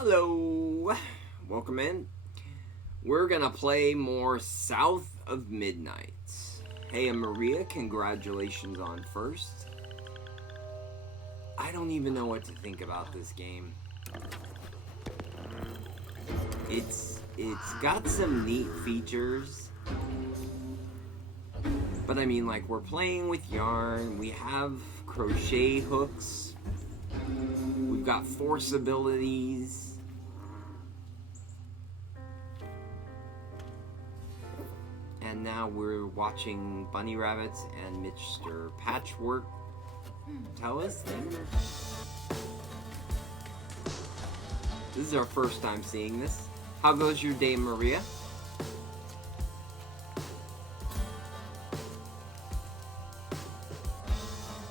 Hello, welcome in. We're gonna play more South of Midnight. Hey, Maria, congratulations on first. I don't even know what to think about this game. It's got some neat features, but I mean, like, we're playing with yarn. We have crochet hooks. We've got force abilities. And now we're watching Bunny Rabbits and Mr. Patchwork tell us things. This is our first time seeing this. How goes your day, Maria?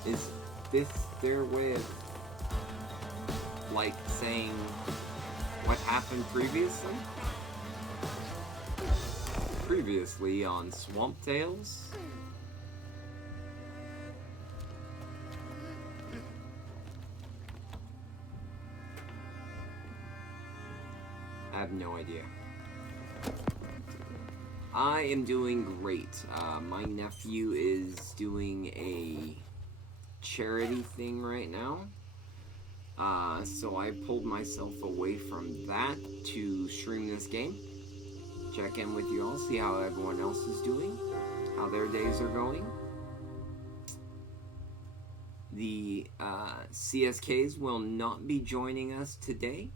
Is this their way of, like, saying what happened previously? Previously on Swamp Tales? I have no idea. I am doing great. My nephew is doing a charity thing right now. So I pulled myself away from that to stream this game. Check in with you all, see how everyone else is doing, how their days are going. The CSKs will not be joining us today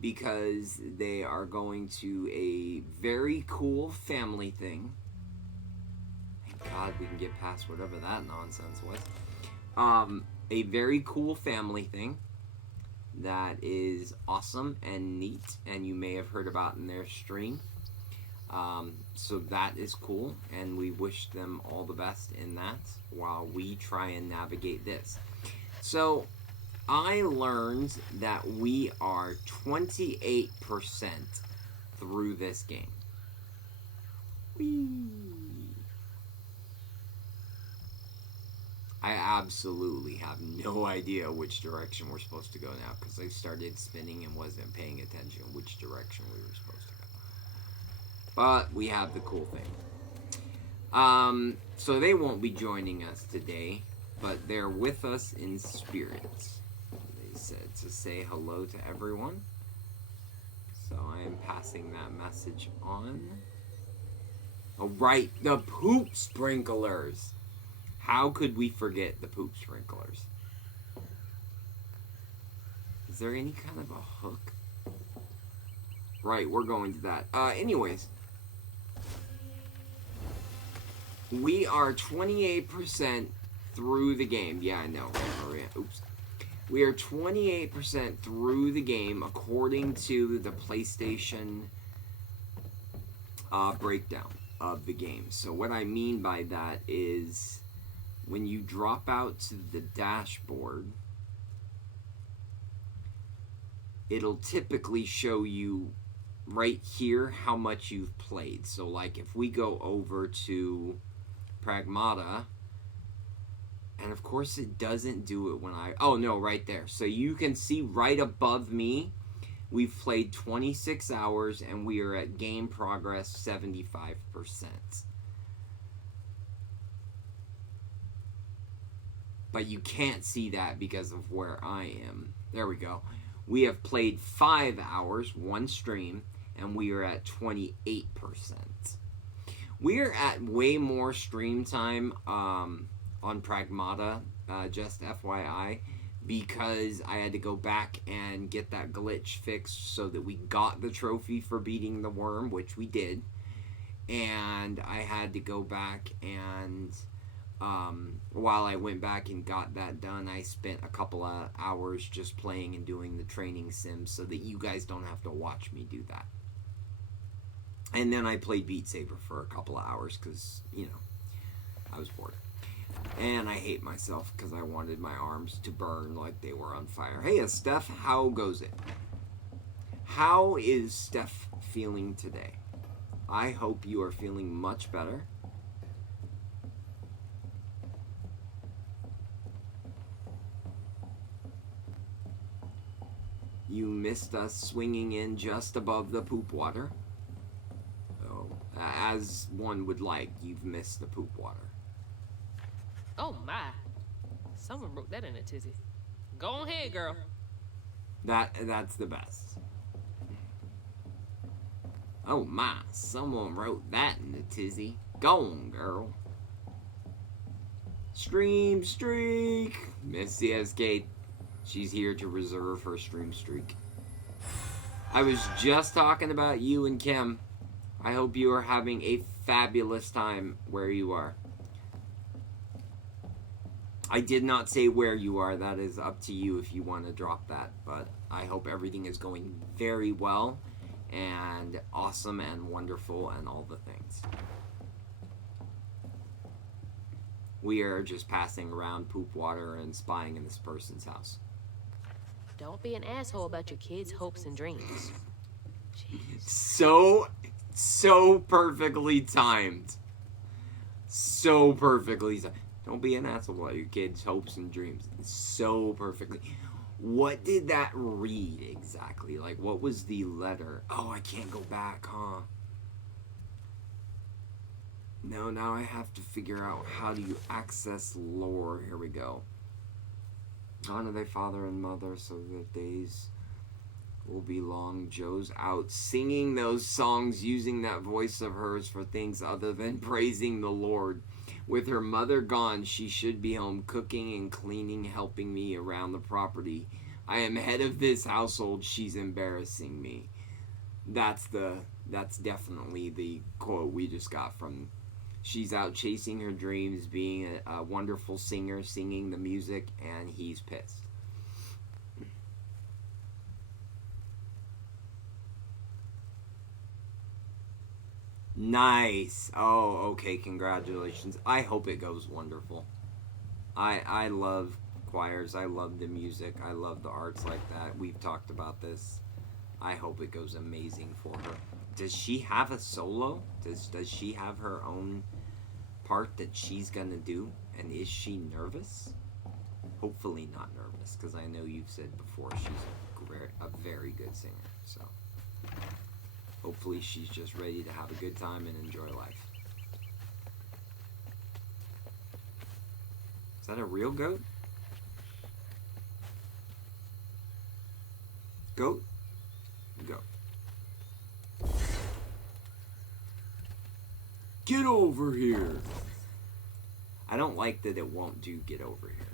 because they are going to a very cool family thing. Thank God we can get past whatever that nonsense was. A very cool family thing that is awesome and neat, and you may have heard about in their stream. So that is cool, and we wish them all the best in that while we try and navigate this. So I learned that we are 28% through this game. Whee! I absolutely have no idea which direction we're supposed to go now because I started spinning and wasn't paying attention which direction we were supposed to go. But we have the cool thing. So they won't be joining us today, but they're with us in spirit. They said to say hello to everyone. So I am passing that message on. Oh, right, the poop sprinklers. How could we forget the poop sprinklers? Is there any kind of a hook? Right, we're going to that. Anyways. We are 28% through the game. Yeah, I know, Maria. Oops. We are 28% through the game according to the PlayStation breakdown of the game. So what I mean by that is when you drop out to the dashboard, it'll typically show you right here how much you've played. So like if we go over to Pragmata, and of course it doesn't do it when oh no, right there. So you can see right above me, we've played 26 hours and we are at game progress 75%. But you can't see that because of where I am. There we go. We have played 5 hours, one stream, and we are at 28%. We are at way more stream time on Pragmata, just FYI, because I had to go back and get that glitch fixed so that we got the trophy for beating the worm, which we did. And I had to go back and while I went back and got that done, I spent a couple of hours just playing and doing the training sims so that you guys don't have to watch me do that. And then I played Beat Saber for a couple of hours because, you know, I was bored. And I hate myself because I wanted my arms to burn like they were on fire. Hey, Steph, how goes it? How is Steph feeling today? I hope you are feeling much better. You missed us swinging in just above the poop water. So, as one would like, you've missed the poop water. Oh my. Someone wrote that in a tizzy. Go ahead, girl. That's the best. Oh my, someone wrote that in the tizzy. Go on, girl. Stream streak. Miss CSK, she's here to reserve her stream streak. I was just talking about you and Kim. I hope you are having a fabulous time where you are. I did not say where you are. That is up to you if you want to drop that. But I hope everything is going very well and awesome and wonderful and all the things. We are just passing around poop water and spying in this person's house. Don't be an asshole about your kids' hopes and dreams. Jeez. So perfectly timed. So perfectly timed. Don't be an asshole about your kids' hopes and dreams. So perfectly. What did that read exactly? Like, what was the letter? Oh, I can't go back, huh? No, now I have to figure out how do you access lore. Here we go. Honor thy father and mother so that days will be long. Joe's out singing those songs using that voice of hers for things other than praising the Lord. With her mother gone, she should be home cooking and cleaning, helping me around the property. I am head of this household. She's embarrassing me. That's definitely the quote we just got from. She's out chasing her dreams, being a wonderful singer, singing the music, and he's pissed. Nice. Oh, okay. Congratulations. I hope it goes wonderful. I love choirs. I love the music. I love the arts like that. We've talked about this. I hope it goes amazing for her. Does she have a solo? Does she have her own part that she's gonna do? And is she nervous? Hopefully not nervous, because I know you've said before she's a very good singer. So hopefully she's just ready to have a good time and enjoy life. Is that a real goat? Goat? Goat. Get over here! I don't like that it won't do get over here.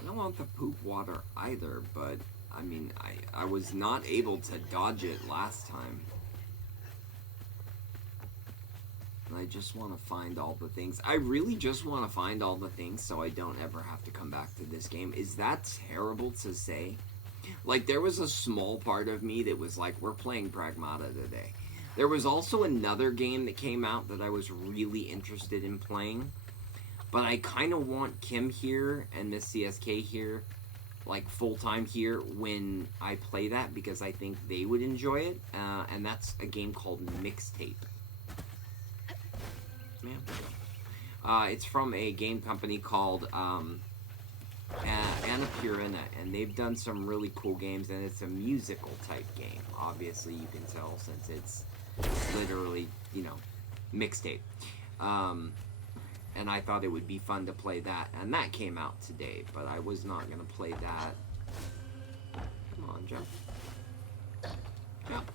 I don't want the poop water either, but I mean, I was not able to dodge it last time. And I just want to find all the things. I really just want to find all the things so I don't ever have to come back to this game. Is that terrible to say? Like, there was a small part of me that was like, we're playing Pragmata today. There was also another game that came out that I was really interested in playing. But I kind of want Kim here and Miss CSK here, like full-time here, when I play that, because I think they would enjoy it. And that's a game called Mixtape. Yeah. It's from a game company called Annapurna, and they've done some really cool games, and it's a musical type game. Obviously, you can tell since it's literally, you know, mixtape. And I thought it would be fun to play that, and that came out today, but I was not going to play that. Come on, jump. Jump.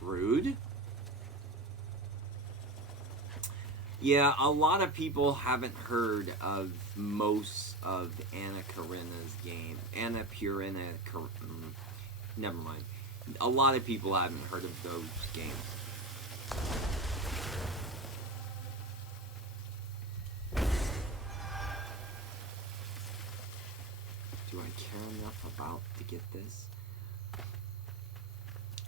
Rude. Yeah, a lot of people haven't heard of most of Annapurna's game. Annapurna, never mind. A lot of people haven't heard of those games. Do I care enough about to get this?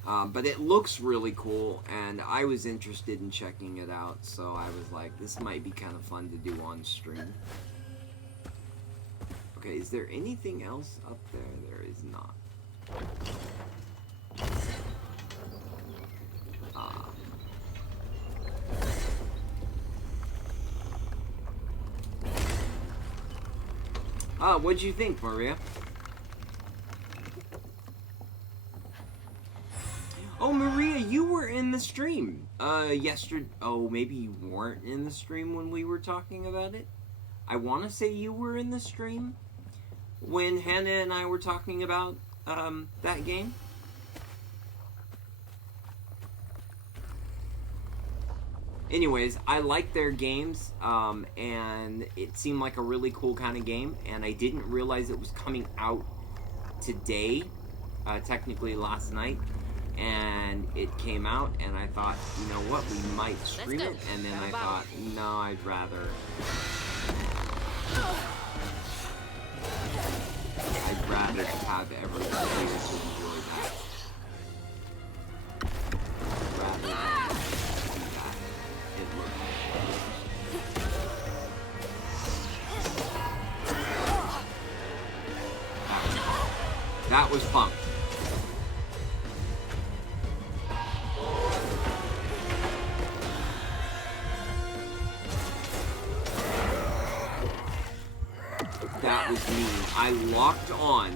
But it looks really cool, and I was interested in checking it out, so I was like, this might be kind of fun to do on stream. Okay, is there anything else up there? There is not. What'd you think, Maria? Oh, Maria, you were in the stream yesterday. Oh, maybe you weren't in the stream when we were talking about it. I want to say you were in the stream when Hannah and I were talking about that game. Anyways, I like their games, and it seemed like a really cool kind of game, and I didn't realize it was coming out today, technically last night, and it came out, and I thought, you know what, we might stream it, and then I thought, no, I'd rather just have everybody to enjoy that. Rather than do that. It looked that was fun. That was mean. I locked on.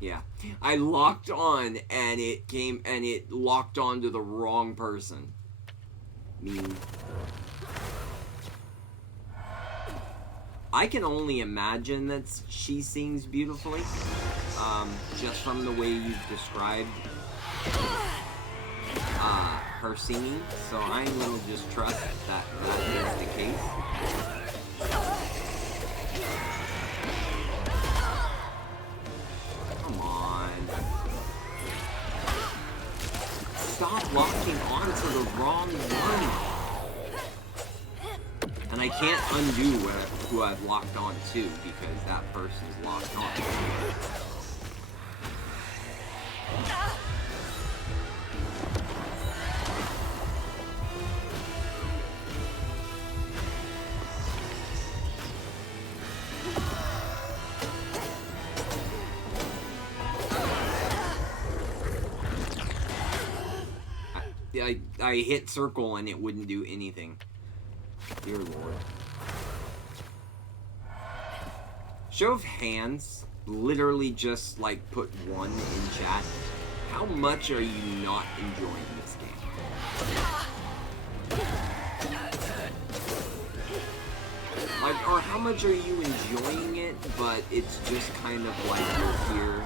Yeah. I locked on and it came and it locked on to the wrong person. Mean. I can only imagine that she sings beautifully, just from the way you've described her singing. So I'm gonna just trust that that is the case. Come on. Stop locking onto the wrong one. And I can't undo who I've locked on to because that person's locked on. I hit circle and it wouldn't do anything. Dear Lord. Show of hands, literally just like put 1 in chat. How much are you not enjoying this game? Like, or how much are you enjoying it, but it's just kind of like you're here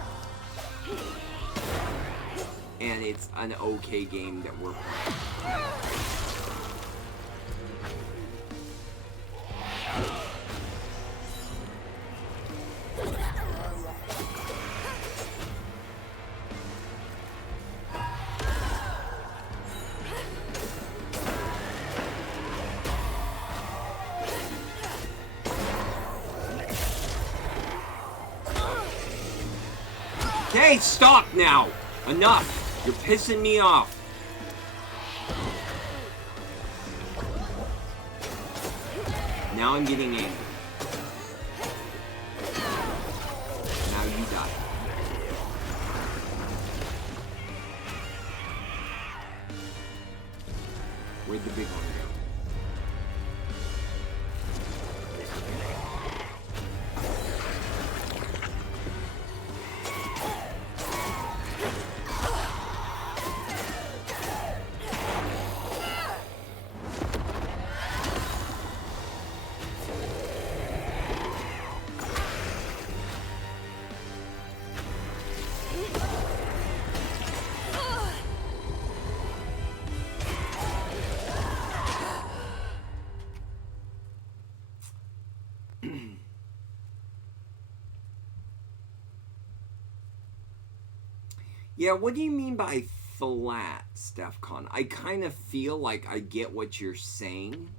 and it's an okay game that we're playing. Okay, stop now! Enough! You're pissing me off. Now I'm getting angry. Now you die. Where'd the big one go? Yeah, what do you mean by flat, Stefcon? I kind of feel like I get what you're saying.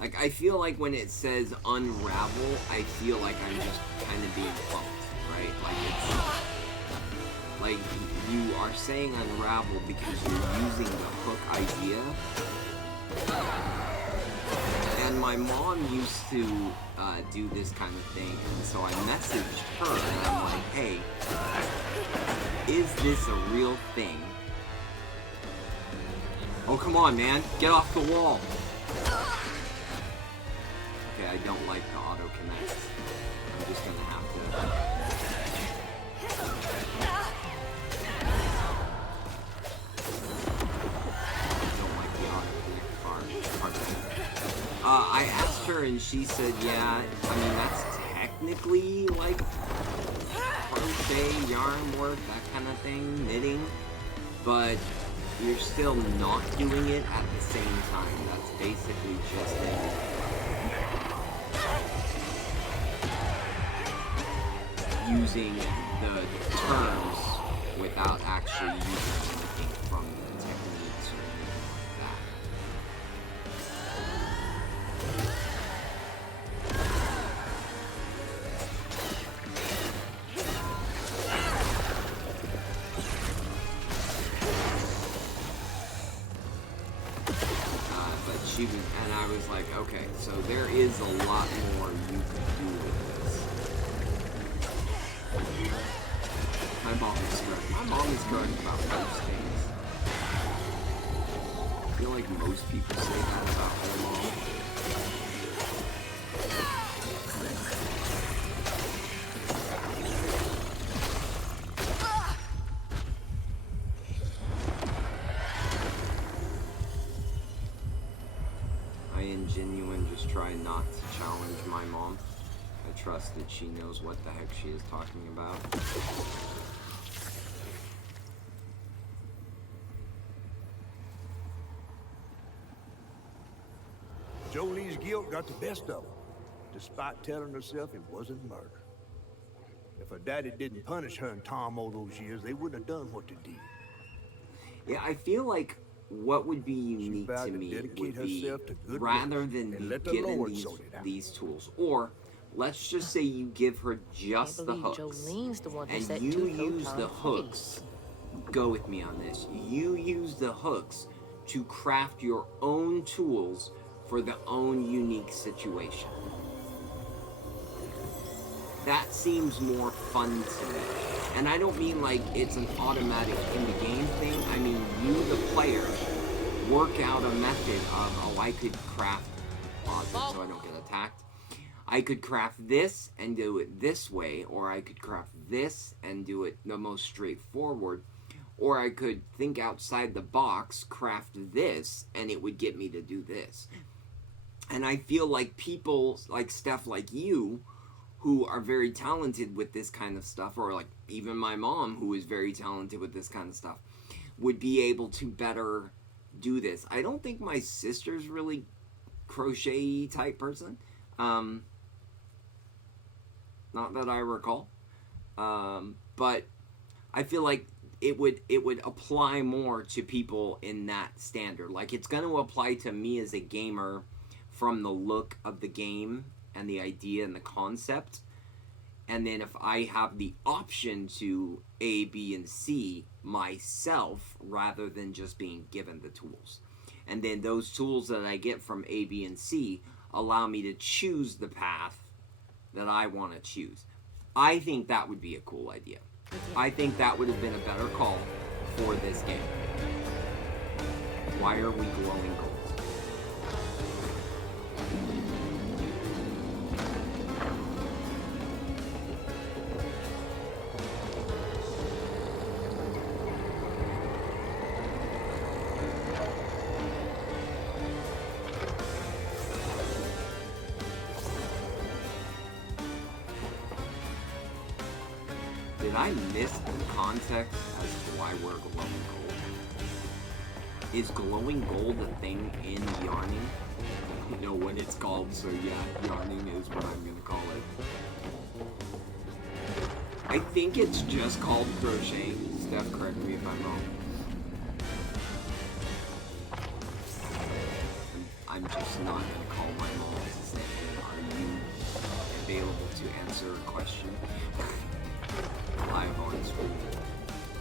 Like, I feel like when it says unravel, I feel like I'm just kind of being punked, right? Like, it's like you are saying unravel because you're using the hook idea. And my mom used to do this kind of thing, and so I messaged her and I'm like, hey, is this a real thing? Oh, come on, man, get off the wall. Okay, I don't like the auto connect. I'm just gonna have to. I asked her and she said, yeah, I mean, that's technically like crochet, yarn work, that kind of thing, knitting, but you're still not doing it at the same time. That's basically just using the terms without actually using anything from the techniques or anything like that. And I was like, okay, so there is a lot more you can do with this. My mom is correct. My mom is correct about most things. I feel like most people say that about their mom. Genuine, just try not to challenge my mom. I trust that she knows what the heck she is talking about. Jolie's guilt got the best of her, despite telling herself it wasn't murder. If her daddy didn't punish her and Tom all those years, they wouldn't have done what they did. Yeah, I feel like what would be unique to me would be, rather than be given these tools, or let's just say you give her just the hooks, and you use the hooks, go with me on this, you use the hooks to craft your own tools for the own unique situation. That seems more fun to me. And I don't mean like it's an automatic in-the-game thing. I mean, you, the player, work out a method of, oh, I could craft, pause it so I don't get attacked. I could craft this and do it this way, or I could craft this and do it the most straightforward, or I could think outside the box, craft this, and it would get me to do this. And I feel like people like Steph, like you, who are very talented with this kind of stuff, or like even my mom, who is very talented with this kind of stuff, would be able to better do this. I don't think my sister's really crochet type person. Not that I recall. But I feel like it would apply more to people in that standard. Like, it's going to apply to me as a gamer from the look of the game and the idea and the concept. And then if I have the option to A, B, and C myself, rather than just being given the tools. And then those tools that I get from A, B, and C allow me to choose the path that I want to choose. I think that would be a cool idea. I think that would have been a better call for this game. Why are we glowing gold? Did I miss the context as to why we're glowing gold? Is glowing gold a thing in yarning? I don't know what it's called, so yeah, yarning is what I'm gonna call it. I think it's just called crocheting. Steph, correct me if I'm wrong. I'm just not gonna call my available to answer a question live on stream.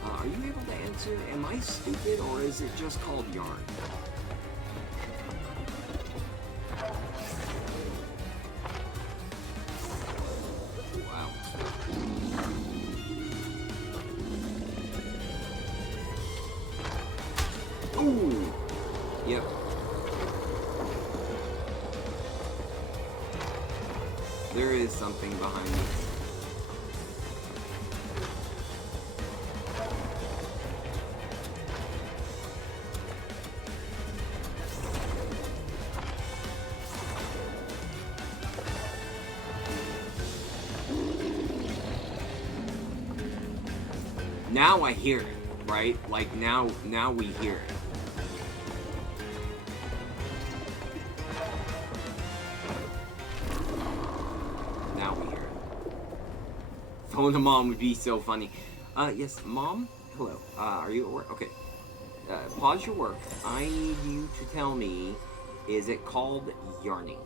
Are you able to answer? Am I stupid, or is it just called yarn? Wow. Ooh. Yep. There is something behind me. Now I hear it, right? Like now we hear it. Now we hear it. Phone to mom would be so funny. Yes, mom? Hello. Are you at work? Okay. Pause your work. I need you to tell me, is it called yarning?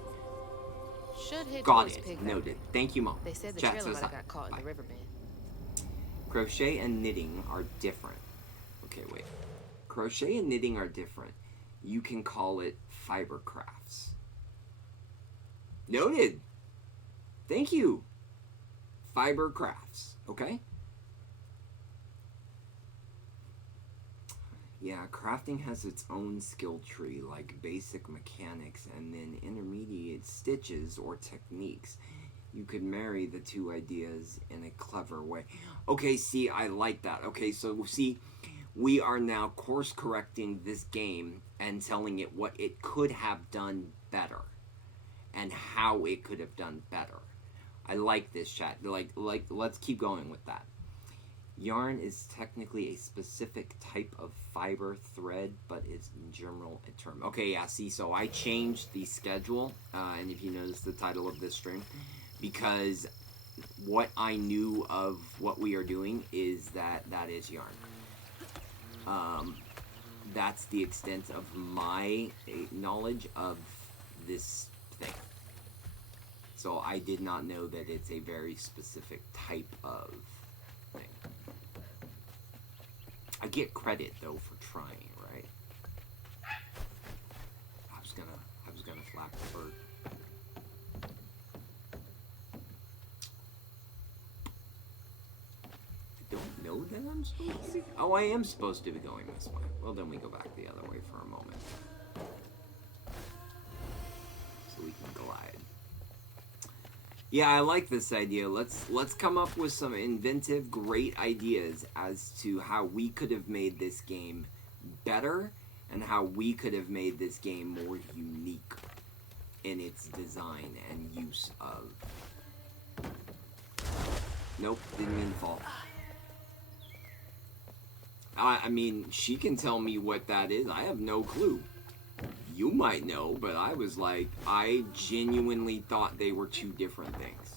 Should head Got towards it. Pig Noted. Factory. Thank you, mom. They said the Chat trailer says might have hi. got caught in Bye. the riverbed. Crochet and knitting are different. Okay, wait. Crochet and knitting are different. You can call it fiber crafts. Noted. Thank you. Fiber crafts. Okay? Yeah, crafting has its own skill tree, like basic mechanics and then intermediate stitches or techniques. You could marry the two ideas in a clever way. Okay, see, I like that. Okay, so see, we are now course correcting this game and telling it what it could have done better and how it could have done better. I like this, chat. Like let's keep going with that. Yarn is technically a specific type of fiber thread, but it's in general a term. Okay, yeah, see, so I changed the schedule, and if you notice the title of this stream, because what I knew of what we are doing is that is yarn. That's the extent of my knowledge of this thing. So I did not know that it's a very specific type of thing. I get credit though for trying, right? I was gonna flap the bird. I don't know that I'm supposed to be. Oh, I am supposed to be going this way. Well, then we go back the other way for a moment, so we can glide. Yeah, I like this idea. Let's come up with some inventive, great ideas as to how we could have made this game better and how we could have made this game more unique in its design and use of. Nope, didn't mean to fall. I mean, she can tell me what that is. I have no clue. You might know, but I was like, I genuinely thought they were two different things.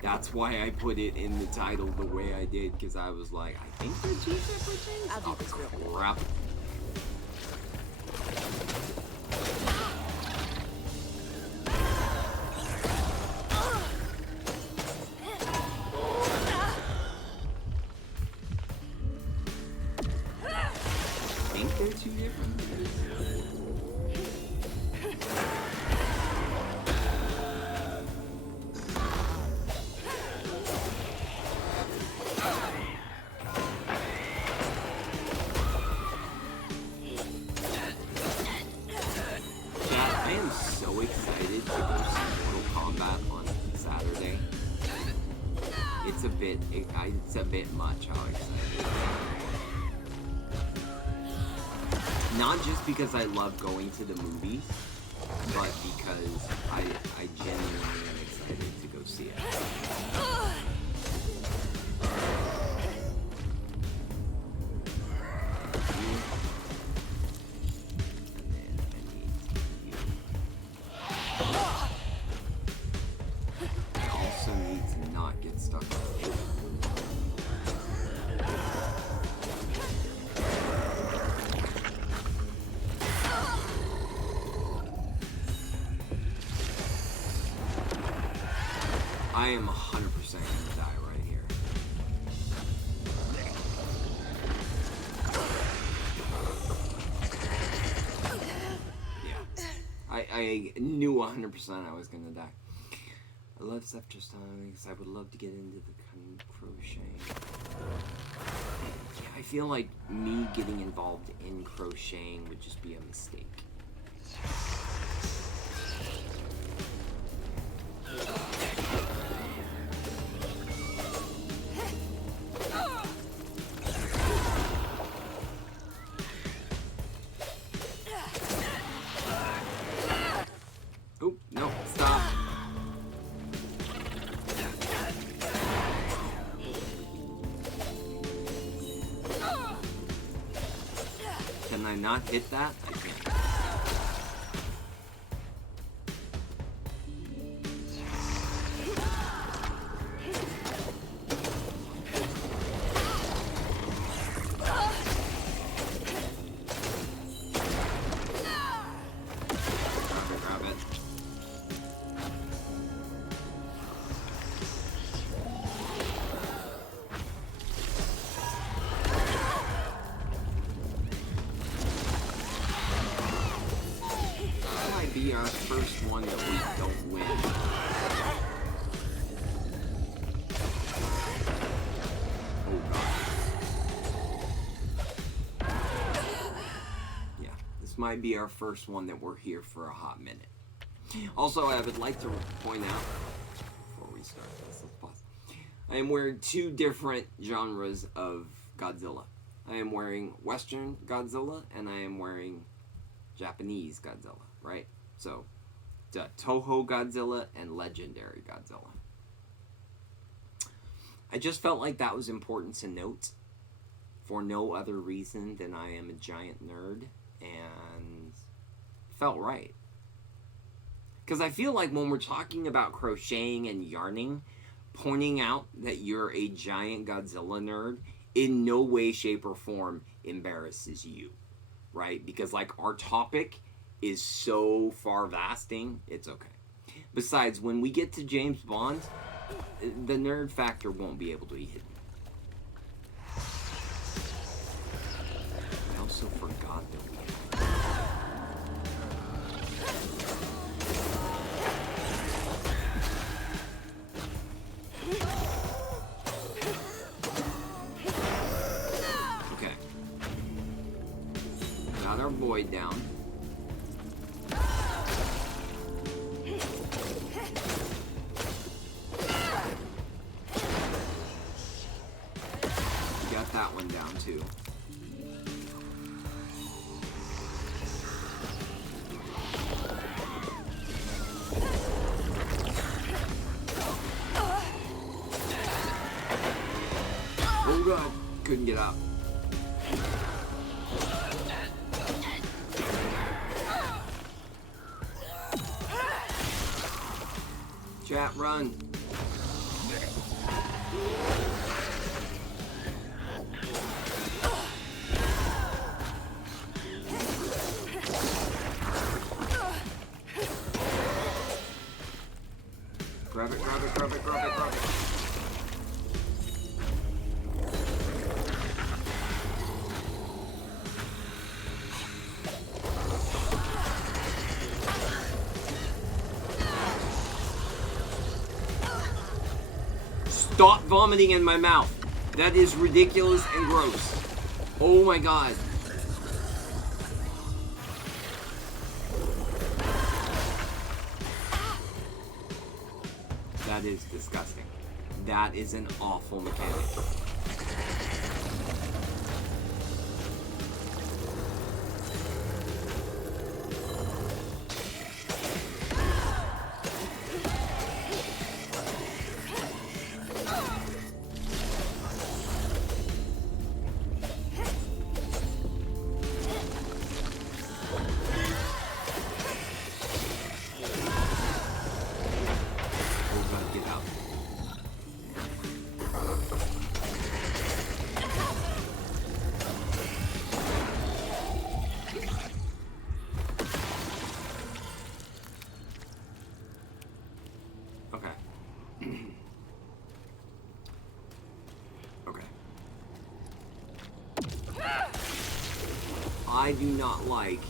That's why I put it in the title the way I did, because I was like, I think they're two separate things? I'll do this real quick. Crap. I think they're two different things. I am so excited to go see Mortal Kombat on Saturday. It's a bit much how excited. Not just because I love going to the movies, but because I genuinely am excited to go see it. I also need to not get stuck on it. I am 100% gonna die right here. Yeah. I knew 100% I was gonna die. I love stuff just because I would love to get into the crocheting. Yeah, I feel like me getting involved in crocheting would just be a mistake. Oh, no, stop. Can I not hit that? I can't. Grab it. That might be our first one that we don't win. Oh god. Yeah, this might be our first one that we're here for a hot minute. Also, I would like to point out, before we start this, let's pause. I am wearing two different genres of Godzilla. I am wearing Western Godzilla, and I am wearing Japanese Godzilla, right? So, the Toho Godzilla and Legendary Godzilla. I just felt like that was important to note for no other reason than I am a giant nerd, and felt right. Because I feel like when we're talking about crocheting and yarning, pointing out that you're a giant Godzilla nerd in no way, shape, or form embarrasses you, right? Because, like, our topic is so far vasting, it's okay. Besides, when we get to James Bond, the nerd factor won't be able to be hidden. I also forgot that we okay. Got our void down. Got that one down too. Oh god, couldn't get up. Chat, run. Grab it, grab it, grab it, grab it, grab it. Stop vomiting in my mouth. That is ridiculous and gross. Oh my god. That is disgusting. That is an awful mechanic. I do not like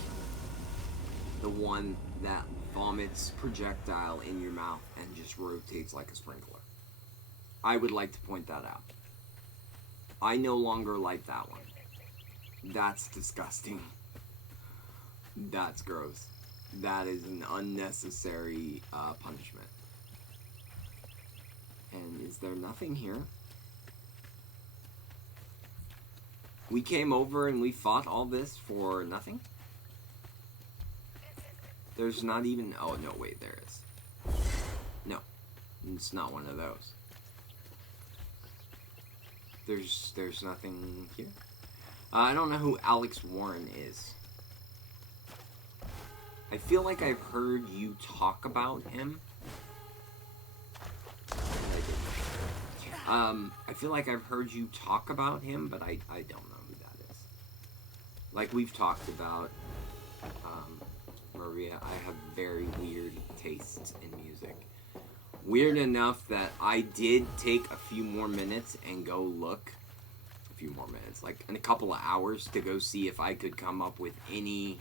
the one that vomits projectile in your mouth and just rotates like a sprinkler. I would like to point that out. I no longer like that one. That's disgusting. That's gross. That is an unnecessary punishment. And is there nothing here? We came over and we fought all this for nothing? There's not even... Oh, no, wait, there is. No, it's not one of those. There's nothing here. I don't know who Alex Warren is. I feel like I've heard you talk about him. I feel like I've heard you talk about him, but I don't know who that is. Like we've talked about, Maria, I have very weird tastes in music. Weird enough that I did take a few more minutes and go look. A few more minutes, like in a couple of hours, to go see if I could come up with any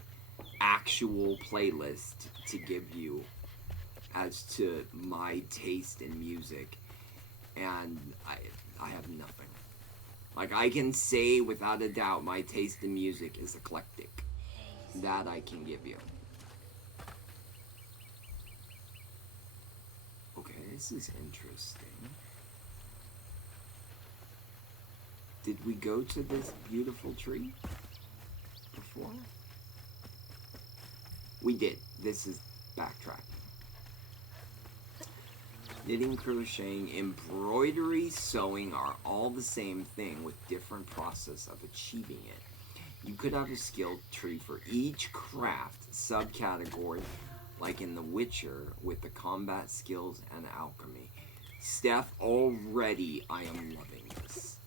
actual playlist to give you as to my taste in music. And I have nothing. Like, I can say without a doubt my taste in music is eclectic. That I can give you. Okay, this is interesting. Did we go to this beautiful tree before? We did. This is backtracking. Knitting, crocheting, embroidery, sewing are all the same thing with different process of achieving it. You could have a skill tree for each craft subcategory, like in The Witcher with the combat skills and alchemy. Steph, already I am loving this.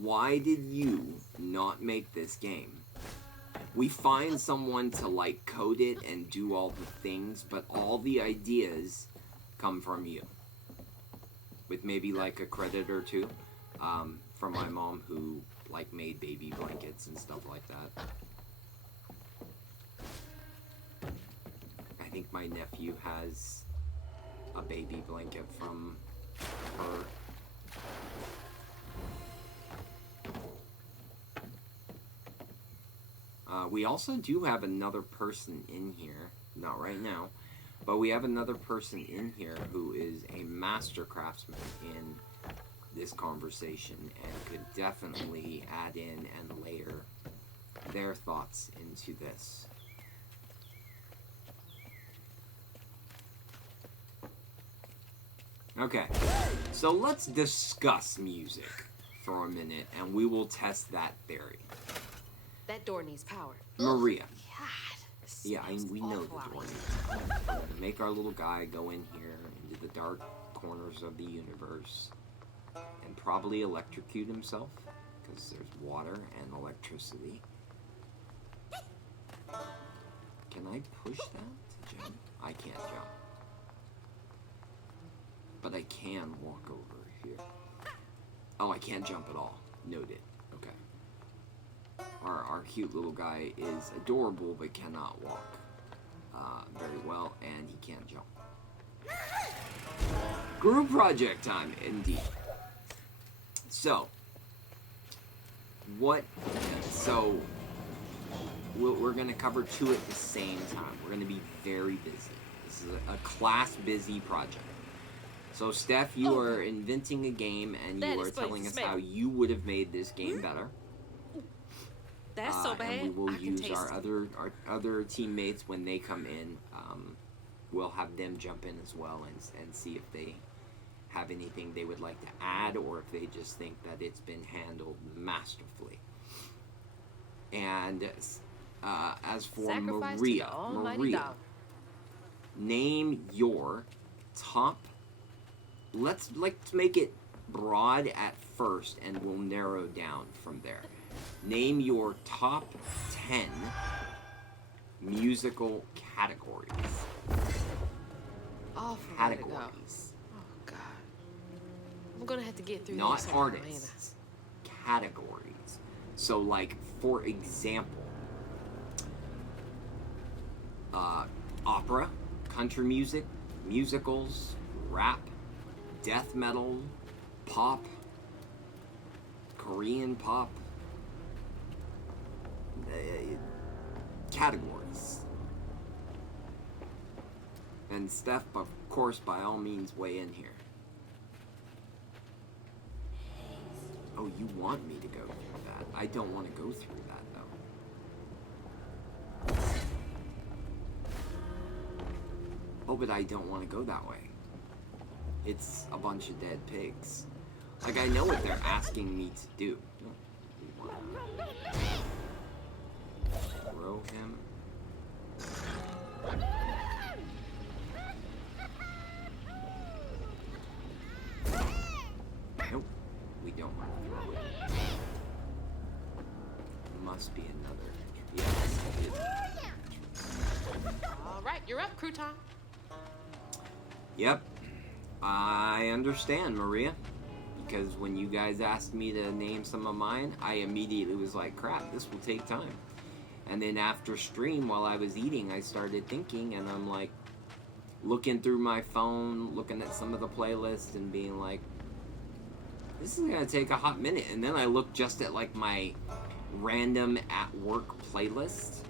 Why did you not make this game? We find someone to like code it and do all the things, but all the ideas come from you, with maybe like a credit or two from my mom, who like made baby blankets and stuff like that. I think my nephew has a baby blanket from her. We also do have another person in here, not right now, but we have another person in here who is a master craftsman in this conversation and could definitely add in and layer their thoughts into this. Okay, so let's discuss music for a minute and we will test that theory. That door needs power. Maria. God. Yeah, we know the door needs power. Make our little guy go in here into the dark corners of the universe and probably electrocute himself because there's water and electricity. Can I push that to jump? I can't jump. But I can walk over here. Oh, I can't jump at all. Noted. Okay. Our cute little guy is adorable but cannot walk very well, and he can't jump. Group project time, indeed. So, we're going to cover two at the same time. We're going to be very busy. This is a class busy project. So, Steph, you are inventing a game, and you are telling us how you would have made this game better. That's so bad. And we will use our other teammates when they come in. We'll have them jump in as well and see if they have anything they would like to add, or if they just think that it's been handled masterfully. And as for Sacrifice Maria, to the almighty dog. name your top. Let's make it broad at first, and we'll narrow down from there. Name your top 10 musical categories. Oh, Categories. Oh, God. I'm gonna have to get through Not this. artists. Categories. So, like, for example, opera, country music, musicals, rap, death metal, pop, Korean pop, categories. And Steph, of course, by all means, weigh in here. Oh, you want me to go through that? I don't want to go through that, though. Oh, but I don't want to go that way. It's a bunch of dead pigs. Like, I know what they're asking me to do. Throw him. Nope. We don't want to throw it. Must be another. Yes, it is. All right, you're up, Crouton. Yep. I understand, Maria. Because when you guys asked me to name some of mine, I immediately was like, crap, this will take time. And then after stream, while I was eating, I started thinking, and I'm like, looking through my phone, looking at some of the playlists, and being like, this is gonna take a hot minute. And then I looked just at like my random at work playlist,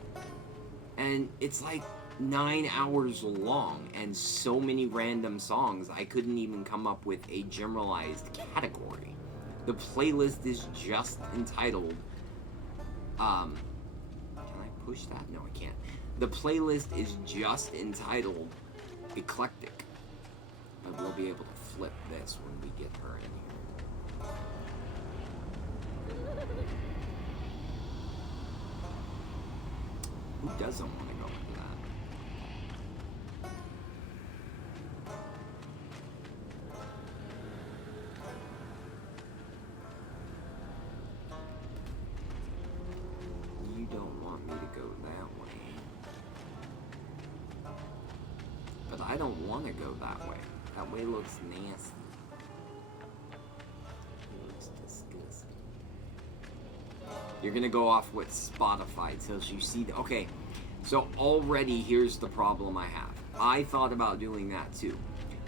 and it's like 9 hours long and so many random songs I couldn't even come up with a generalized category. The playlist is just entitled can I push that? No, I can't. The playlist is just entitled Eclectic. But we'll be able to flip this when we get her in here. Who doesn't want to go into that? You don't want me to go that way. But I don't want to go that way. That way looks nasty. It looks disgusting. You're gonna go off what Spotify tells you. See, okay, so already here's the problem I have. I thought about doing that too,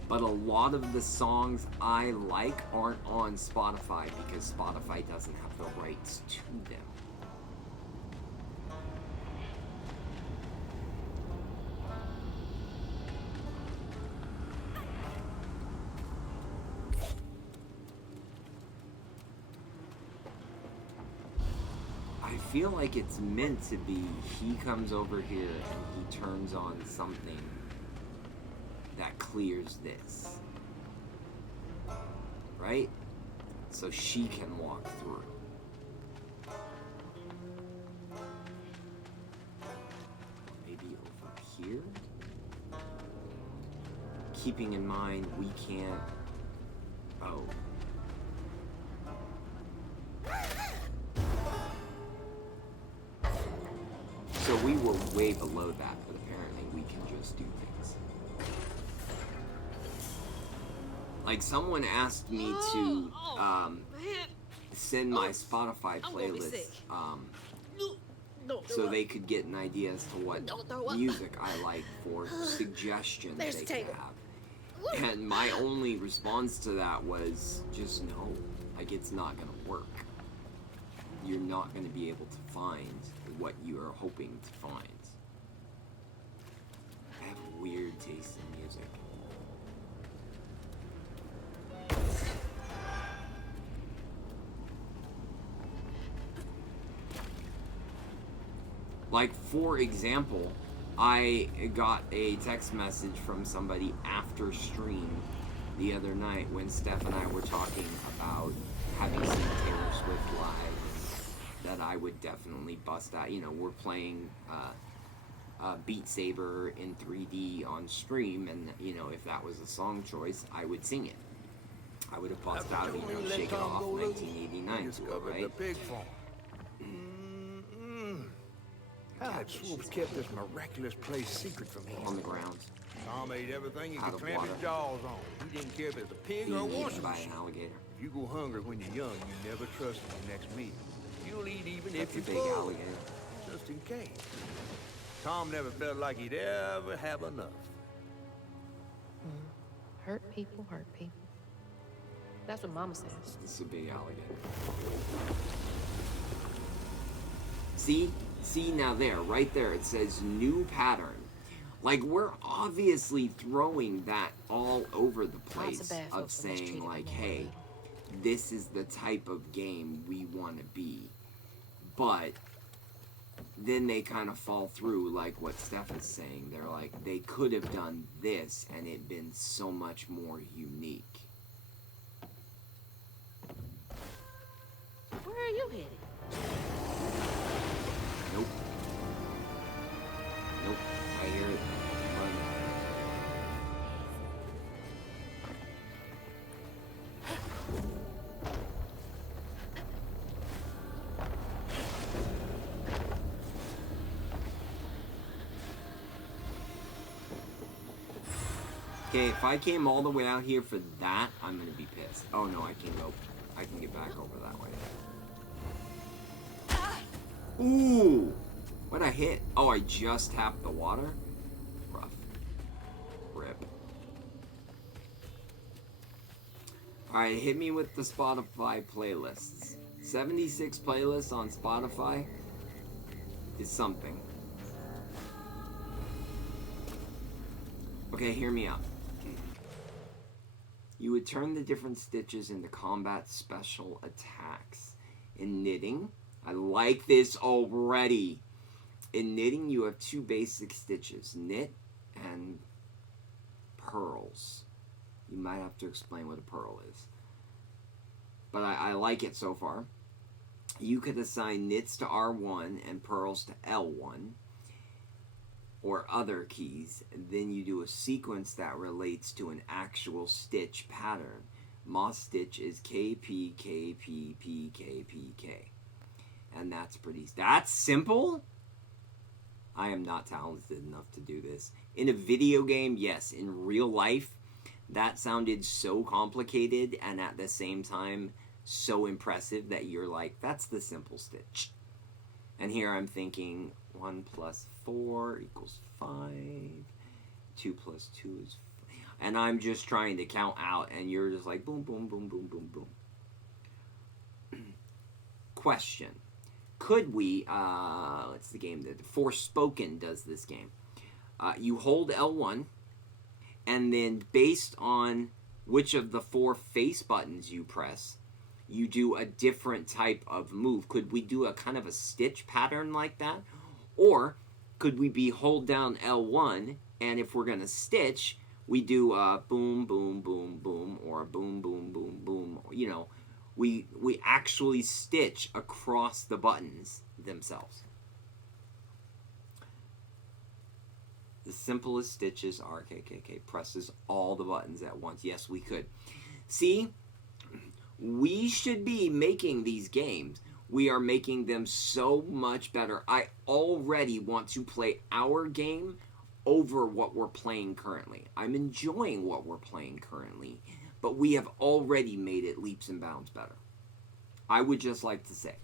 but a lot of the songs I like aren't on Spotify because Spotify doesn't have the rights to them. I feel like it's meant to be he comes over here and he turns on something that clears this. Right? So she can walk through. Maybe over here? Keeping in mind we can't... Oh. So we were way below that, but apparently we can just do things. Like someone asked me to send my Spotify playlist so they could get an idea as to what music I like for suggestions they could have. And my only response to that was just no. Like it's not gonna work. You're not gonna be able to find what you are hoping to find. I have weird taste in music. Like, for example, I got a text message from somebody after stream the other night when Steph and I were talking about having seen Taylor Swift live. That I would definitely bust out. You know, we're playing Beat Saber in 3D on stream, and you know, if that was a song choice, I would sing it. I would have bust out, you know, Shake It Off 1989 to it, right? How had Swoops kept this miraculous place secret from him? On the ground. Tom ate everything he Out could of clamp his water. jaws on. He didn't care if it was a pig or a Being washing eaten by machine. an alligator. If you go hungry when you're young, you never trust your next meal. You'll eat even That's if a you're big full, alligator. just in case. Tom never felt like he'd ever have enough. Hurt people hurt people. That's what Mama says. This is a big alligator. See? See now there, right there, it says new pattern. Like, we're obviously throwing that all over the place of saying, like, hey, this is the type of game we want to be. But then they kind of fall through, like what Steph is saying. They're like, they could have done this and it been so much more unique. Where are you headed? Nope. Nope. I hear it. Run. Okay, if I came all the way out here for that, I'm gonna be pissed. Oh no, I can get back over that way. Ooh! What I hit? Oh, I just tapped the water? Rough. Rip. Alright, hit me with the Spotify playlists. 76 playlists on Spotify is something. Okay, hear me out. You would turn the different stitches into combat special attacks. In knitting, I like this already. In knitting, you have two basic stitches, knit and purls. You might have to explain what a purl is. But I like it so far. You could assign knits to R1 and purls to L1 or other keys. Then you do a sequence that relates to an actual stitch pattern. Moss stitch is KP, KP, P, K, P, K. And that's simple? I am not talented enough to do this. In a video game, yes. In real life, that sounded so complicated and at the same time so impressive that you're like, that's the simple stitch. And here I'm thinking 1 plus 4 equals 5. 2 plus 2 is 5. And I'm just trying to count out and you're just like boom, boom, boom, boom, boom, boom. Question. Could we, what's the game that Forspoken does this game? You hold L1 and then based on which of the 4 face buttons you press, you do a different type of move. Could we do a kind of a stitch pattern like that? Or could we be hold down L1 and if we're going to stitch, we do a boom, boom, boom, boom, or a boom, boom, boom, boom. You know, we actually stitch across the buttons themselves. The simplest stitches are KKK presses all the buttons at once. Yes, we could. See, we should be making these games. We are making them so much better. I already want to play our game over what we're playing currently. I'm enjoying what we're playing currently, but we have already made it leaps and bounds better. I would just like to say.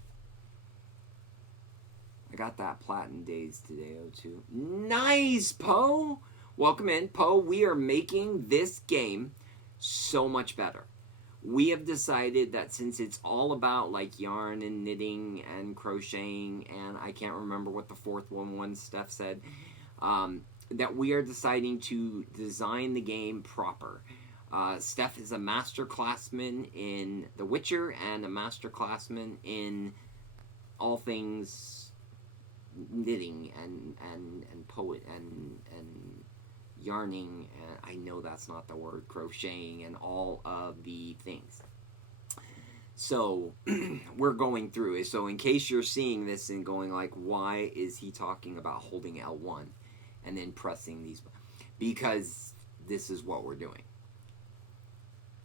I got that Platinum Days today, O2. Nice, Poe! Welcome in. Poe, we are making this game so much better. We have decided that since it's all about like yarn and knitting and crocheting, and I can't remember what the fourth one Steph said, that we are deciding to design the game proper. Steph is a master classman in The Witcher and a master classman in all things knitting and poet and yarning, and I know that's not the word, crocheting, and all of the things. So we're going through it. So in case you're seeing this and going like, why is he talking about holding L1 and then pressing these? Because this is what we're doing.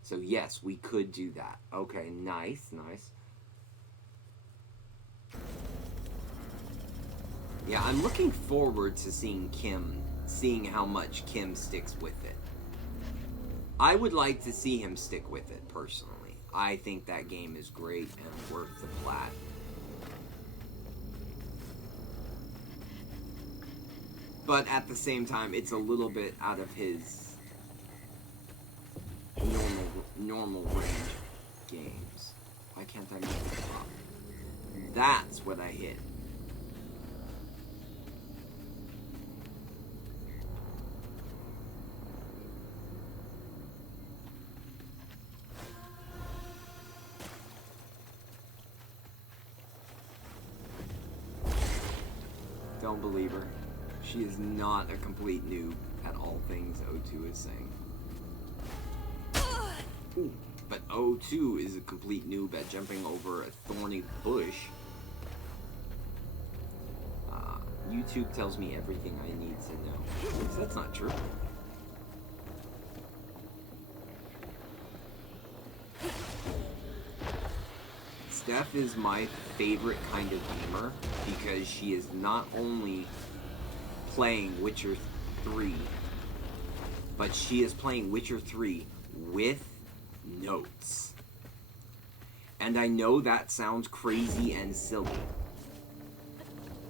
So yes, we could do that. Okay, nice, nice. Yeah, I'm looking forward to seeing how much Kim sticks with it. I would like to see him stick with it, personally. I think that game is great and worth the plat. But at the same time, it's a little bit out of his normal range of games. Why can't I make it pop? That's what I hit. Don't believe her. She is not a complete noob at all things O2 is saying. Ooh, but O2 is a complete noob at jumping over a thorny bush. YouTube tells me everything I need to know. That's not true. Steph is my favorite kind of gamer because she is not only playing Witcher 3, but she is playing Witcher 3 with notes. And I know that sounds crazy and silly,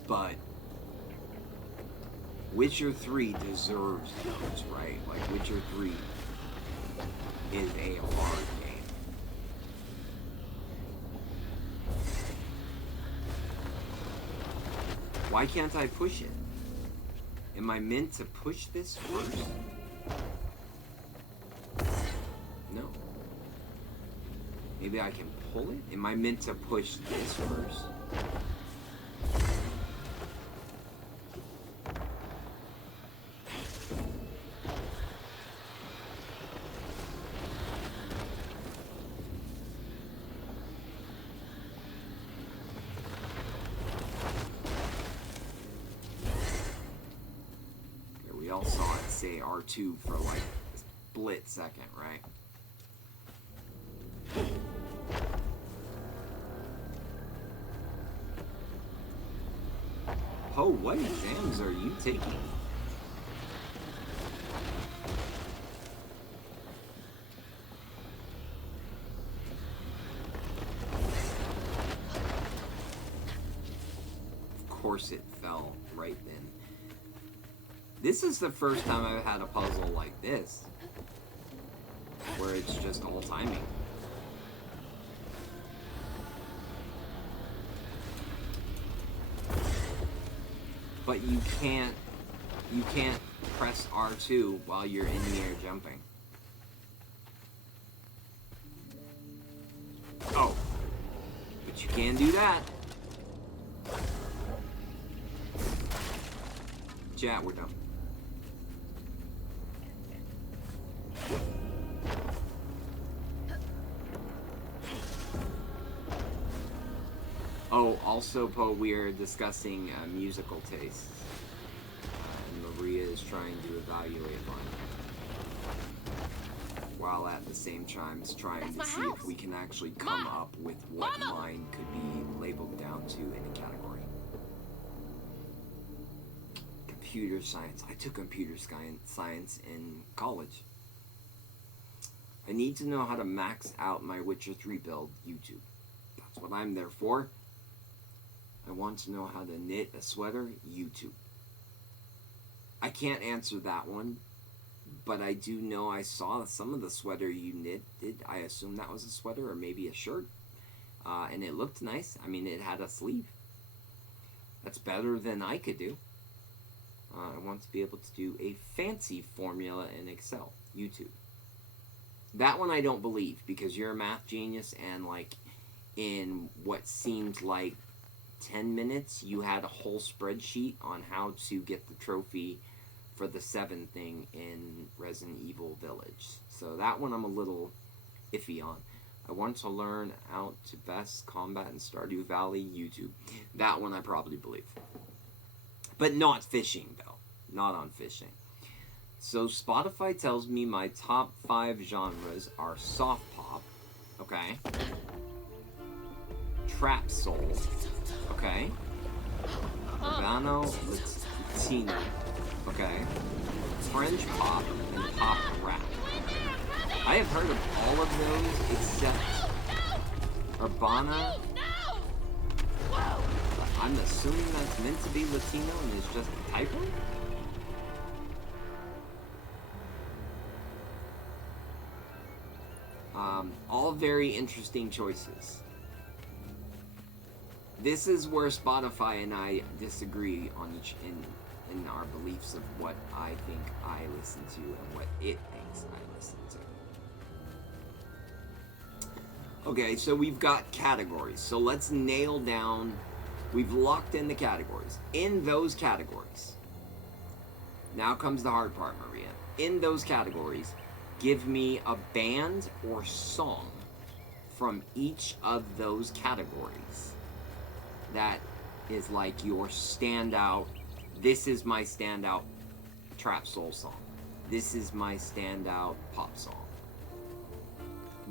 but Witcher 3 deserves notes, right? Like, Witcher 3 is a hard game. Why can't I push it? Am I meant to push this first? No. Maybe I can pull it? Am I meant to push this first? We all saw it say R2 for like a split second, right? Oh, what exams are you taking? Of course it fell right then. This is the first time I've had a puzzle like this, where it's just all timing. But you can't press R2 while you're in the air jumping. Oh, but you can do that. Chat, we're done. Oh, also, Poe, we are discussing musical tastes. And Maria is trying to evaluate mine. While at the same time trying to see if we can actually come up with what mine could be labeled down to in a category. Computer science. I took computer science in college. I need to know how to max out my Witcher 3 build. YouTube. That's what I'm there for. I want to know how to knit a sweater. YouTube. I can't answer that one, but I do know I saw some of the sweater you knitted. I assume that was a sweater or maybe a shirt. And it looked nice. I mean, it had a sleeve. That's better than I could do. I want to be able to do a fancy formula in Excel. YouTube. That one I don't believe, because you're a math genius, and like in what seemed like 10 minutes, you had a whole spreadsheet on how to get the trophy for the 7 thing in Resident Evil Village. So that one I'm a little iffy on. I want to learn how to best combat in Stardew Valley. YouTube. That one I probably believe. But not fishing, though. Not on fishing. So Spotify tells me my top 5 genres are soft pop, okay? Trap soul, okay? Urbano Latino, okay? French pop and pop rap. I have heard of all of those except Urbana. I'm assuming that's meant to be Latino and is just a typo? All very interesting choices. This is where Spotify and I disagree on in our beliefs of what I think I listen to and what it thinks I listen to. Okay, so we've got categories. So let's nail down. We've locked in the categories. In those categories, now comes the hard part, Maria. In those categories, give me a band or song from each of those categories that is like your standout. This is my standout trap soul song. This is my standout pop song.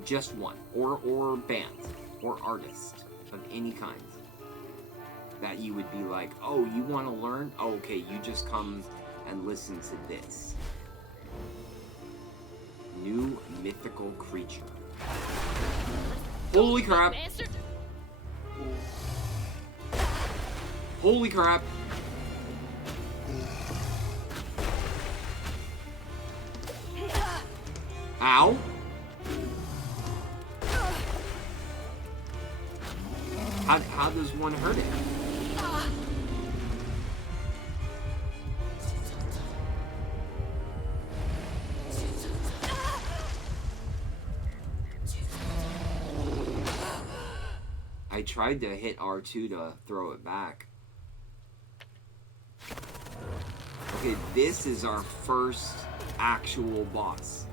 Just one. Or band. Or artist of any kind. That you would be like, oh, you want to learn? Oh, okay, you just come and listen to this. New mythical creature. Holy crap! Holy crap! Ow! How does one hurt it? I tried to hit R2 to throw it back. Okay, this is our first actual boss.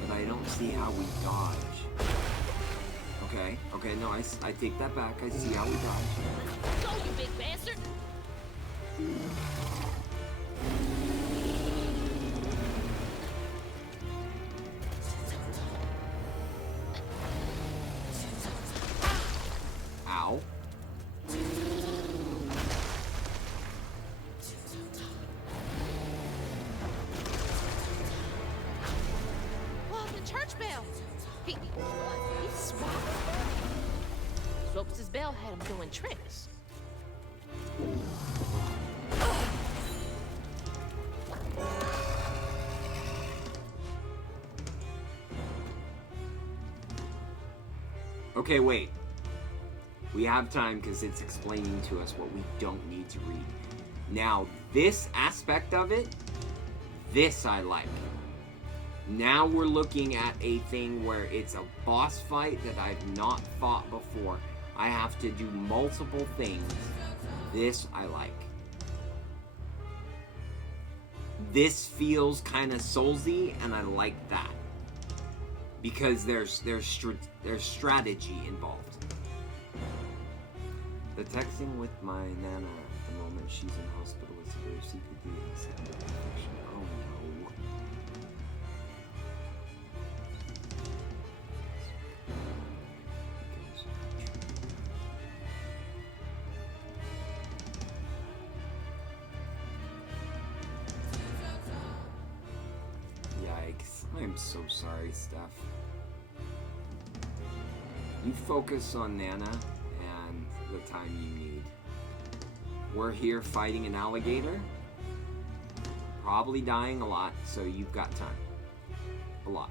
But I don't see how we dodge. Okay, no, I take that back. I see how we dodge. Go, you big bastard! Ow. Oh, the church bell! He swapped. Ropes' bell had him doing tricks. Okay, wait. We have time because it's explaining to us what we don't need to read. Now, this aspect of it, this I like. Now we're looking at a thing where it's a boss fight that I've not fought before. I have to do multiple things. This I like. This feels kind of soulsy, and I like that. Because there's strategy involved. The texting with my Nana at the moment she's in hospital with severe CPD and secondary infection. Oh no. Yikes. I'm so sorry, Steph. You focus on Nana and the time you need. We're here fighting an alligator. Probably dying a lot, so you've got time. A lot.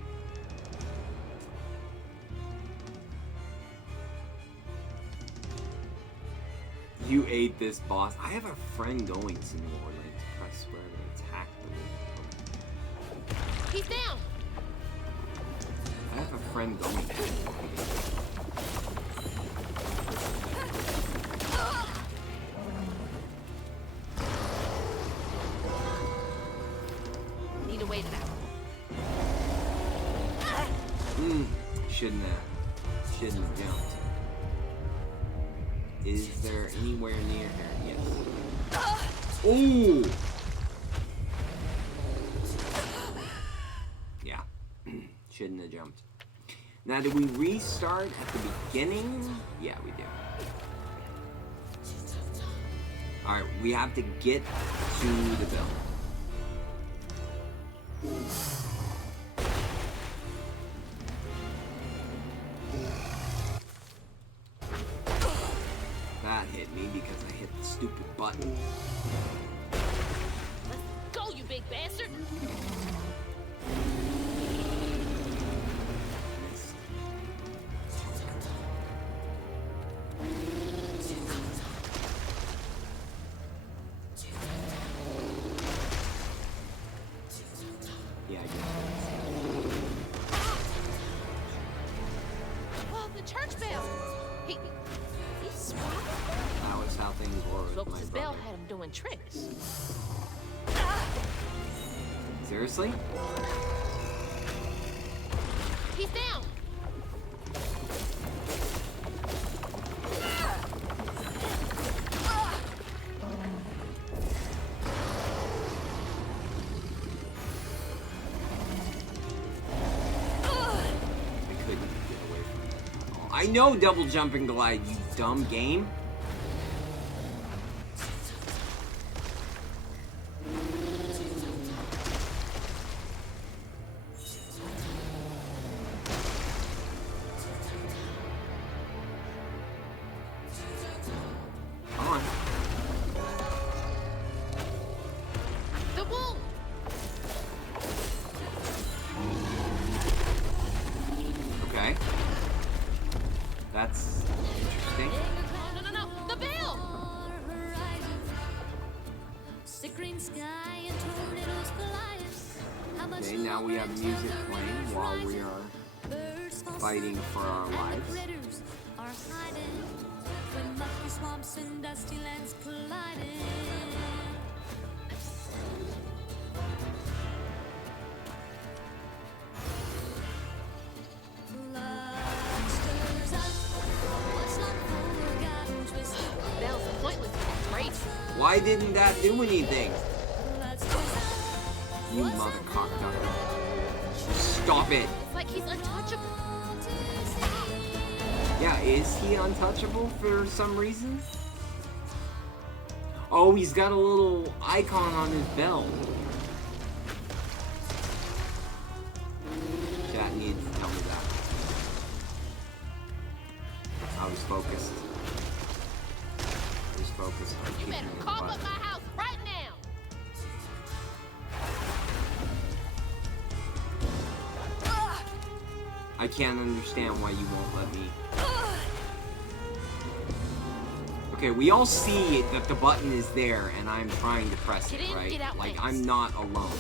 You ate this boss. I have a friend going to New Orleans. Press square to attack the He's down! I have a friend going to New Orleans. Need to wait it out. Shouldn't have jumped. Is there anywhere near here? Yes. Ooh! Yeah. Shouldn't have jumped. Now, do we restart at the beginning? Yeah, we do. Alright, we have to get to the bell. That hit me because I hit the stupid button. Let's go, you big bastard! Yeah, I guess. Oh, the church bell! He swapped? That was how things were with Well, my his brother. bell had him doing tricks. Seriously? He's down! I couldn't get away from that at all. I know double jump and glide, you dumb game. Come on. The wound! Okay. That's interesting. No, the bell! Okay, now we have music playing while we are fighting for our lives. Swamps and dusty lands colliding. Bell's pointless. Great. Why didn't that do anything? You mother cocksucker. Stop it. It's like he's untouchable. Yeah, is he untouchable for some reason? Oh, he's got a little icon on his belt. Chat needs to tell me that. I was focused. I was focused on You kicking better his cough butt. up my house right now! I can't understand why you won't let me. Okay, we all see that the button is there and I'm trying to press Get it, in, right? get out Like, ways. I'm not alone.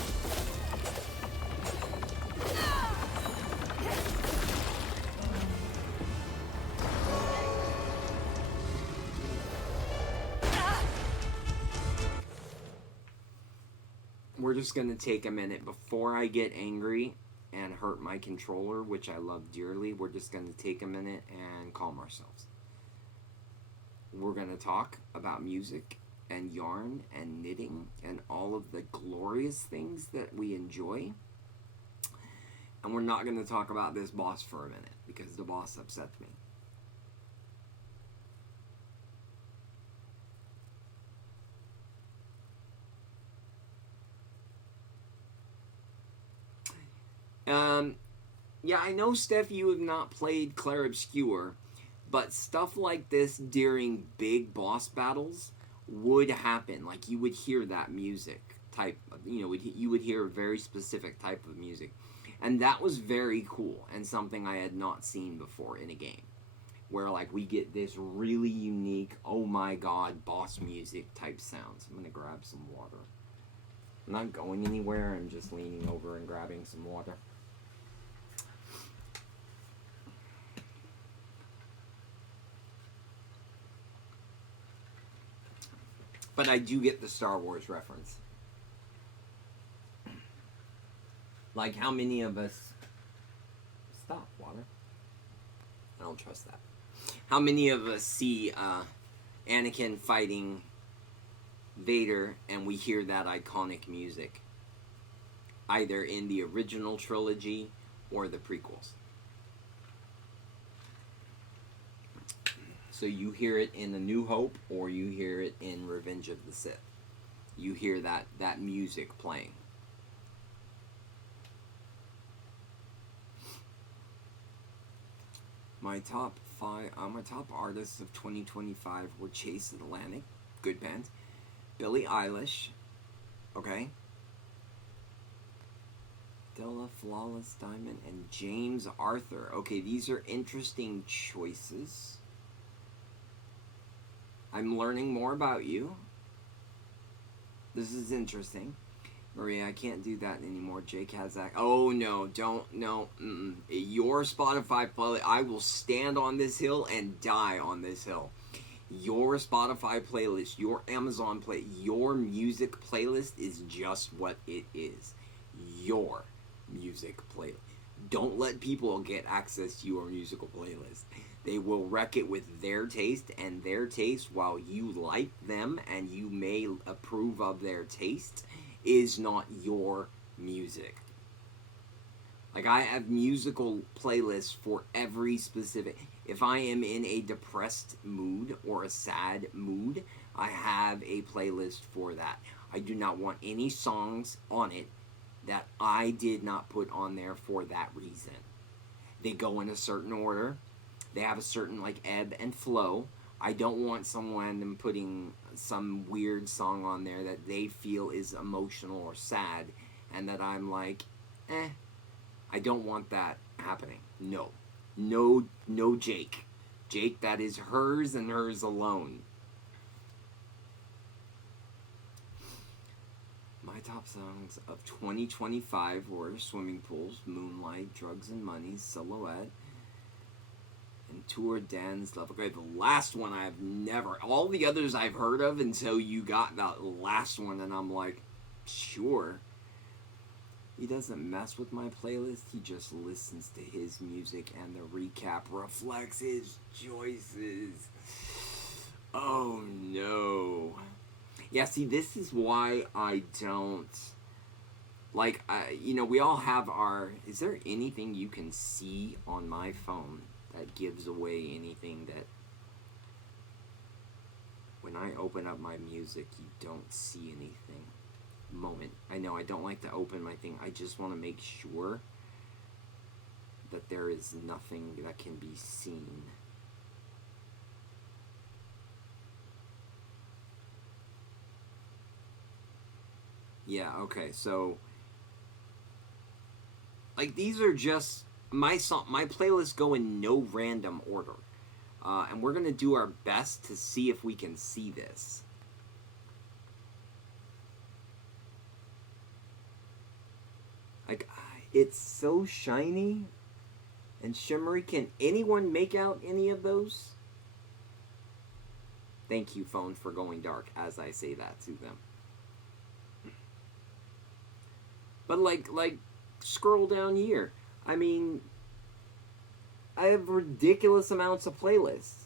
We're just gonna take a minute before I get angry and hurt my controller, which I love dearly. We're just gonna take a minute and calm ourselves. We're gonna talk about music and yarn and knitting and all of the glorious things that we enjoy. And we're not gonna talk about this boss for a minute because the boss upsets me. Yeah, I know, Steph, you have not played Clair Obscur, but stuff like this during big boss battles would happen. Like, you would hear that music type, you would hear a very specific type of music. And that was very cool and something I had not seen before in a game. Where, like, we get this really unique, oh my god, boss music type sounds. I'm gonna grab some water. I'm not going anywhere, I'm just leaning over and grabbing some water. But I do get the Star Wars reference. Like, how many of us... Stop, water. I don't trust that. How many of us see Anakin fighting Vader and we hear that iconic music? Either in the original trilogy or the prequels. So you hear it in A New Hope or you hear it in Revenge of the Sith. You hear that music playing. My top artists of 2025 were Chase Atlantic, good band, Billie Eilish. Okay. Della, Flawless Diamond, and James Arthur. Okay, these are interesting choices. I'm learning more about you. This is interesting. Maria, I can't do that anymore. Jake has that. Oh, no, don't, no. Your Spotify playlist, I will stand on this hill and die on this hill. Your Spotify playlist, your Amazon your music playlist is just what it is. Your music playlist. Don't let people get access to your musical playlist. They will wreck it with their taste, and their taste, while you like them and you may approve of their taste, is not your music. Like, I have musical playlists for every specific... If I am in a depressed mood or a sad mood, I have a playlist for that. I do not want any songs on it that I did not put on there for that reason. They go in a certain order. They have a certain, like, ebb and flow. I don't want someone putting some weird song on there that they feel is emotional or sad, and that I'm like, I don't want that happening. No. No, Jake. Jake, that is hers and hers alone. My top songs of 2025 were Swimming Pools, Moonlight, Drugs and Money, Silhouette, and Tour Dan's Love. Okay, the last one I've never... All the others I've heard of until you got that last one, and I'm like, sure. He doesn't mess with my playlist, he just listens to his music, and the recap reflects his choices. Oh, no. Yeah, see, this is why I don't... Like, we all have our... Is there anything you can see on my phone that gives away anything that... When I open up my music, you don't see anything. Moment. I know I don't like to open my thing. I just want to make sure that there is nothing that can be seen. Yeah, okay, so like these are just my playlists go in no random order. And we're gonna do our best to see if we can see this. Like, it's so shiny and shimmery. Can anyone make out any of those? Thank you, phone, for going dark as I say that to them. But like scroll down here. I mean, I have ridiculous amounts of playlists.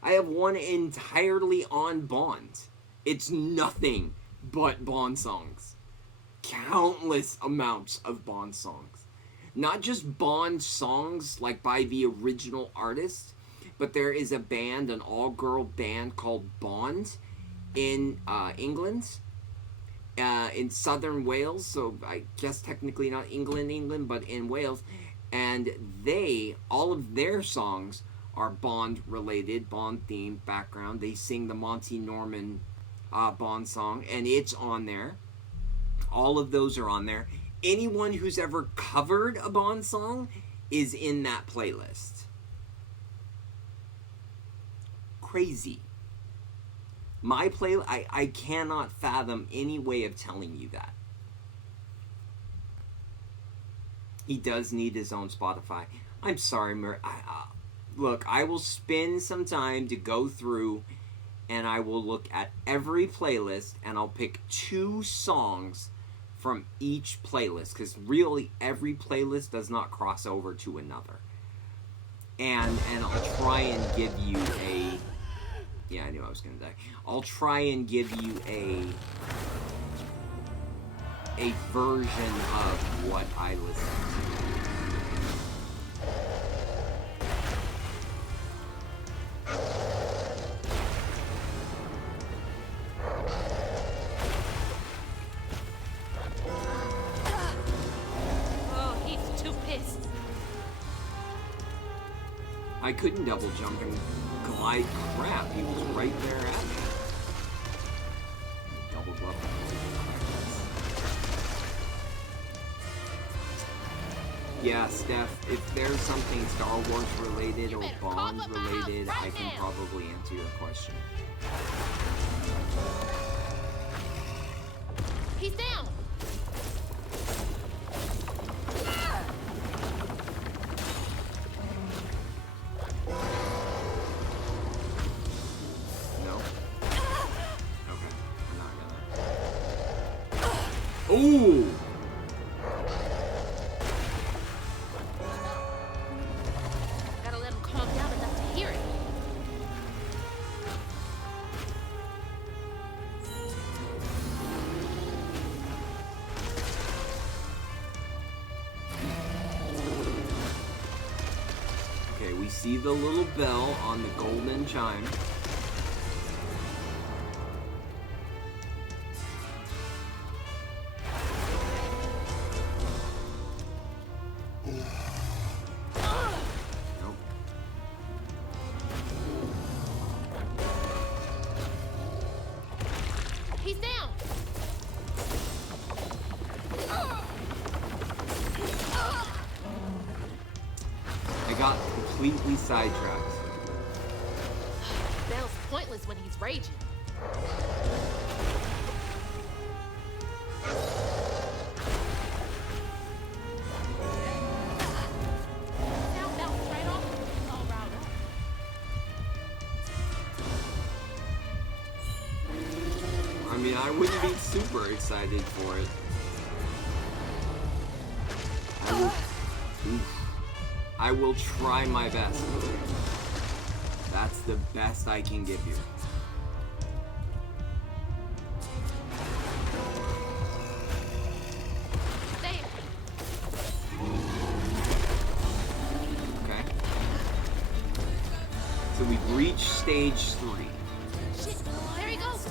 I have one entirely on Bond. It's nothing but Bond songs. Countless amounts of Bond songs. Not just Bond songs like by the original artist, but there is a band, an all-girl band called Bond in England, in southern Wales, so I guess technically not England, but in Wales, and all of their songs are Bond-related, Bond-themed background. They sing the Monty Norman Bond song, and it's on there. All of those are on there. Anyone who's ever covered a Bond song is in that playlist. Crazy. My I cannot fathom any way of telling you that. He does need his own Spotify. I'm sorry, look, I will spend some time to go through and I will look at every playlist and I'll pick 2 songs from each playlist, because really every playlist does not cross over to another. And I'll try and give you a... Yeah, I knew I was going to die. I'll try and give you a version of what I listen to. I couldn't double jump and glide crap. He was right there at me. Yeah, Steph, if there's something Star Wars related or Bonds related, I can probably answer your question. He's down. No? Okay, we're not gonna. Ooh! Gotta let him calm down enough to hear it. Okay, we see the little bell on the golden chime. Nope. He's down. I got completely sidetracked. Bell's pointless when he's raging. Sound bounced right off him when he's all riled up. I mean, I wouldn't be super excited for it. I will try my best. That's the best I can give you. There. Okay. So we've reached stage 3. There he goes.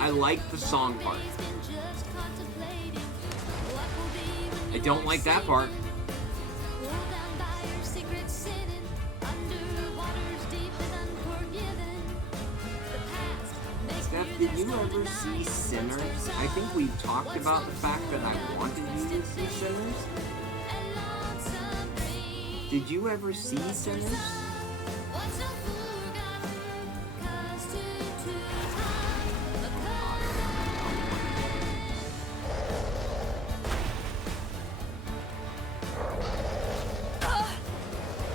I like the song part. I don't like that part. Steph, did you ever see Sinners? I think we've talked about the fact that I wanted you to see Sinners. Did you ever see Sinners?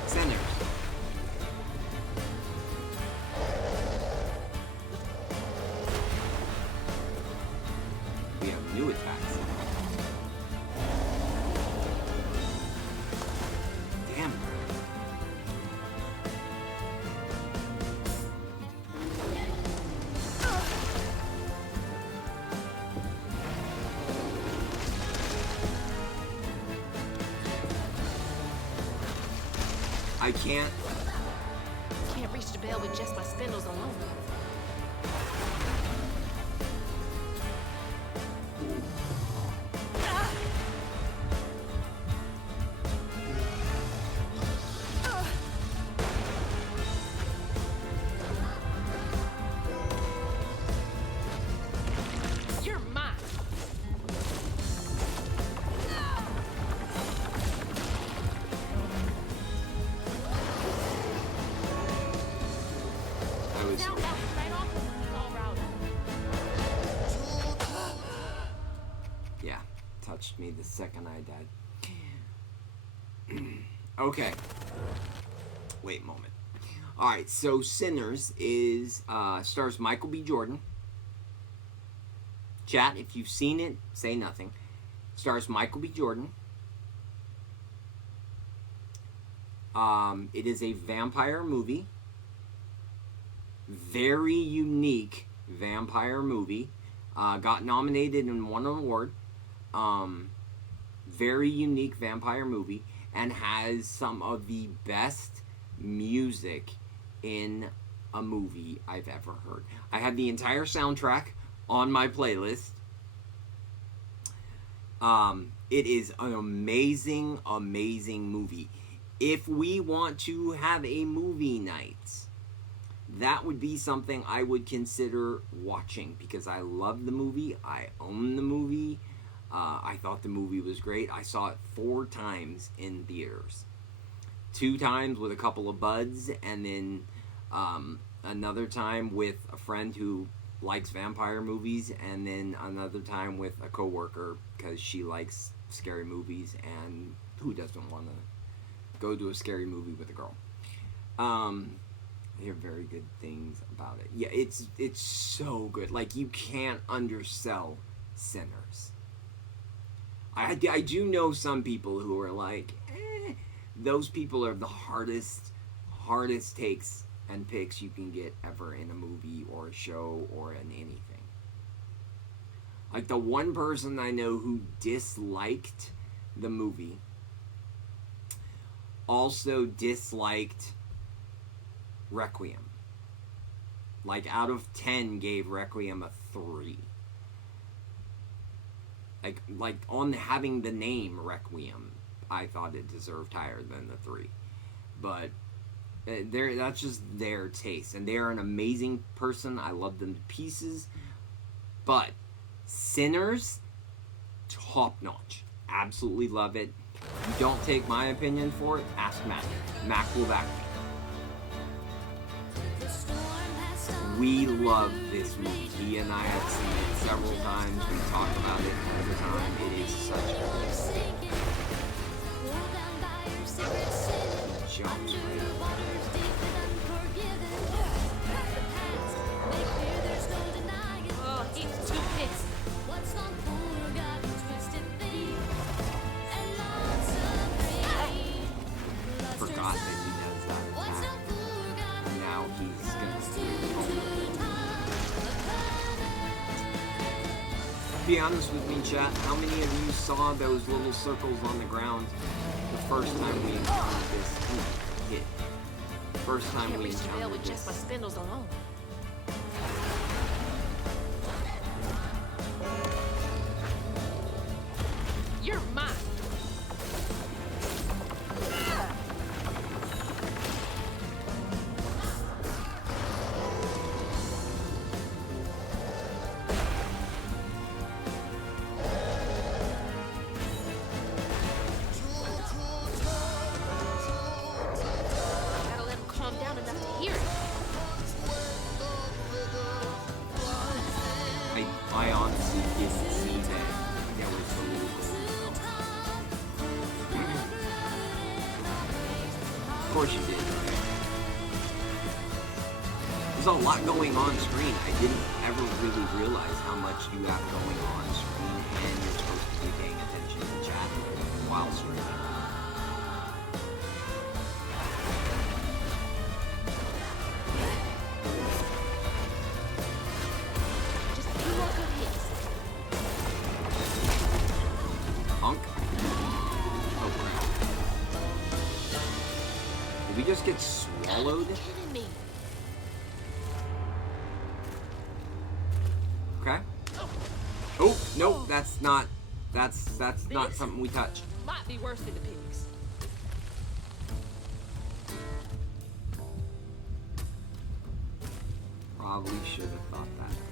Sinners. We have new attacks. Damn. I can't. Can't reach the bell with just my spindles alone. You're mine. I was. Sound bounced right off him when he's all riled up. Yeah, touched me the second I died. Okay. Wait a moment. Alright, so Sinners is stars Michael B. Jordan. Chat, if you've seen it, say nothing. Stars Michael B. Jordan. It is a vampire movie. Very unique vampire movie. Got nominated and won an award. Very unique vampire movie. And has some of the best music in a movie I've ever heard. I have the entire soundtrack on my playlist. It is an amazing, amazing movie. If we want to have a movie night, that would be something I would consider watching because I love the movie. I own the movie. I thought the movie was great. I saw it 4 times in theaters. 2 times with a couple of buds, and then another time with a friend who likes vampire movies, and then another time with a coworker because she likes scary movies, and who doesn't want to go to a scary movie with a girl? They hear very good things about it. Yeah, it's so good. Like, you can't undersell Sinners. I do know some people who are like, those people are the hardest takes and picks you can get ever in a movie or a show or in anything. Like, the one person I know who disliked the movie also disliked Requiem. Like, out of 10 gave Requiem a 3. Like on having the name Requiem, I thought it deserved higher than the 3. But that's just their taste, and they're an amazing person. I love them to pieces. But Sinners, top notch. Absolutely love it. If you don't take my opinion for it, ask Mac. Mac will back me. We love this movie. He and I have seen it several times. We talk about it all the time. It is such a good movie. He jumps right up. Oh, he's too pissed. Forgot that he does that attack. And now he's gonna be honest with me, chat. How many of you saw those little circles on the ground the first time we encountered this hit? First time Can't we reach the bell encountered with just my this. spindles alone. You're mine. Gotta let him calm down enough to hear it. I honestly didn't see that there was a little bit. Of course you did. There's a lot going on screen. I didn't ever really realize how much you have going on screen, and you're supposed to be paying attention to chat while streaming. Just a few more good hits. Punk. Oh crap. Did we just get swallowed? Kidding me. Okay. Oh, no, that's not something we touch. Might be worse than the pigs. Probably should have thought that through.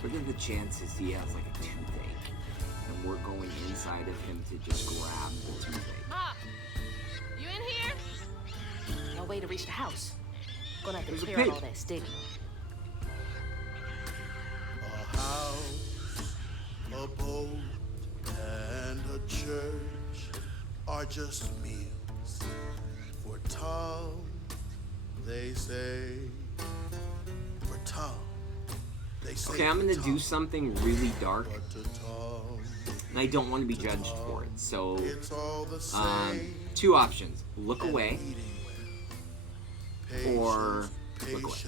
What are the chances he has like a toothache and we're going inside of him to just grab the toothache? Ma, you in here? No way to reach the house. Gonna have to There's a clear out pig. all that stigma. A house, a boat, and a church are just meals for Tom, they say. For Tom, they say. Okay, I'm for gonna Tom, do something really dark, but to Tom, and I don't want to be judged for it. So, it's all the same. 2 options: look and away, eating or patience, look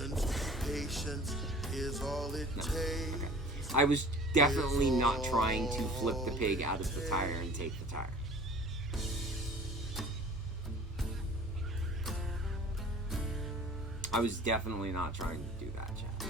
away. patience is all it No. takes. I was definitely not trying to flip the pig out of the tire and take the tire. I was definitely not trying to do that, chat.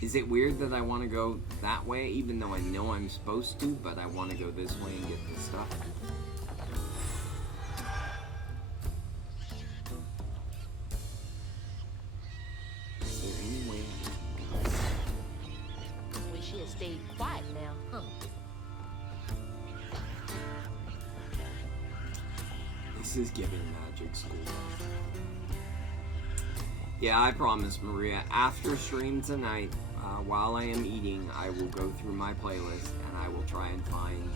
Is it weird that I want to go that way, even though I know I'm supposed to, but I want to go this way and get this stuff? Is there any way I can go? Wish she had stayed quiet now, huh? This is giving magic school. Yeah, I promise, Maria. After stream tonight, while I am eating, I will go through my playlist and I will try and find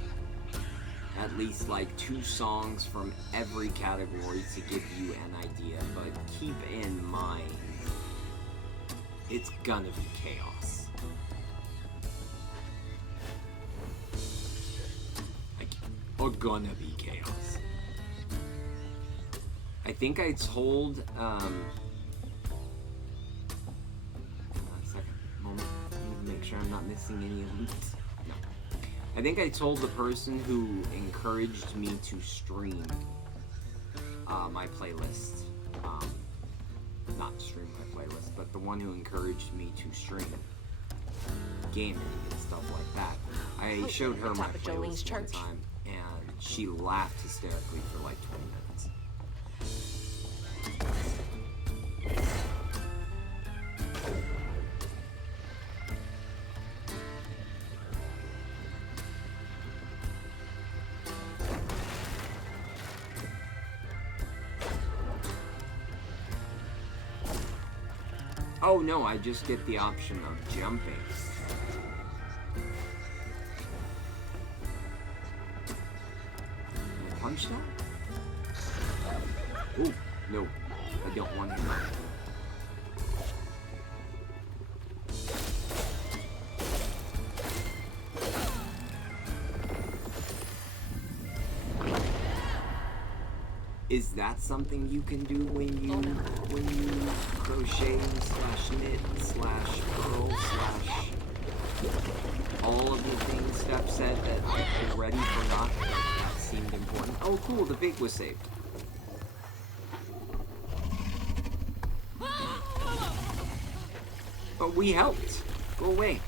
at least like 2 songs from every category to give you an idea. But keep in mind, it's gonna be chaos. Like, gonna be chaos. I think I told, make sure I'm not missing any loot. No. I think I told the person who encouraged me to stream my playlist. Not stream my playlist, but the one who encouraged me to stream gaming and stuff like that. I showed her my playlist one time, and she laughed hysterically for like 20 minutes. Oh no, I just get the option of jumping. Can I punch that? Ooh, no, I don't want him. Is that something you can do when you crochet slash knit slash purl slash all of the things Steph said that I already forgot that seemed important? Oh cool, the pig was saved. But we helped. Go away.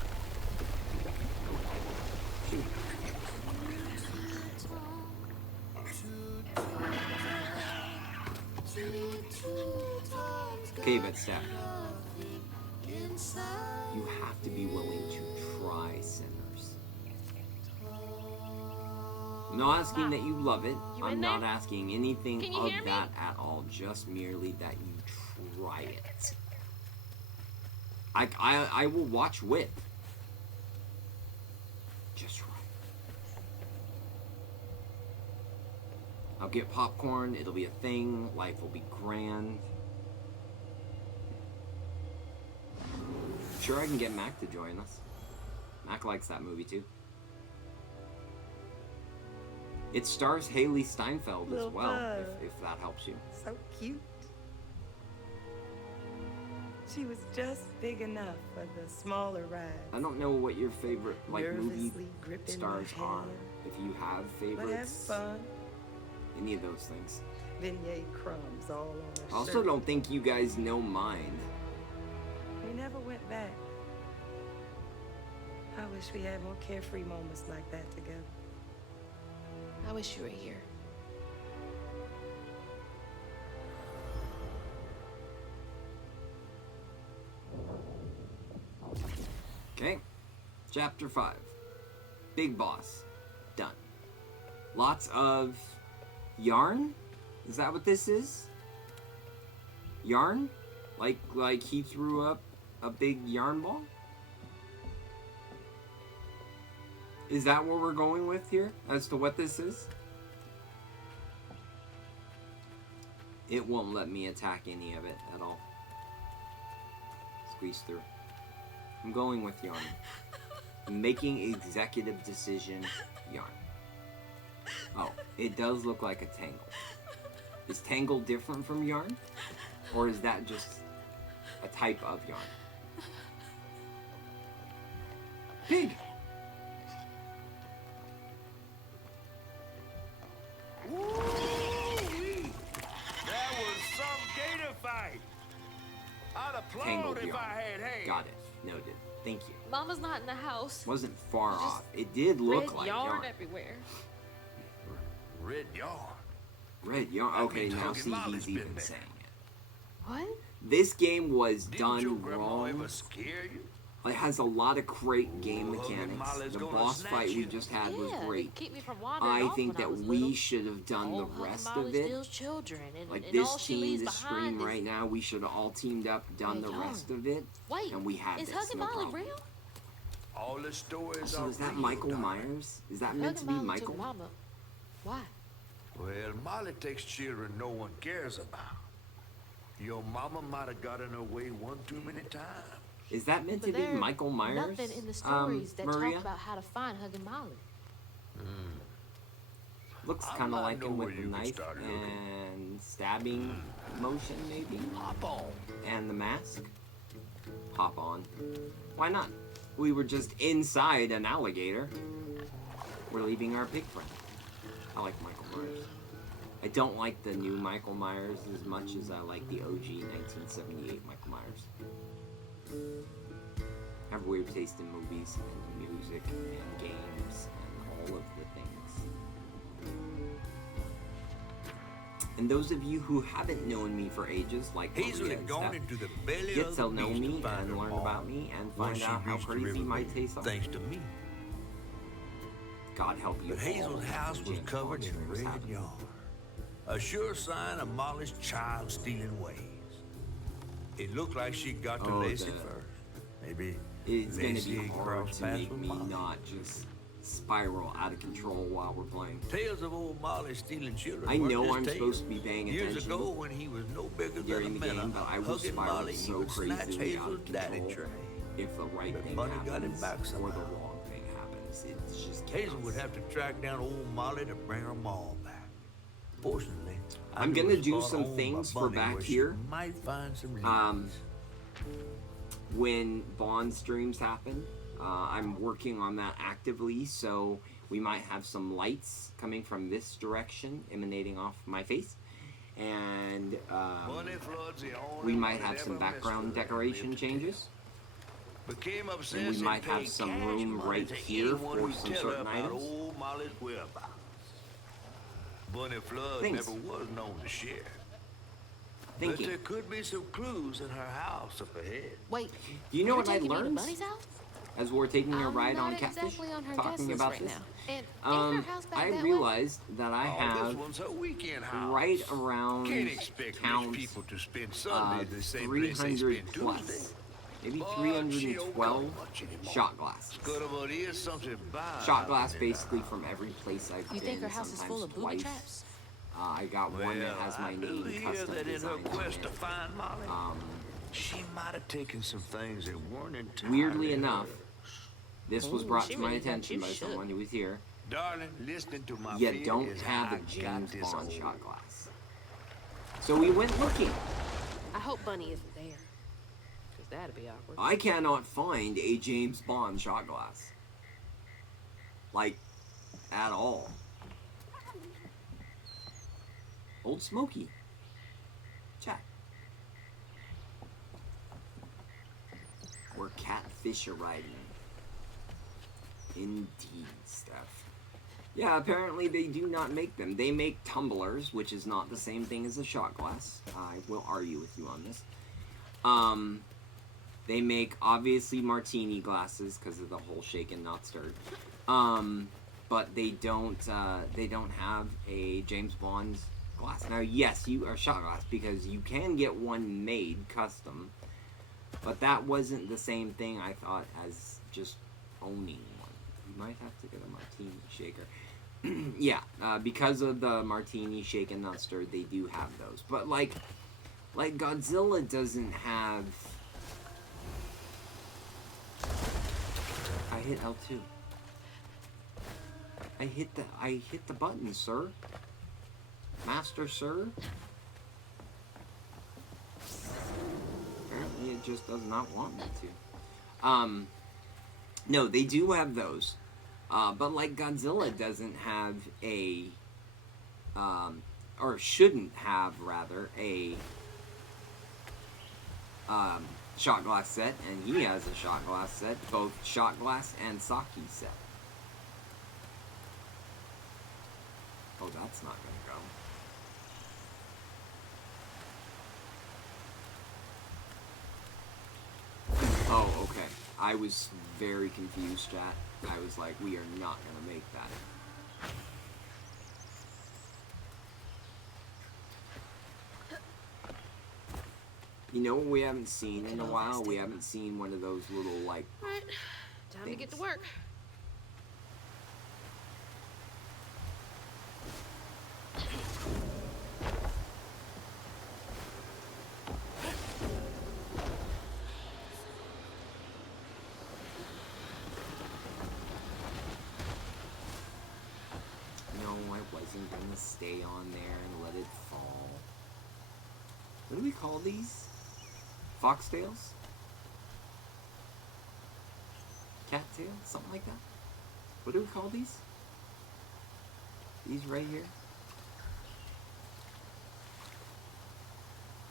Shoot. Okay, but Steph, you have to be willing to try Sinners. I'm not asking that you love it. I'm not asking anything of that at all. Just merely that you try it. I will watch Whip. Just try. I'll get popcorn. It'll be a thing. Life will be grand. Sure, I can get Mac to join us. Mac likes that movie too. It stars Haley Steinfeld as well, if that helps you. So cute. She was just big enough for the smaller rides. I don't know what your favorite movie Nervously gripping stars my are. hand. If you have But have favorites, fun. any of those things. Beignet crumbs all on her I also shirt. don't think you guys know mine. We never went back. I wish we had more carefree moments like that together. I wish you were here. Okay, chapter 5. Big Boss. Done. Lots of yarn? Is that what this is? Yarn? Like he threw up a big yarn ball? Is that what we're going with here as to what this is? It won't let me attack any of it at all. Squeeze through. I'm going with yarn. Making executive decision, yarn. Oh, it does look like a tangle. Is tangle different from yarn? Or is that just a type of yarn? Pig! Woo-wee! That was some gator fight. I'd applaud Tangled if yarn. I had hands. Got it. Noted. Thank you. Mama's not in the house. Wasn't far Just off. It did look Red like yarn yarn. everywhere. Red yarn. Red yarn. That Okay, means now Huggin' see, Molly's he's been even there. saying it. What? This game was Didn't your done grandma wrong. ever scare you? It has a lot of great game Oh, Huggin' mechanics. Molly's The gonna boss snatch fight we you. just had was Yeah, great. to keep me from wandering I off think when I that was we little. should have done Oh, the Huggin' rest Molly of it. steals children, and, Like and all this she team, leaves this stream behind right is... now, we should have all teamed up, done the Red rest yarn. of it, Wait, and we had is this. Huggin' No Molly problem. real? All the stories So are is that real, Michael darling. Myers? Is that meant to be Huggin' Molly took Michael? Mama. Why? Well, Molly takes children no one cares about. Your mama might have gotten away one too many times. Is that meant to But be there's Michael Myers? nothing in the stories that Maria? talk about how to find Huggin' Molly. Looks I kind of might like know him where with the you can knife start looking. and stabbing motion, maybe? Hop on. And the mask? Hop on. Why not? We were just inside an alligator. We're leaving our pig friend. I like Michael Myers. I don't like the new Michael Myers as much as I like the OG 1978 Michael Myers. I have weird taste in movies and music and games and all of the things. And those of you who haven't known me for ages, like Hazel Maria had and gone stuff, into the belly get of to the know beast me to find and her learn mom. about me and Once find she out how reached the crazy river my bed, tastes are. thanks to me. God help you. But Hazel's all, house was James covered Bond in streams red happen. yarn. A sure sign of Molly's child-stealing ways. It looked like she got to Oh, Lacey the- first. Maybe It's gonna Lacey be had hard crossed to paths make with me Molly. not just spiral out of control while we're playing. Tales of old Molly stealing children. I weren't know just I'm tales. supposed to be paying Years attention ago, when he was no bigger during than the a game, minnow, but I will Huggin' spiral Molly so even snatched crazily out Hazel's of daddy control tray. if the right But thing Bunny got him happens back or the somehow. wrong thing happens. It's just Hazel chaos. would have to track down old Molly to bring her mom back. Fortunately, I I'm knew gonna a do spot some owned by things for Bunny back where she here. might find some Um, leads. When Bond streams happen, I'm working on that actively, so we might have some lights coming from this direction emanating off my face, and Bunny Flood's the only we one might that have some ever messed background with her, decoration lived to tell. changes, Became obsessed and we and might have paid some cash room money right to here anyone for who'd some tell her certain about items. old Molly's whereabouts. Bunny Flood Things. never was known to share. But Thinking. there could be some clues in her house up ahead. Wait, Do you know you're what I taking me to learned Bunny's house? as we're taking a I'm ride not on Catfish, exactly on her guest talking list about right this? now. And ain't her house back I that way? realized that I Oh, this have one's a weekend house. right around Can't expect rich counts people to spend Sunday the same place they 300 spend plus, Tuesday. maybe But she don't 312 come much anymore. shot glasses. Good of it is something bad Shot glass happening in her basically house. from every place I've You been, think her house is full sometimes of booby twice. traps? I got one that has my I name do hear custom that in her designed on quest to it. find Molly, she might have taken some things that weren't entirely Weirdly enough, hers. this was Ooh, brought she to my really got attention you by shook. someone who was here. Darling, listening to my You fear don't is have how a I got James this Bond old. shot glass. So we went looking. I hope Bunny isn't there. Because that'd be awkward. I cannot find a James Bond shot glass. Like, at all. Old Smoky. Chat. We're catfish riding. Indeed, Steph. Yeah, apparently they do not make them. They make tumblers, which is not the same thing as a shot glass. I will argue with you on this. They make, obviously, martini glasses because of the whole shaken, not stirred. But they don't have a James Bond glass. Now, yes, you are shot glass because you can get one made custom, but that wasn't the same thing I thought as just owning one. You might have to get a martini shaker. Yeah, because of the martini shaken, not stirred, they do have those. But like Godzilla doesn't have. I hit L2. I hit the button, sir. Master, sir. Apparently it just does not want me to. No, they do have those. But like Godzilla doesn't have a, or shouldn't have rather, a shot glass set, and he has a shot glass set, both shot glass and sake set. Oh, that's not gonna go. Oh, okay. I was very confused, chat. I was like, we are not gonna make that. You know what we haven't seen in a while? We haven't seen one of those little, like, Alright, time to get to work. No, I wasn't gonna stay on there and let it fall. What do we call these? Foxtails? Cattails? Something like that? What do we call these? These right here?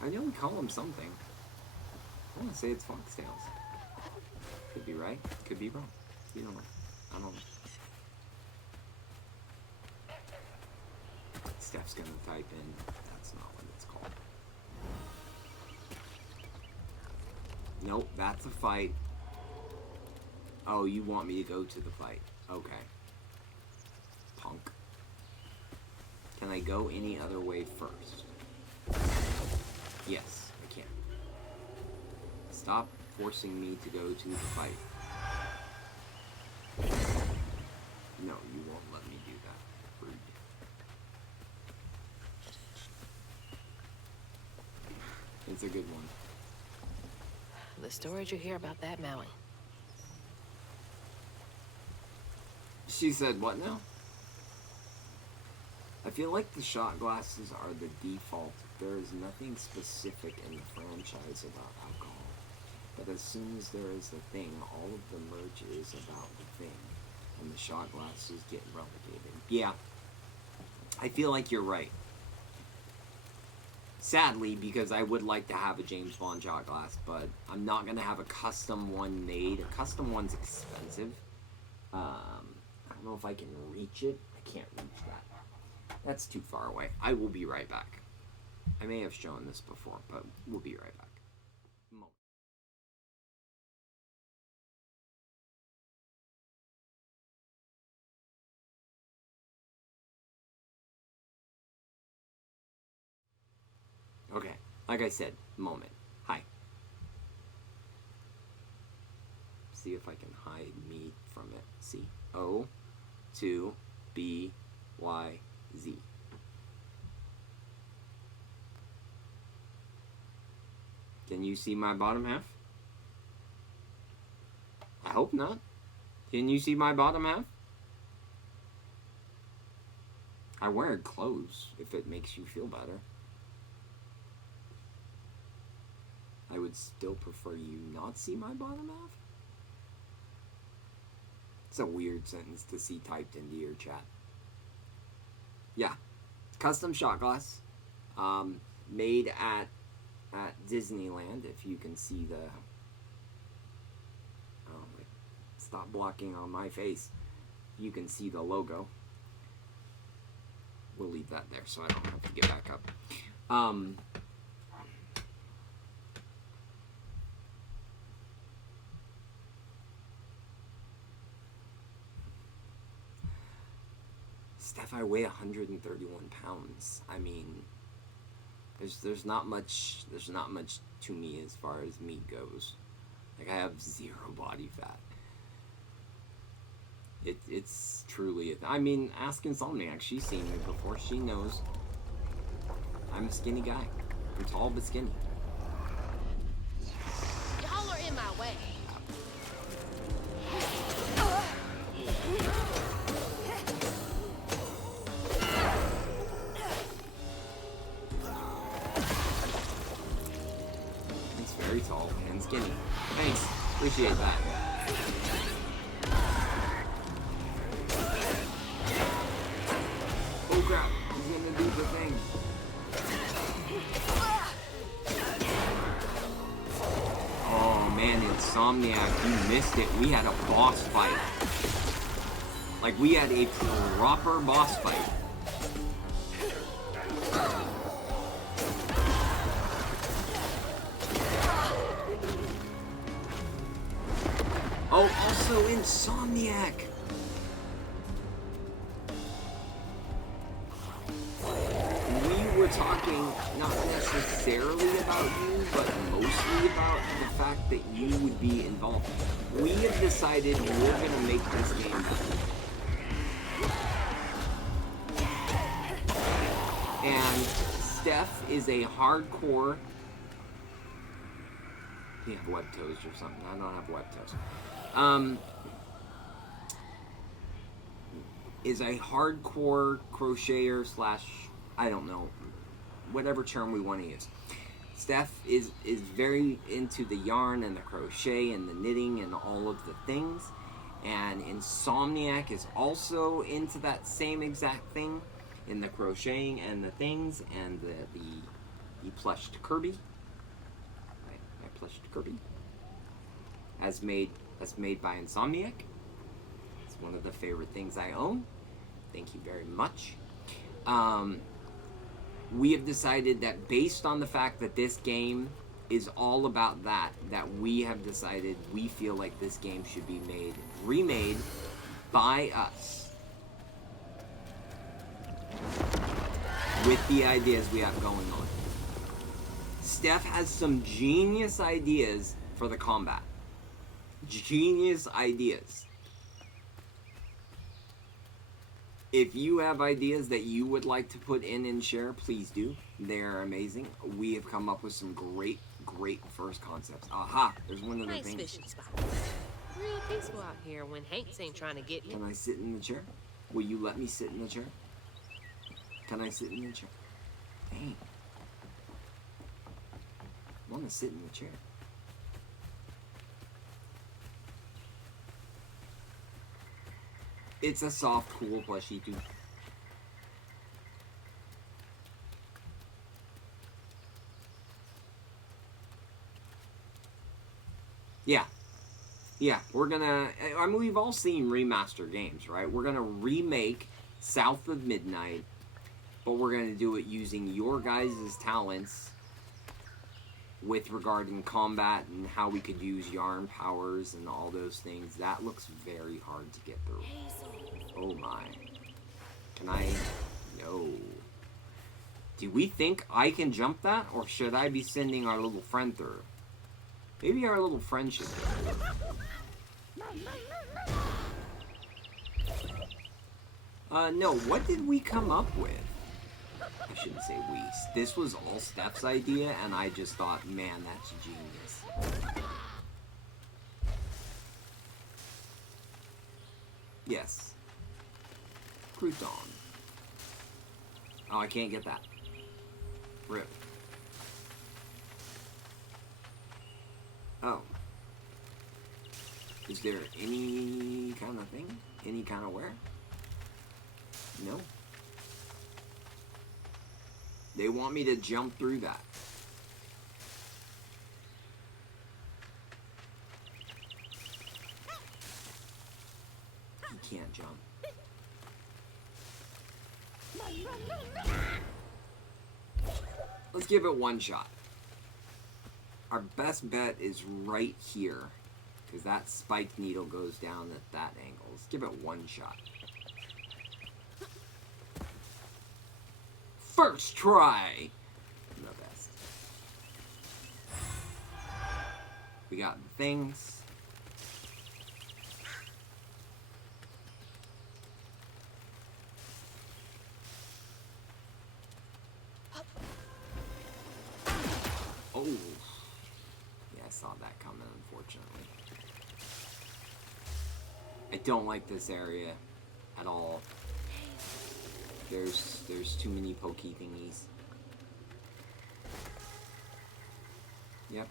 I know we call them something. I want to say it's foxtails. Could be right, could be wrong. You don't know. I don't know. Steph's gonna type in, that's not what it's called. Nope, that's a fight. Oh, you want me to go to the fight. Okay. Punk. Can I go any other way first? Yes, I can. Stop forcing me to go to the fight. No, you won't let me do that. Rude. It's a good one. The stories you hear about that Maui. She said, what now? I feel like the shot glasses are the default. There is nothing specific in the franchise about alcohol. But as soon as there is a thing, all of the merch is about the thing. And the shot glasses get relegated. Yeah. I feel like you're right. Sadly, because I would like to have a James Bond shot glass, but I'm not going to have a custom one made. A custom one's expensive. I don't know if I can reach it. I can't reach that. That's too far away. I will be right back. I may have shown this before, but we'll be right back. Okay, like I said, moment. Hi. See if I can hide me from it. See? O, 2, B, Y, Z. Can you see my bottom half? I hope not. Can you see my bottom half? I wear clothes if it makes you feel better. I would still prefer you not see my bottom half. It's a weird sentence to see typed into your chat. Yeah, custom shot glass, made at Disneyland. If you can see the, oh wait, stop blocking on my face. You can see the logo. We'll leave that there so I don't have to get back up. Steph, I weigh 131 pounds. I mean, there's not much to me as far as meat goes. Like, I have 0 body fat. It's truly I mean, ask Insomniac. She's seen me before. She knows I'm a skinny guy. I'm tall but skinny. Y'all are in my way. It's very tall and skinny. Thanks. Appreciate that. Oh crap, he's gonna do the thing. Oh, And Insomniac, you missed it. We had a boss fight. Like, we had a proper boss fight. Oh, also Insomniac. We were talking not necessarily about you, but mostly about the fact that you would be involved. We have decided we're going to make this game better. And Steph is a hardcore... You have web toes or something. I don't have web toes. Is a hardcore crocheter slash, I don't know, whatever term we want to use. Steph is very into the yarn and the crochet and the knitting and all of the things. And Insomniac is also into that same exact thing in the crocheting and the things and the plushed Kirby. My plushed Kirby. As made by Insomniac. It's one of the favorite things I own. Thank you very much. We have decided that based on the fact that this game is all about that we have decided we feel like this game should be remade by us with the ideas we have going on. Steph has some genius ideas for the combat. Genius ideas. If you have ideas that you would like to put in and share, please do. They're amazing. We have come up with some great first concepts. Aha, there's one of the Nice things. fishing spot. Real peaceful out here when Hanks ain't trying to get me. Can I sit in the chair? Will you let me sit in the chair? Can I sit in the chair? Dang. I want to sit in the chair. It's a soft, cool plushie too. Yeah, we're gonna, I mean, we've all seen remaster games, right? We're gonna remake South of Midnight, but we're gonna do it using your guys' talents with regarding combat and how we could use yarn powers and all those things. That looks very hard to get through. Oh my. Can I? No. Do we think I can jump that? Or should I be sending our little friend through? Maybe our little friend should go through. No, what did we come up with? I shouldn't say we. This was all Steph's idea, and I just thought, man, that's genius. Yes. Crouton. Oh, I can't get that. Rip. Oh. Is there any kind of thing? Any kind of wear? No. They want me to jump through that. He can't jump. Let's give it one shot. Our best bet is right here, because that spiked needle goes down at that angle. Let's give it one shot. First try! The best. We got the things. Oh. Yeah, I saw that coming, unfortunately. I don't like this area at all. There's too many pokey thingies. Yep,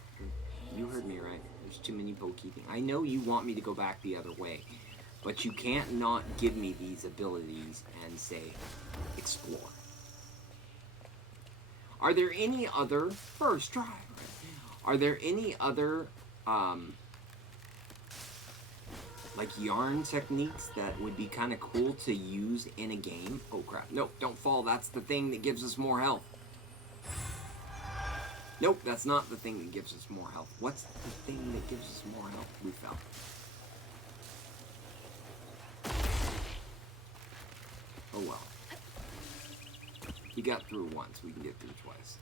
you heard me right. There's too many pokey things. I know you want me to go back the other way, but you can't not give me these abilities and say, explore. Are there any other, first try, are there any other like yarn techniques that would be kind of cool to use in a game. Oh crap, nope, don't fall, that's the thing that gives us more health. Nope, that's not the thing that gives us more health. What's the thing that gives us more health? We fell. Oh well. We got through once, we can get through twice.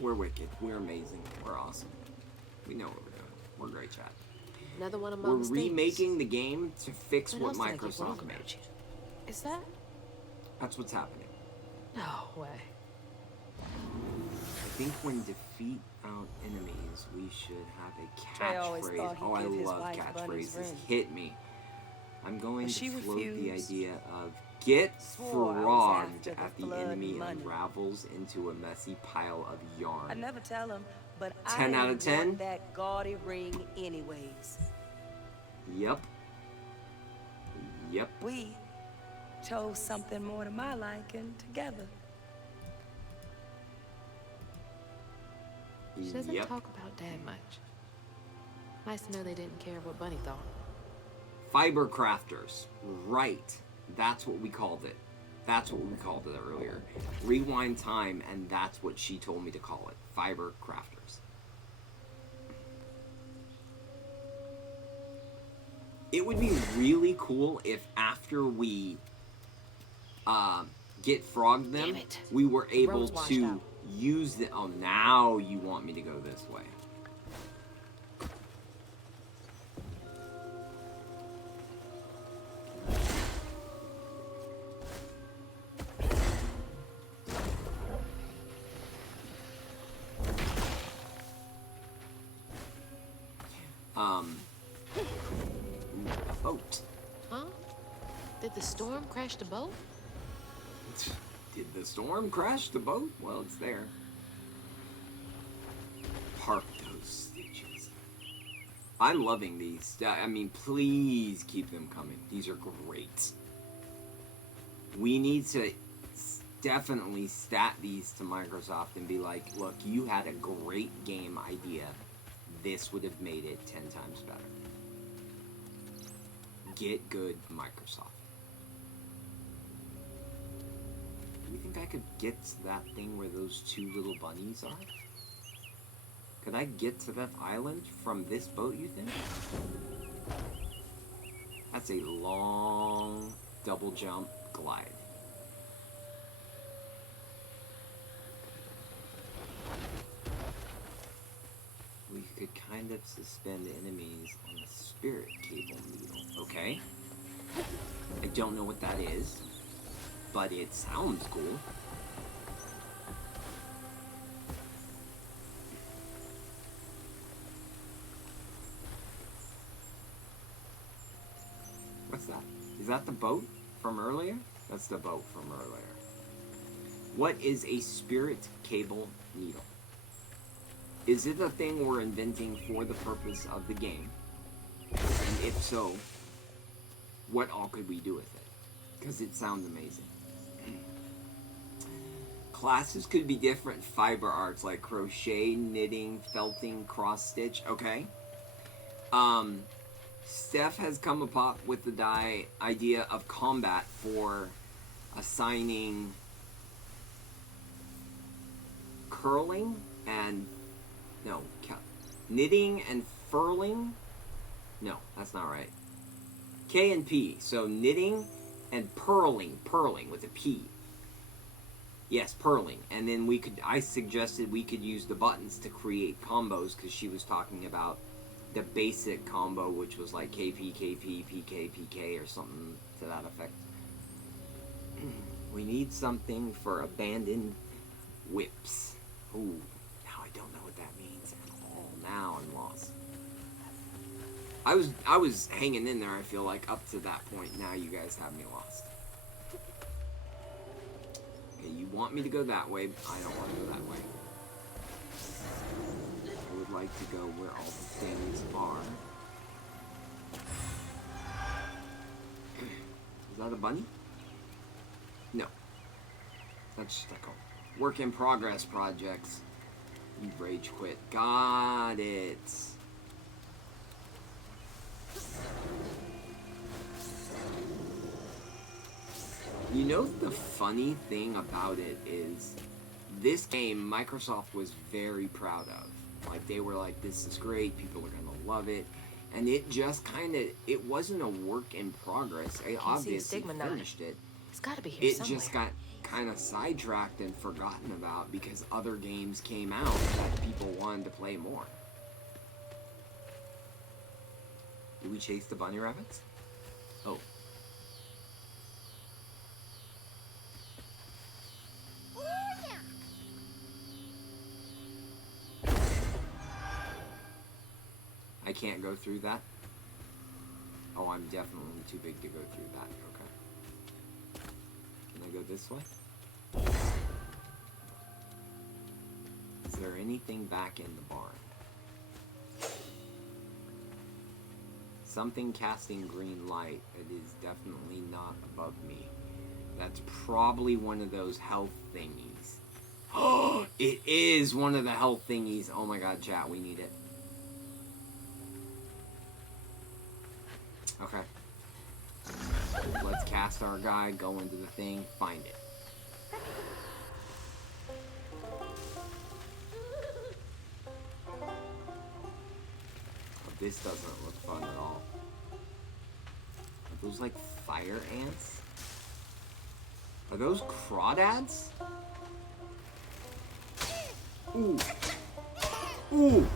We're wicked, we're amazing, we're awesome. We know what we're doing. We're great, chat. Another one of my We're mistakes. remaking the game to fix what else did I get wrong Microsoft made. about you? Is that? That's what's happening. No way. I think when defeat out enemies, we should have a Trey always catchphrase. thought he'd Oh, I give his love wife Bunny's catchphrases. ring. Hit me. I'm going But to she float the refused. idea of get Swore I was frogged after the at the blood enemy money. unravels into a messy pile of yarn. I never tell him, but 10 I out of ain't 10? want that gaudy ring anyways. Yep. Yep. We chose something more to my liking together. She doesn't Yep. talk about Dad much. Nice to know they didn't care what Bunny thought. Fiber crafters. Right. That's what we called it. That's what we called it earlier. Rewind time, and that's what she told me to call it. Fiber crafters. It would be really cool if after we get frogged them, Damn it. we were The able road's washed to out. use the... Oh, now you want me to go this way. Boat. Huh? Did the storm crash the boat? Did the storm crash the boat? Well, it's there. Park those stitches. I'm loving these. I mean, please keep them coming. These are great. We need to definitely stat these to Microsoft and be like, look, you had a great game idea. This would have made it 10 times better. Get good, Microsoft. Do you think I could get to that thing where those two little bunnies are? Could I get to that island from this boat, you think? That's a long double jump glide. We could kind of suspend enemies on the spirit cable needle. Okay. I don't know what that is, but it sounds cool. What's that? Is that the boat from earlier? That's the boat from earlier. What is a spirit cable needle? Is it a thing we're inventing for the purpose of the game? And if so, what all could we do with it? Because it sounds amazing. Classes could be different fiber arts like crochet, knitting, felting, cross stitch. Okay. Steph has come up with the idea of combat for assigning curling and knitting and furling. No, that's not right. K and P. So knitting and purling with a P. Yes, purling. And then I suggested we could use the buttons to create combos because she was talking about the basic combo, which was like KP, KP, PK, PK, or something to that effect. We need something for abandoned whips. Ooh, now I don't know what that means at all. Now I'm lost. I was hanging in there, I feel like, up to that point. Now you guys have me lost. Okay, you want me to go that way. I don't want to go that way. I would like to go where all the things are. Is that a bunny? No. That's just a work in progress projects. You rage quit. Got it. You know, the funny thing about it is this game Microsoft was very proud of. Like, they were like, this is great, people are gonna love it. And it just kind of, it wasn't a work in progress. It obviously finished it. It's gotta be here It just got kind of sidetracked and forgotten about because other games came out that people wanted to play more. Do we chase the bunny rabbits? Oh. I can't go through that? Oh, I'm definitely too big to go through that. Okay. Can I go this way? Is there anything back in the barn? Something casting green light. It is definitely not above me. That's probably one of those health thingies. Oh, it is one of the health thingies. Oh my god, chat, we need it. Okay. Let's cast our guy, go into the thing, find it. Oh, this doesn't look fun at all. Are those like fire ants? Are those crawdads? Ooh. Ooh!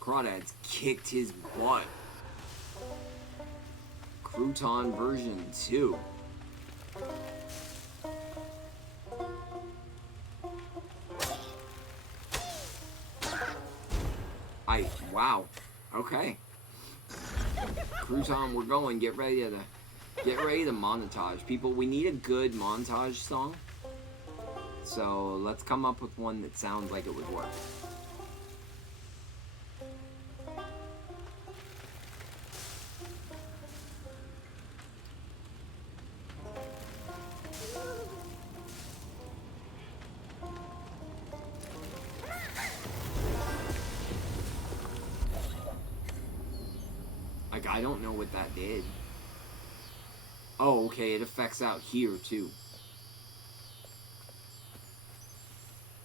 Crawdads kicked his butt. Crouton version 2. Wow. Okay. Crouton, we're going. Get ready to montage. People, we need a good montage song. So let's come up with one that sounds like it would work. Like, I don't know what that did. Oh, okay, it affects out here, too.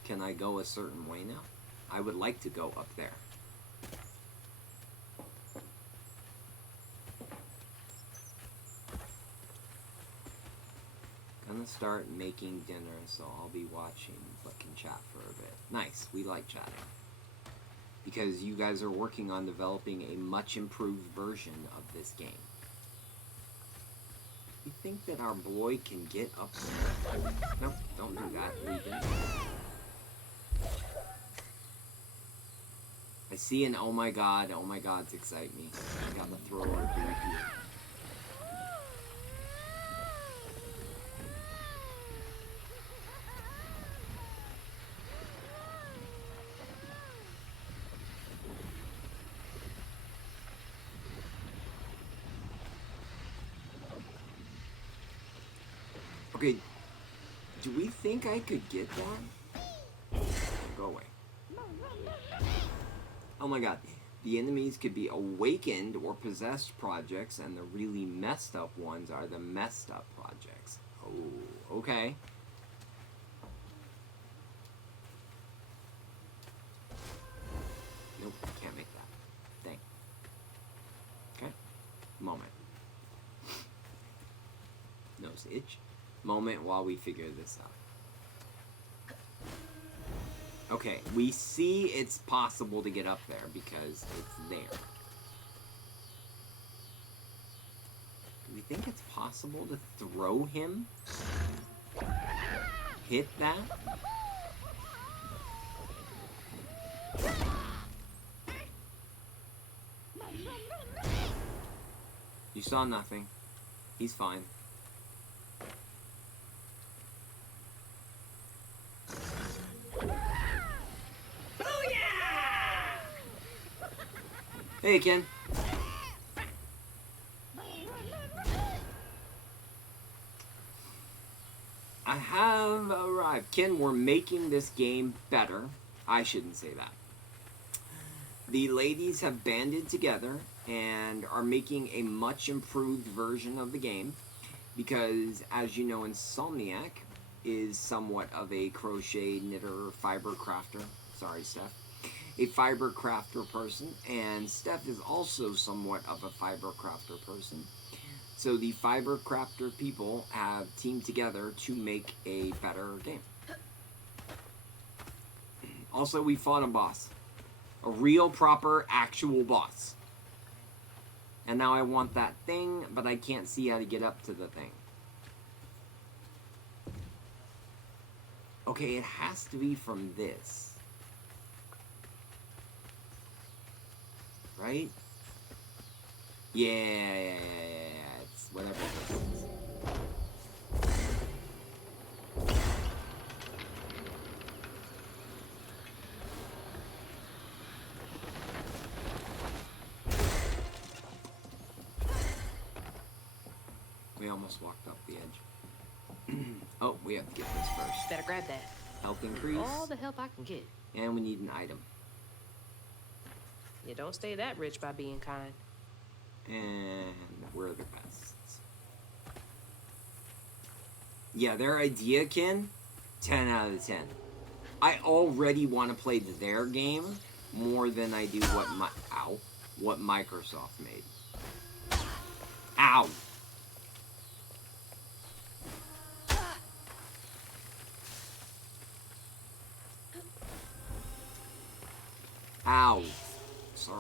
Can I go a certain way now? I would like to go up there. Gonna start making dinner, so I'll be watching, but can chat for a bit. Nice, we like chatting. Because you guys are working on developing a much improved version of this game. You think that our boy can get up there? Nope, don't do that. Leave him. I see an oh my gods excite me. I gotta throw our baby here. Okay, do we think I could get that? Go away. Oh my god. The enemies could be awakened or possessed projects, and the really messed up ones are the messed up projects. Oh, okay. Nope, can't make that. Dang. Okay. Moment. Nose itch. Moment while we figure this out. Okay, we see it's possible to get up there because it's there. Do we think it's possible to throw him? Hit that? You saw nothing. He's fine. Hey, Ken. I have Ken, we're making this game better. I shouldn't say that. The ladies have banded together and are making a much improved version of the game because, as you know, Insomniac is somewhat of a crochet knitter fiber crafter. Sorry, Steph. A fiber crafter person, and Steph is also somewhat of a fiber crafter person. So the fiber crafter people have teamed together to make a better game. Also, we fought a boss. A real, proper, actual boss. And now I want that thing, but I can't see how to get up to the thing. Okay, it has to be from this. Right? Yeah. It's whatever this is. We almost walked up the edge. Oh, we have to get this first. Better grab that. Health increase. All the help I can get. And we need an item. You don't stay that rich by being kind. And we're the best. Yeah, their idea, Ken, 10 out of 10. I already want to play their game more than I do what Microsoft made. Ow! Ow, sir.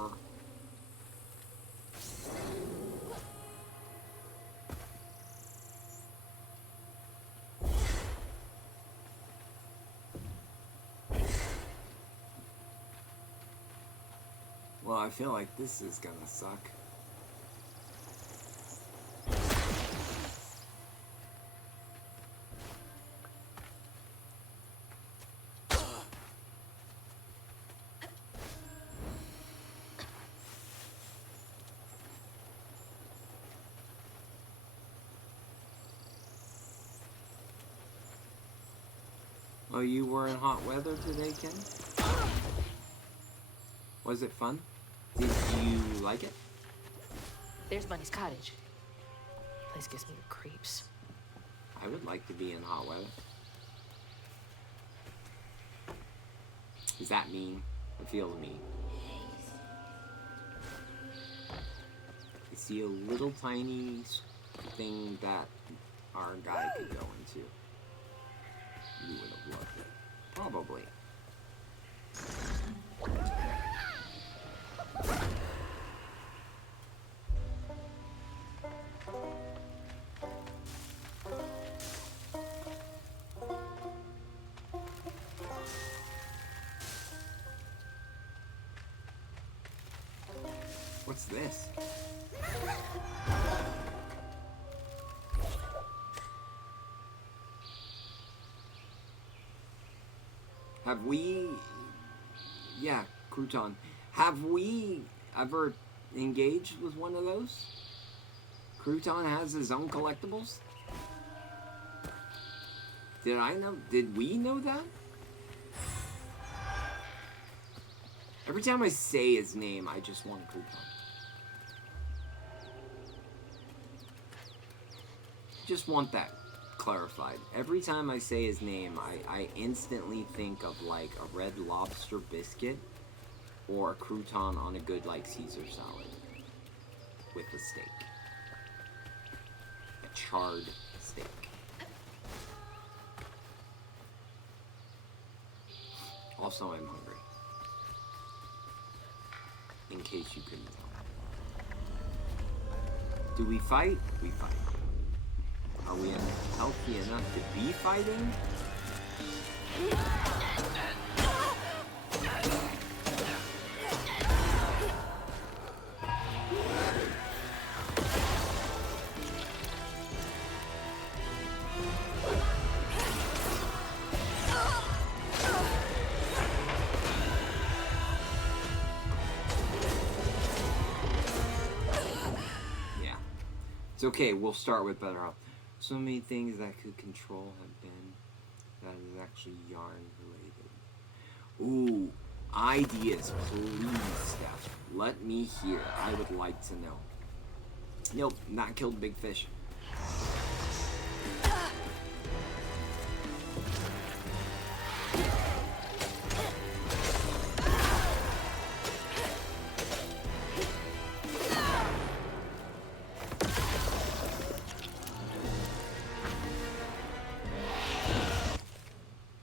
Well, I feel like this is gonna suck. Oh, you were in hot weather today, Ken? Was it fun? Did you like it? There's Bunny's cottage. Place gives me the creeps. I would like to be in hot weather. Does that mean? It feels mean. I see a little tiny thing that our guy could go into. You would have loved it. Probably. What's this? Have we... Yeah, crouton. Have we ever engaged with one of those? Crouton has his own collectibles? Did I know? Did we know that? Every time I say his name, I just want Crouton. Just want that clarified. Every time I say his name, I instantly think of like a Red Lobster biscuit or a crouton on a good like Caesar salad with a steak. A charred steak. Also, I'm hungry. In case you couldn't tell. Do we fight? We fight. Are we healthy enough to be fighting? Yeah. It's okay, we'll start with better health. So many things that could control have been that is actually yarn related. Ooh, ideas, please, Steph. Let me hear. I would like to know. Nope, not killed big fish.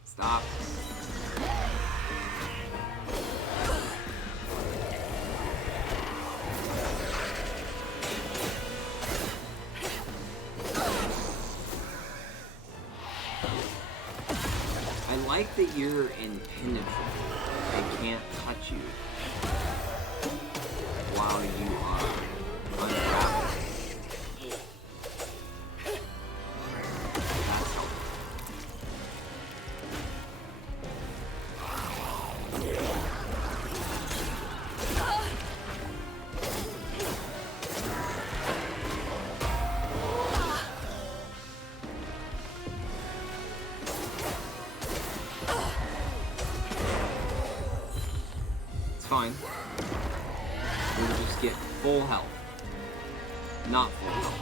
Stop. I like that you're impenetrable. They can't touch you while you are unraveling. That's helpful. It's fine. We'll just get full health. Not full health.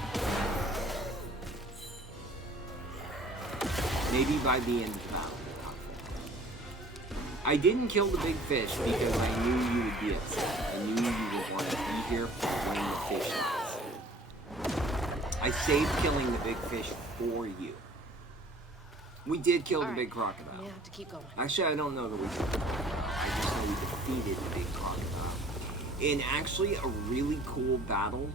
Maybe by the end of the battle. We'll have full health. I didn't kill the big fish because I knew you would be upset. I knew you would want to be here for when the fish dies. I saved killing the big fish for you. We did kill the big crocodile. We have to keep going. Actually, I don't know that we killed the crocodile. I just know we defeated the big crocodile. In actually a really cool battle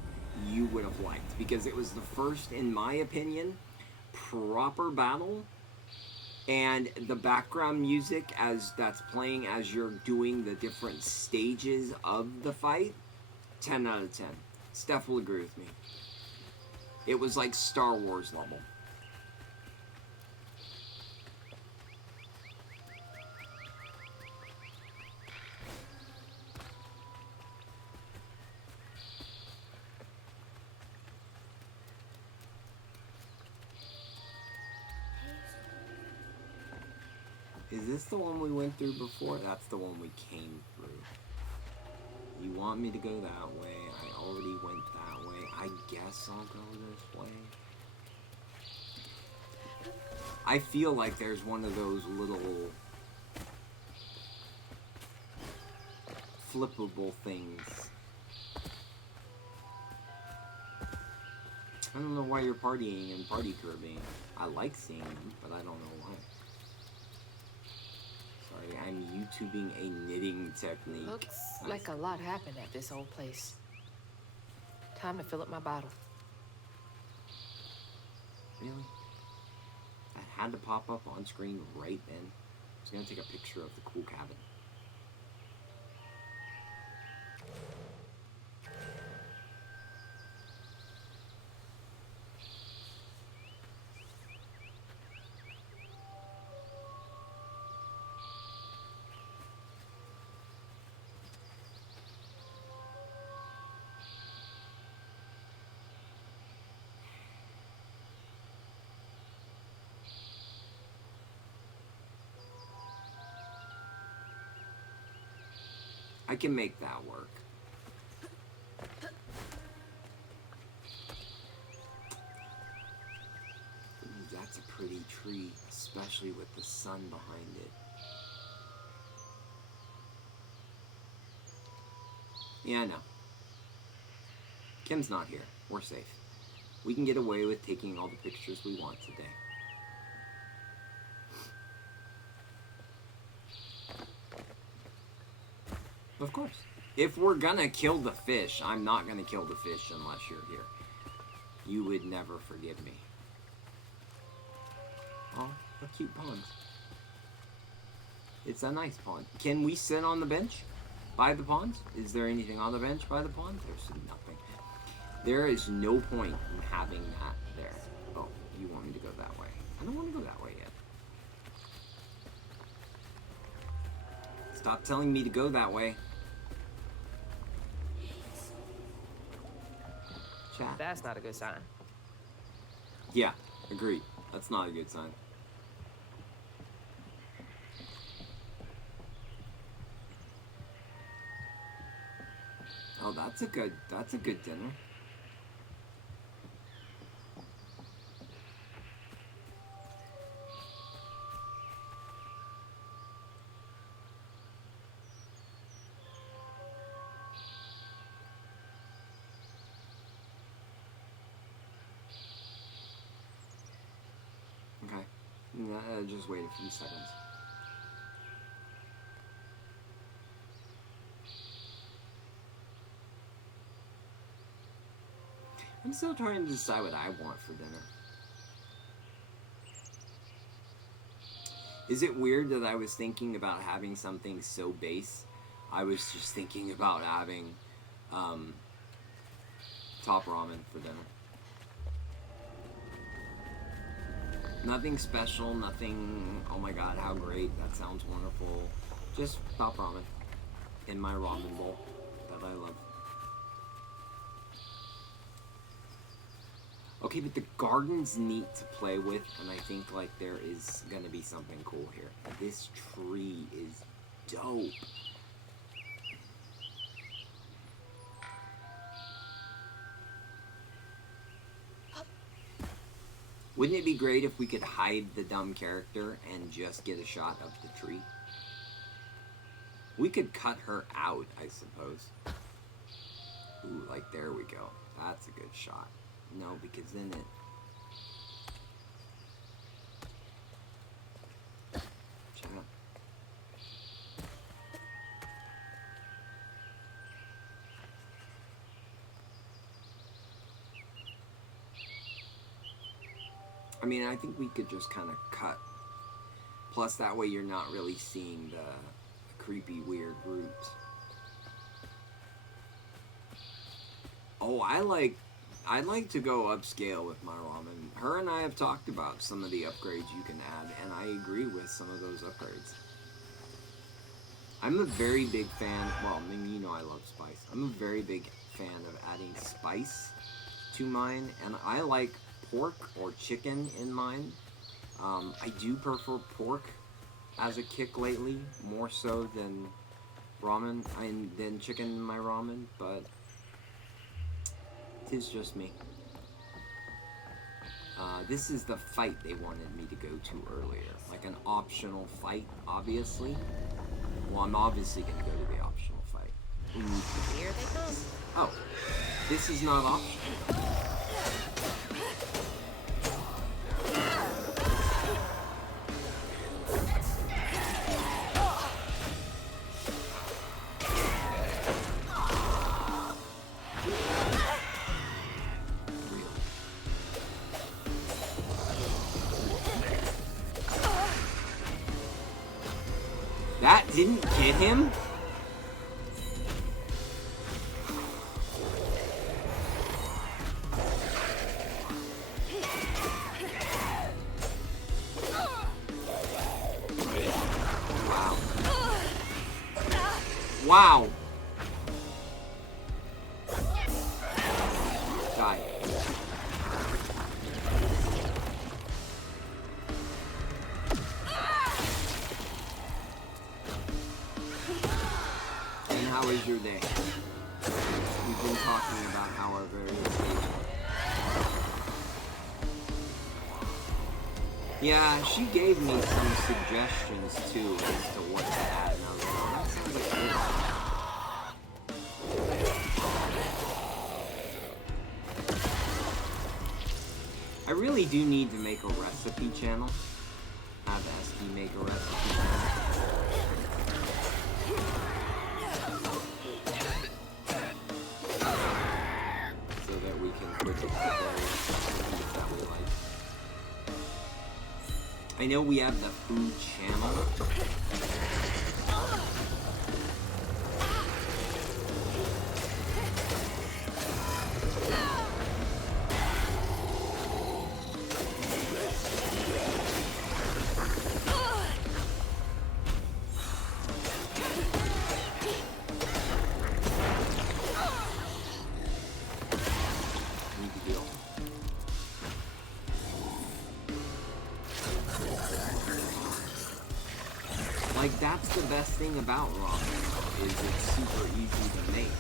you would have liked, because it was the first, in my opinion, proper battle, and the background music as that's playing as you're doing the different stages of the fight, 10 out of 10. Steph will agree with me. It was like Star Wars level. Is this the one we went through before? That's the one we came through. You want me to go that way? I already went that way. I guess I'll go this way. I feel like there's one of those little flippable things. I don't know why you're partying and party curbing. I like seeing them, but I don't know why. Sorry, I'm YouTubing a knitting technique. Looks like a lot happened at this old place. Time to fill up my bottle. Really? That had to pop up on screen right then. I was gonna take a picture of the cool cabin. I can make that work. Ooh, that's a pretty tree, especially with the sun behind it. Yeah, I know. Kim's not here. We're safe. We can get away with taking all the pictures we want today. Of course. If we're gonna kill the fish, I'm not gonna kill the fish unless you're here. You would never forgive me. Oh, a cute pond. It's a nice pond. Can we sit on the bench by the pond? Is there anything on the bench by the pond? There's nothing. There is no point in having that there. Oh, you want me to go that way? I don't want to go that way yet. Stop telling me to go that way. Chat. That's not a good sign. Yeah, agreed. That's not a good sign. Oh, that's a good dinner. Okay. Just wait a few seconds. I'm still trying to decide what I want for dinner. Is it weird that I was thinking about having something so base? I was just thinking about having top ramen for dinner. Nothing special, nothing, oh my god, how great, that sounds wonderful. Just top ramen in my ramen bowl that I love. Okay, but the garden's neat to play with, and I think like there is gonna be something cool here. This tree is dope. Wouldn't it be great if we could hide the dumb character and just get a shot of the tree? We could cut her out, I suppose. Ooh, like there we go. That's a good shot. No, because then it... Chat. I mean, I think we could just kind of cut. Plus, that way you're not really seeing the creepy, weird roots. Oh, I'd like to go upscale with my ramen. Her and I have talked about some of the upgrades you can add, and I agree with some of those upgrades. I'm a very big fan, well, I mean, you know I love spice. I'm a very big fan of adding spice to mine, and I like pork or chicken in mine. I do prefer pork as a kick lately, more so than ramen, than chicken in my ramen, but it's just me. This is the fight they wanted me to go to earlier, like an optional fight, obviously. Well, I'm obviously going to go to the optional fight. Ooh. Here they come. Oh, this is not optional. That didn't get him? Wow. Wow. Die. How is your day? We've been talking about how our various days are. Yeah, she gave me some suggestions too as to what to add, and I was like, oh, that sounds good. I really do need to make a recipe channel. Have Esky make a recipe channel. I know we have the food channel. Like, that's the best thing about ramen, is it's super easy to make.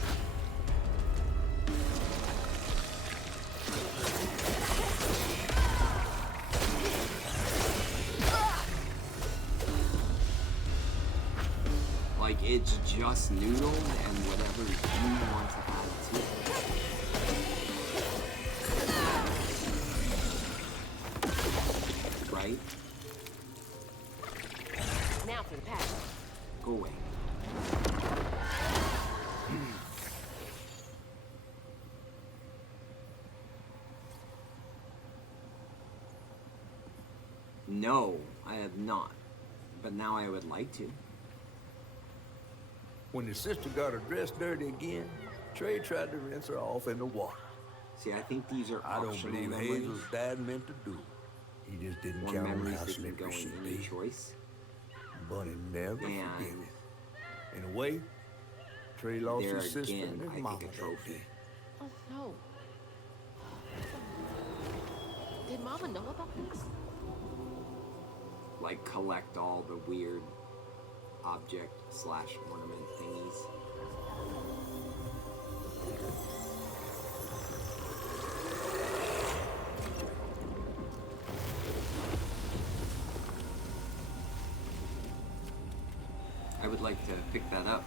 it's just noodles and whatever you want to add to it. Right? Now for the pack. Go away. No, I have not. But now I would like to. When his sister got her dress dirty again, Trey tried to rinse her off in the water. See, I think these are I don't optional believe memories. Hazel's dad meant to do it. He just didn't Or count on memories how that can go slippery in she'd any be. choice. Bunny never forgave And him. In a way, Trey lost there his sister again, and his I mama think a that trophy. day. Oh no. Did Mama know about this? Like collect all the weird object / ornament thingies. I would like to pick that up.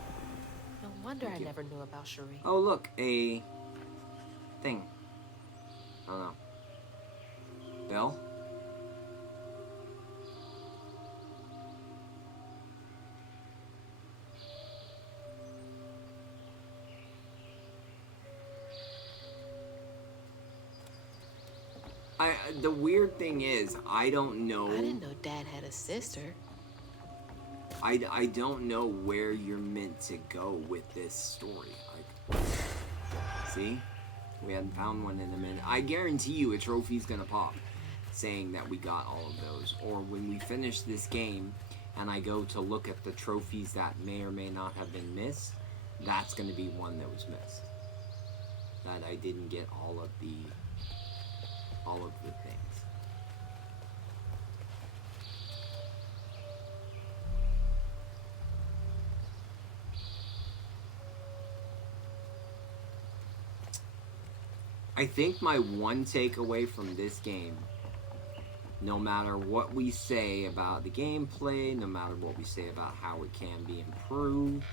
No wonder Thank I you. never knew about Cherie. Oh, look, a thing. I don't know. Bell? The weird thing is, I don't know. I didn't know Dad had a sister. I don't know where you're meant to go with this story. Like, see? We hadn't found one in a minute. I guarantee you a trophy's gonna pop saying that we got all of those. Or when we finish this game and I go to look at the trophies that may or may not have been missed, that's gonna be one that was missed. That I didn't get all of the things. I think my one takeaway from this game, no matter what we say about the gameplay, no matter what we say about how it can be improved,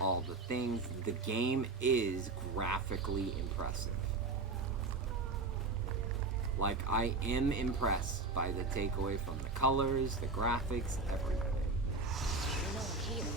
all the things, the game is graphically impressive. Like, I am impressed by the takeaway from the colors, the graphics, everything. You know I'm here.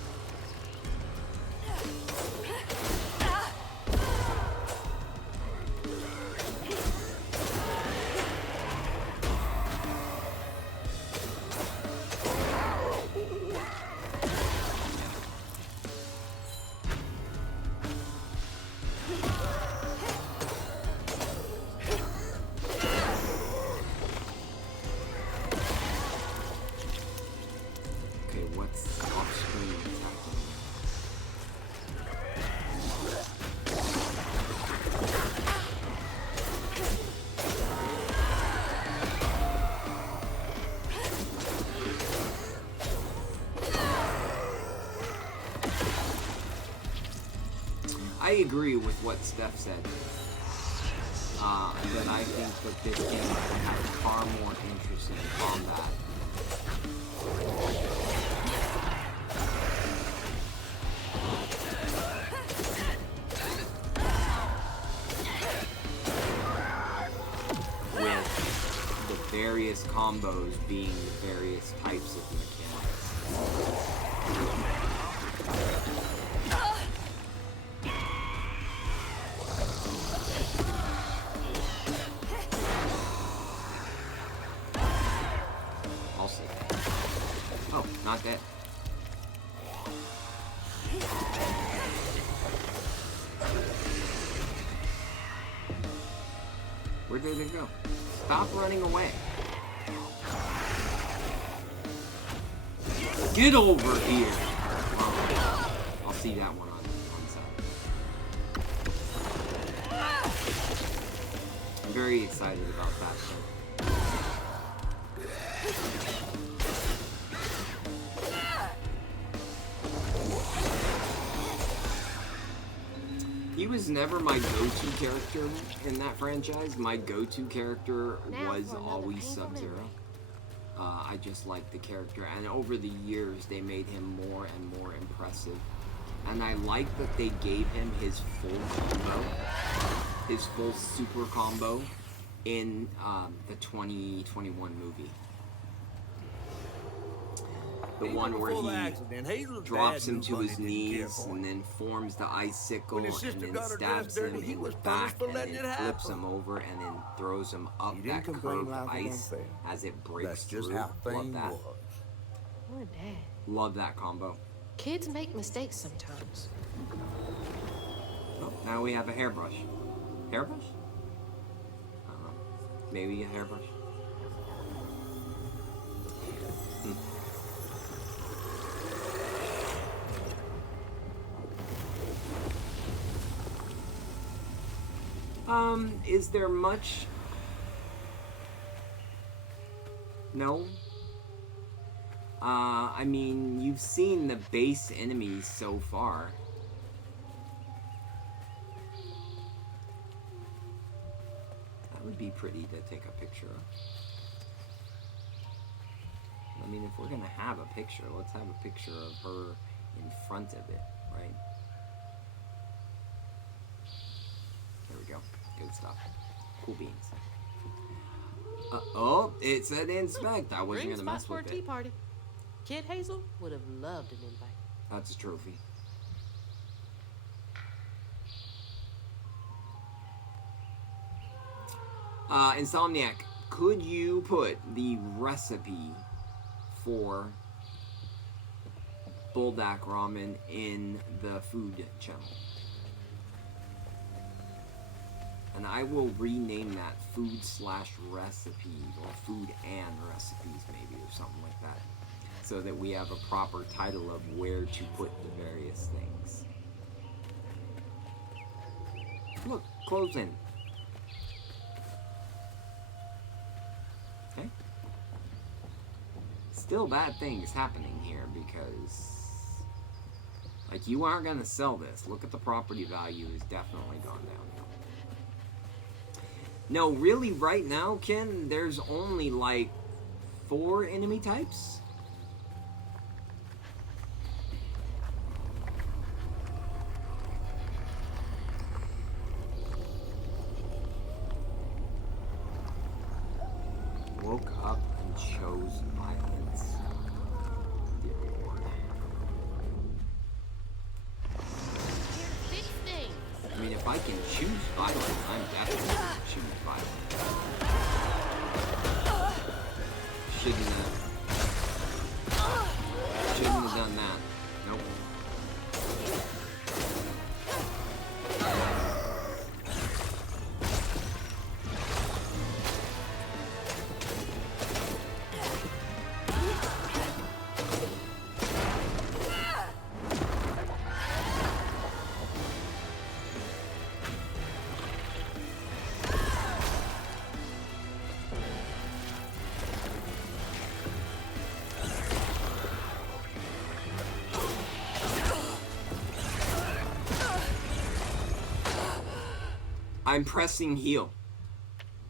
Okay, what's off-screen attacking? I agree with what Steph said. That I think that this game will have far more interesting combat. With the various combos being the various types of mechanics. I'll see. Oh, not dead. Where did it go? Stop running away. Get over here. Oh, I'll see that one on side. I'm very excited about that thing. He was never my go-to character in that franchise. My go-to character Now was for another always painful Sub-Zero. memory. I just like the character, and over the years they made him more and more impressive. And I like that they gave him his full combo, his full super combo in the 2021 movie. The one where he drops him to his knees and then forms the icicle and then stabs him in the back and then flips him over and then throws him up that curved ice as it breaks through. Love that. Poor Dad. Love that combo. Kids make mistakes sometimes. Oh, now we have a hairbrush. Hairbrush? I don't know. Maybe a hairbrush. Is there much? No. I mean, you've seen the base enemies so far. That would be pretty to take a picture of. I mean, if we're gonna have a picture, let's have a picture of her in front of it, right? There we go. Good stuff. Cool beans. Oh, it said inspect. I wasn't Green Spots gonna mess for a with tea it. party. Kid Hazel would have loved an invite. That's a trophy. Insomniac, could you put the recipe for Buldak ramen in the food channel? And I will rename that food/recipes or food and recipes maybe or something like that, so that we have a proper title of where to put the various things. Look, closing. Okay. Still bad things happening here because, like, you aren't gonna sell this. Look at the property value has definitely gone down. No, really, right now, Ken, there's only like 4 enemy types. Woke up and chose violence. Dear Lord. Fix things. I mean, if I can choose violence, I'm definitely gonna choose violence. Shouldn't have done that. Nope. I'm pressing heal.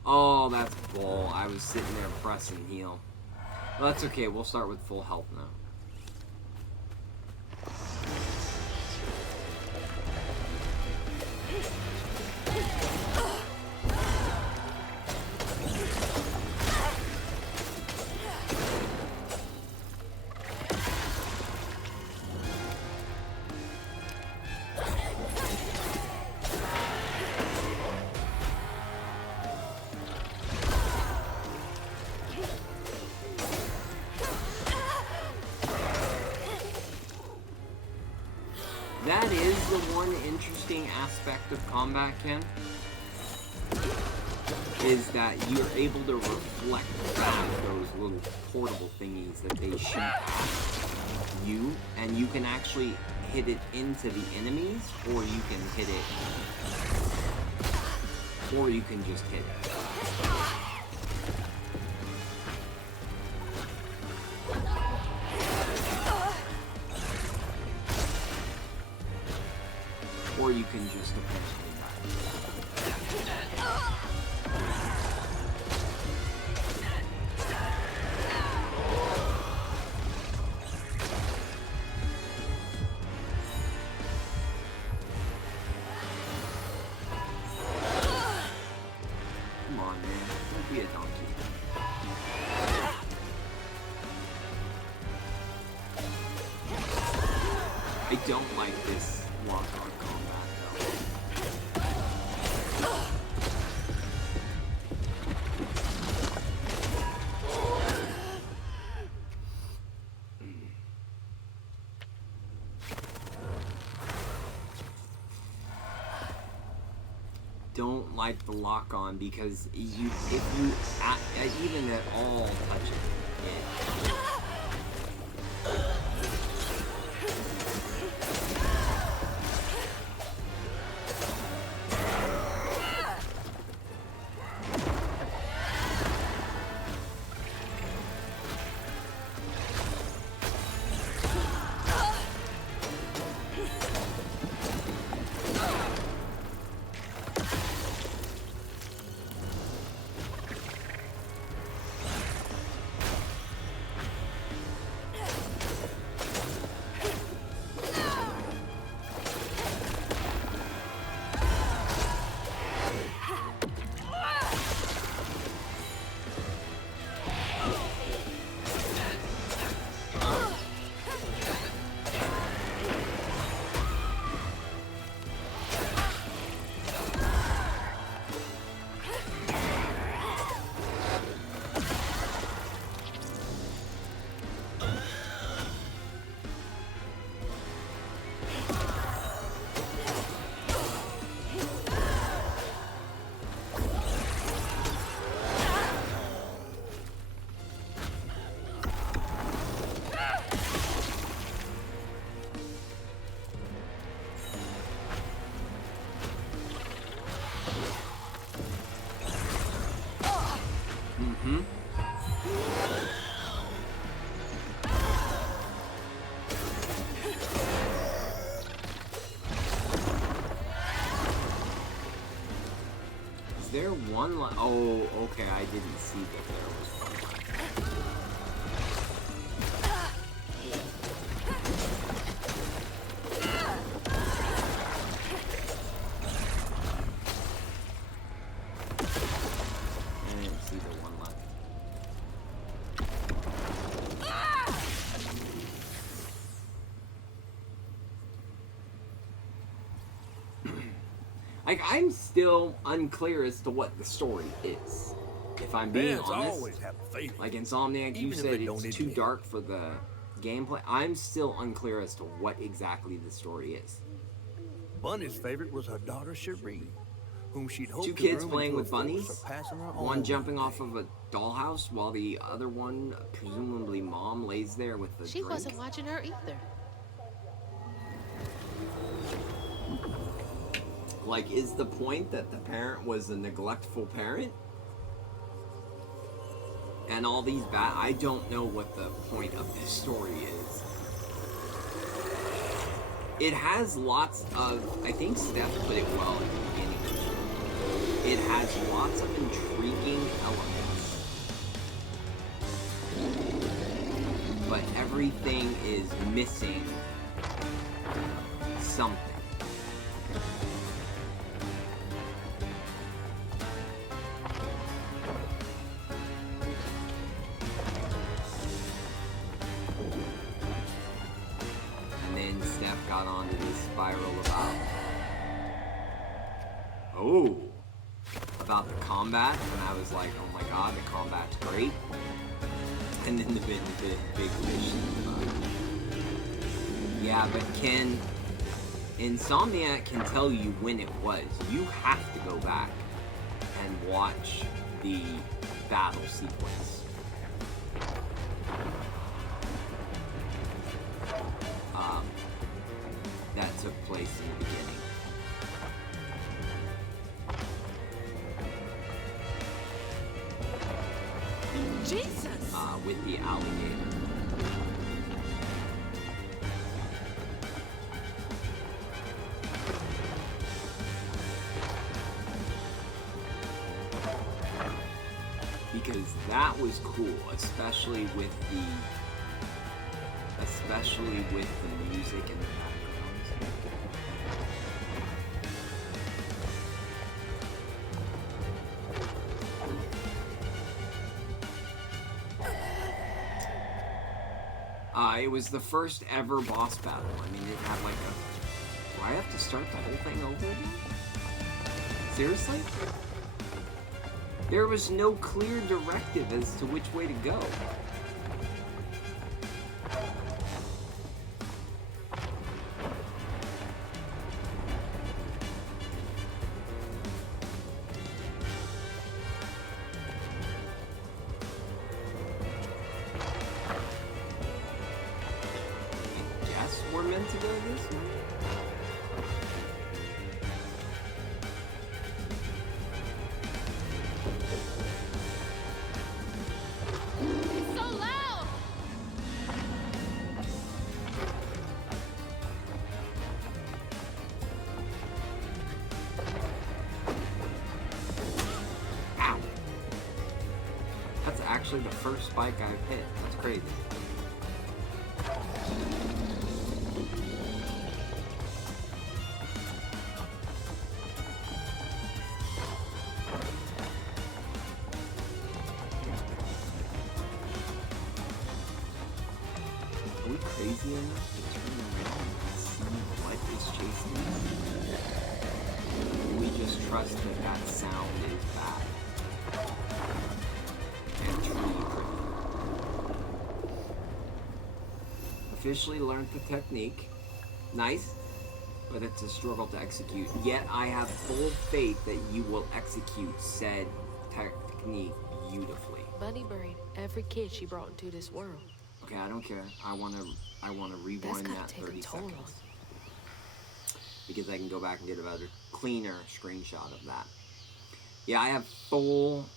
Oh, that's bull. I was sitting there pressing heal. Well, that's okay. We'll start with full health now. That is the one interesting aspect of combat, Ken, is that you're able to reflect back those little portable thingies that they shoot at you, and you can actually hit it into the enemies, or you can hit it, or you can just hit it. Or you can just eventually die. don't like this lock-on combat, though. Don't like the lock-on because if you even at all touch it. Is there one oh, okay, I didn't see that there was one left. I didn't see the one left. Like, I'm still unclear as to what the story is. If I'm being Fans honest, always have a favorite. like Insomniac, you even if said they don't it's too admit it. dark for the gameplay. I'm still unclear as to what exactly the story is. Bunny's favorite was her daughter Cherie, whom she'd hoped Two to kids groom playing into a with force, bunnies, surpassing her one own jumping one off day. of a dollhouse while the other one, presumably mom, lays there with the She drink. wasn't watching her either. Like, is the point that the parent was a neglectful parent? And all these I don't know what the point of this story is. It has lots of, I think Steph put it well at the beginning. It has lots of intriguing elements. But everything is missing something. And then Steph got onto this spiral about the combat, and I was like, oh my god, the combat's great. And then the big fish. Yeah, but Insomniac can tell you when it was. You have to go back and watch the battle sequence. That took place in the beginning. Jesus! With the alligator. Because that was cool, especially with the music in the background. it was the first ever boss battle. I mean, it had like a... Do I have to start the whole thing over again? Seriously? There was no clear directive as to which way to go. We're meant to go this way? It's so loud! Ow! That's actually the first spike I've hit. That's crazy. Crazy enough to turn around and see what is chasing us? We just trust that that sound is bad. And truly pretty. Officially learned the technique. Nice. But it's a struggle to execute. Yet I have full faith that you will execute said technique beautifully. Bunny buried every kid she brought into this world. Okay, I don't care. I want to rewind that 30 seconds. Because I can go back and get a better, cleaner screenshot of that. Yeah, I have full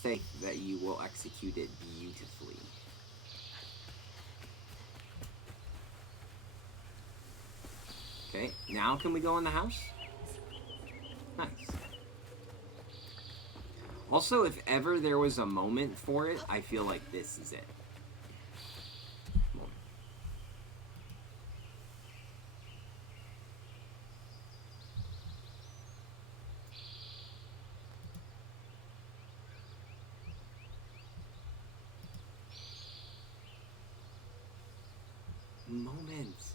faith that you will execute it beautifully. Okay, now can we go in the house? Nice. Also, if ever there was a moment for it, I feel like this is it. Moments.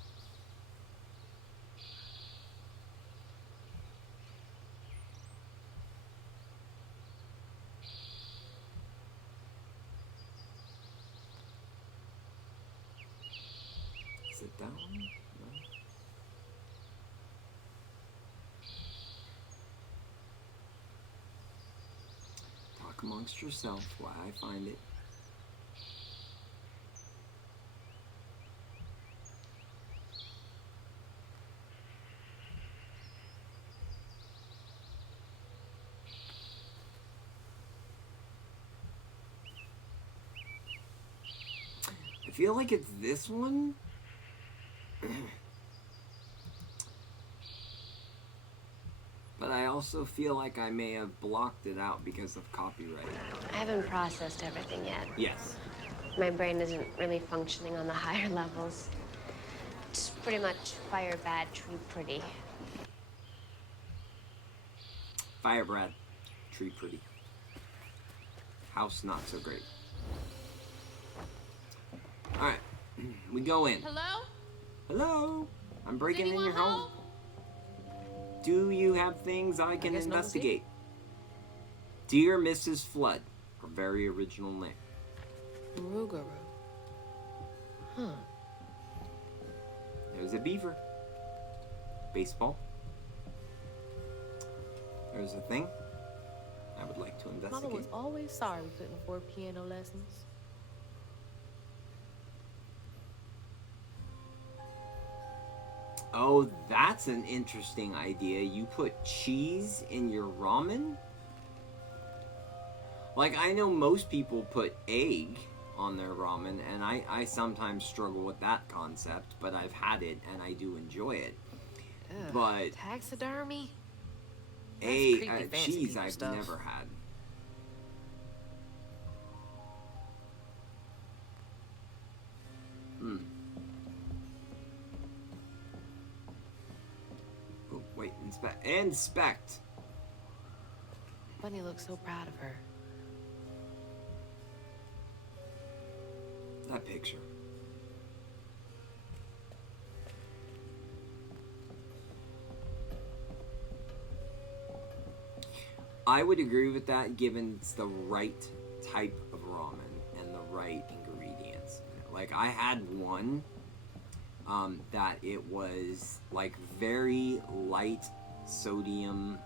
Is it that one? No. Talk amongst yourself while I find it. I feel like it's this one. But I also feel like I may have blocked it out because of copyright. I haven't processed everything yet. Yes. My brain isn't really functioning on the higher levels. It's pretty much fire bad, tree pretty. Fire Brad. Tree pretty. House not so great. Alright. We go in. Hello? Hello? I'm Is breaking in anyone your home. Do you have things I can guess no one's investigate? Dear Mrs. Flood. Her very original name. Ruguru. Huh. There's a beaver. Baseball. There's a thing I would like to Mama investigate. was always sorry we couldn't afford piano lessons. Oh, that's an interesting idea. You put cheese in your ramen? Like, I know most people put egg on their ramen, and I sometimes struggle with that concept, but I've had it, and I do enjoy it. Ugh, But taxidermy? egg, creepy fancy cheese people I've stuff. never had. Oh, wait, inspect. Inspect! Bunny looks so proud of her. That picture. I would agree with that, given it's the right type of ramen and the right ingredients. Like, I had one that it was like very light sodium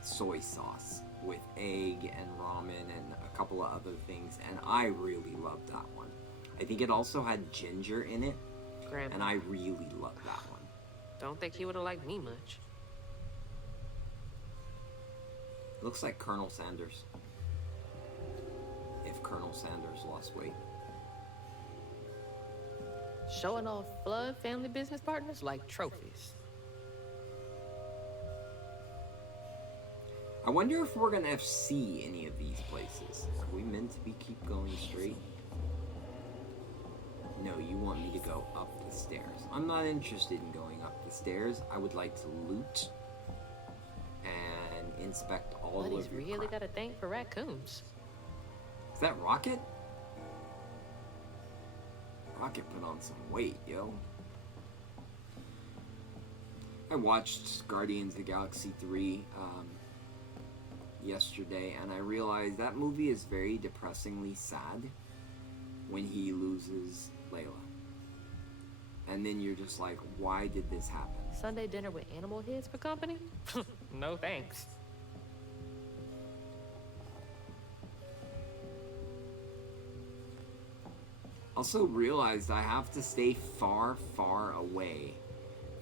soy sauce with egg and ramen and a couple of other things, and I really loved that one. I think it also had ginger in it, Grandpa. and I really loved that one. Don't think he would have liked me much. Looks like Colonel Sanders. If Colonel Sanders lost weight. Showing off Flood family business partners like trophies. I wonder if we're gonna see any of these places. Are we meant to keep going straight? No, you want me to go up the stairs. I'm not interested in going up the stairs. I would like to loot and inspect all Buddy's of your really crap. got a thing for raccoons. Is that Rocket? Rocket put on some weight, yo. I watched Guardians of the Galaxy 3 yesterday, and I realized that movie is very depressingly sad when he loses Layla. And then you're just like, why did this happen? Sunday dinner with animal heads for company? No thanks. Also realized I have to stay far, far away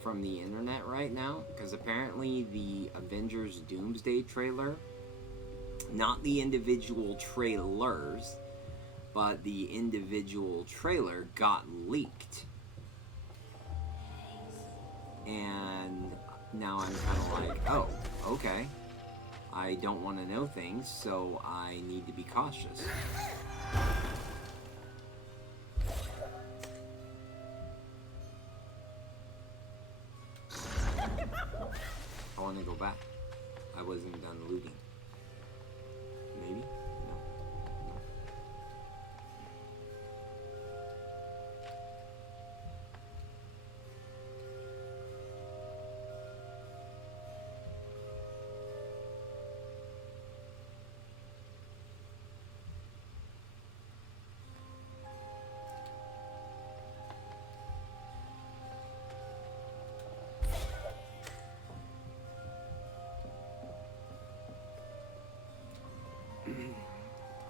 from the internet right now, because apparently the Avengers Doomsday trailer, not the individual trailers, but the individual trailer got leaked. And now I'm kind of like, oh, okay. I don't want to know things, so I need to be cautious. I want to go back. I wasn't done looting. Maybe? No. No.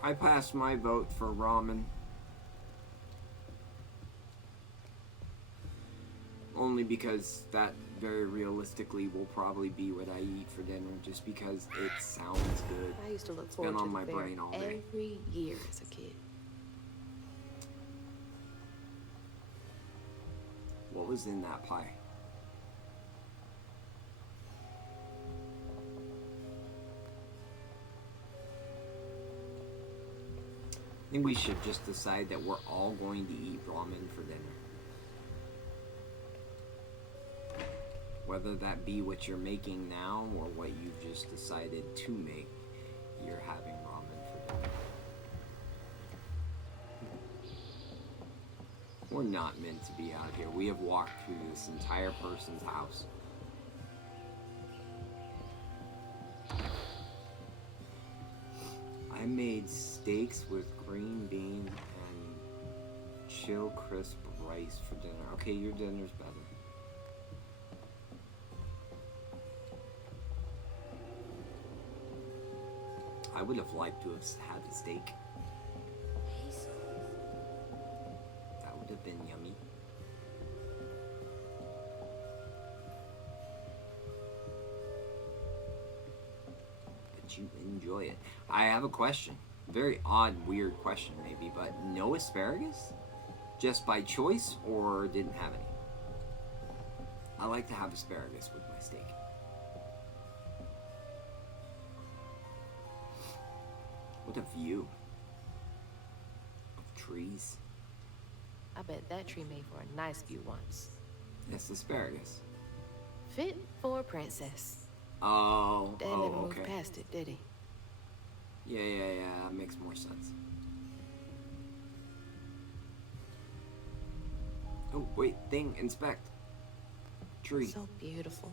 I passed my vote for ramen. Only because that very realistically will probably be what I eat for dinner, just because it sounds good. I used to look It's forward been to on the my fair brain all day. every year as a kid. What was in that pie? I think we should just decide that we're all going to eat ramen for dinner. Whether that be what you're making now or what you've just decided to make, you're having ramen for dinner. We're not meant to be out here. We have walked through this entire person's house. I made steaks with green bean and chill crisp rice for dinner. Okay, your dinner's better. I would have liked to have had a steak. That would have been yummy. But you enjoy it. I have a question. Very odd, weird question maybe, but no asparagus? Just by choice or didn't have any? I like to have asparagus with my steak. What a view of trees. I bet that tree made for a nice view once. Yes, asparagus. Fit for a princess. Oh, Dad never oh, moved okay. past it, did he? Yeah, that makes more sense. Oh, wait, thing, inspect. Tree. So beautiful.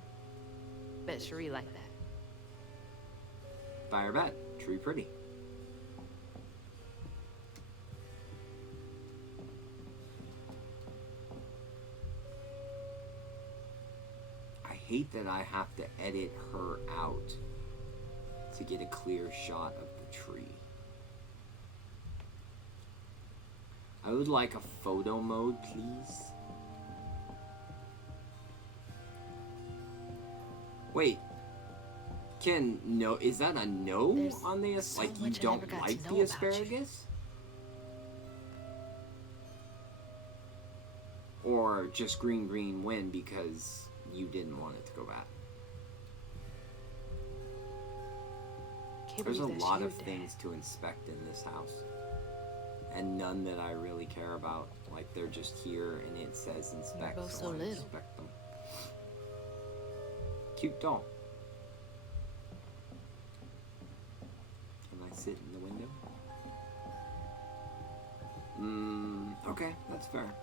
Bet Cherie like that. Fire bad. Tree pretty. I hate that I have to edit her out to get a clear shot of the tree. I would like a photo mode, please. Wait. Ken, no, is that a no There's on the so like you much I don't never got like to the know about you. asparagus? Or just green win because you didn't want it to go bad? Can't There's a believe that's lot you, of Dad. things to inspect in this house. And none that I really care about. Like they're just here and it says inspect, both so so I little. inspect them. Cute doll. Can I sit in the window? Okay, that's fair.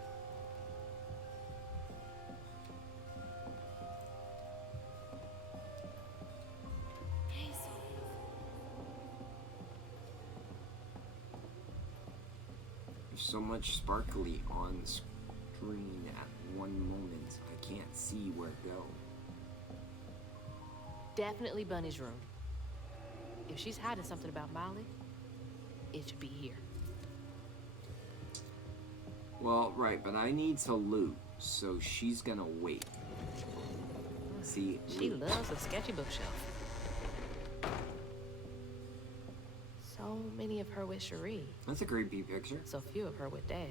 There's so much sparkly on screen at one moment, I can't see where to go. Definitely Bunny's room. If she's hiding something about Molly, it should be here. Well, right, but I need to loot, so she's gonna wait. See, She loot. loves a sketchy bookshelf. So many of her with Cherie, That's a creepy picture. so few of her with Dad.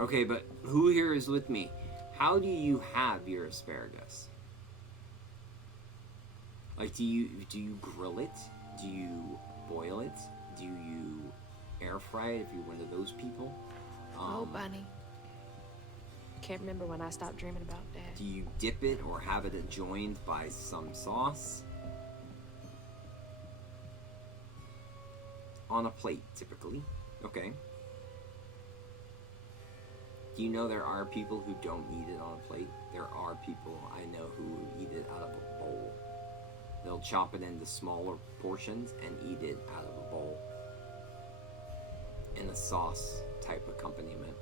Okay, but who here is with me? How do you have your asparagus? Like, do you grill it? Do you boil it? Do you air fry it if you're one of those people? Oh, Bunny. Can't remember when I stopped dreaming about Dad. Do you dip it or have it adjoined by some sauce? On a plate, typically. Okay. Do you know there are people who don't eat it on a plate? There are people I know who eat it out of a bowl. They'll chop it into smaller portions and eat it out of a bowl. In a sauce type accompaniment.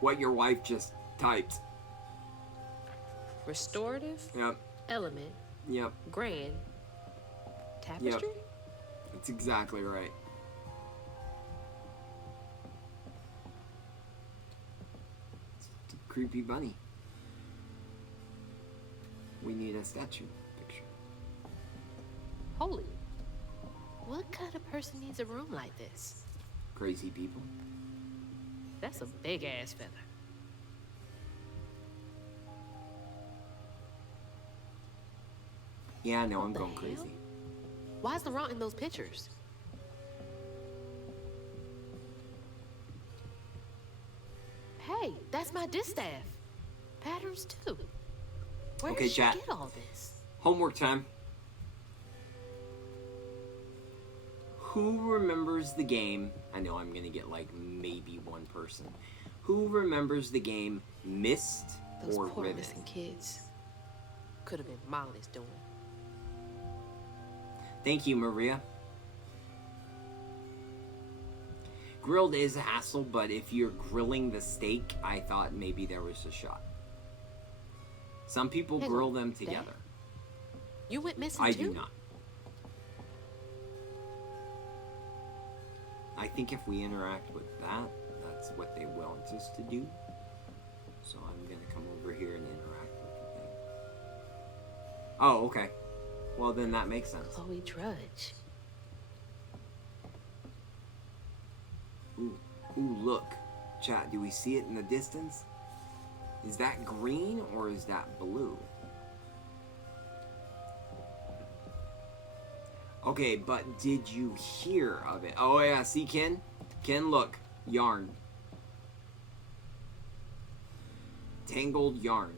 What your wife just typed. Restorative, Yep, element, yep, grand, tapestry? that's exactly right. It's a creepy bunny. We need a statue picture. Holy. What kind of person needs a room like this? Crazy people. That's a big ass feather. Yeah, I know, I'm What the going hell? crazy. Why's the rot in those pictures? Hey, that's my distaff. Patterns too. Where Okay, did she chat. get all this? Homework time. Who remembers the game? I know I'm gonna get like maybe one person. Who remembers the game Mist Those or poor Rivet? missing kids. Could have been Molly's doing. Thank you, Maria. Grilled is a hassle, but if you're grilling the steak, I thought maybe there was a shot. Some people Hang grill on, them Dad? together. You went missing I too? do not. I think if we interact with that, that's what they want us to do. So I'm gonna come over here and interact with the thing. Oh, okay. Well, then that makes sense. Chloe Drudge. Ooh, look. Chat, do we see it in the distance? Is that green or is that blue? Okay, but did you hear of it? Oh yeah, see Ken? Ken, look. Yarn. Tangled yarn.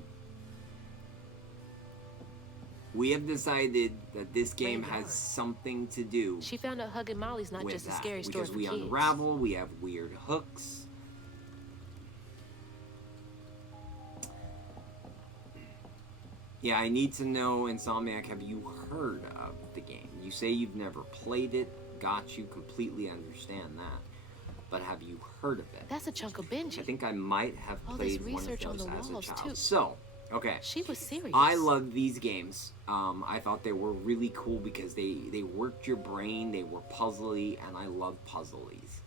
We have decided that this game Rated has R. something to do She found out hugging Molly's not with just a that. scary story Because for we kids. unravel, we have weird hooks. Yeah, I need to know, Insomniac, have you heard of the game? You say you've never played it. Got you, completely understand that. But have you heard of it? That's a chunk of Benji. I think I might have All this played one of research on those the as a walls, child. too. So, okay. She was serious. I love these games. I thought they were really cool because they worked your brain, they were puzzly, and I love puzzlies.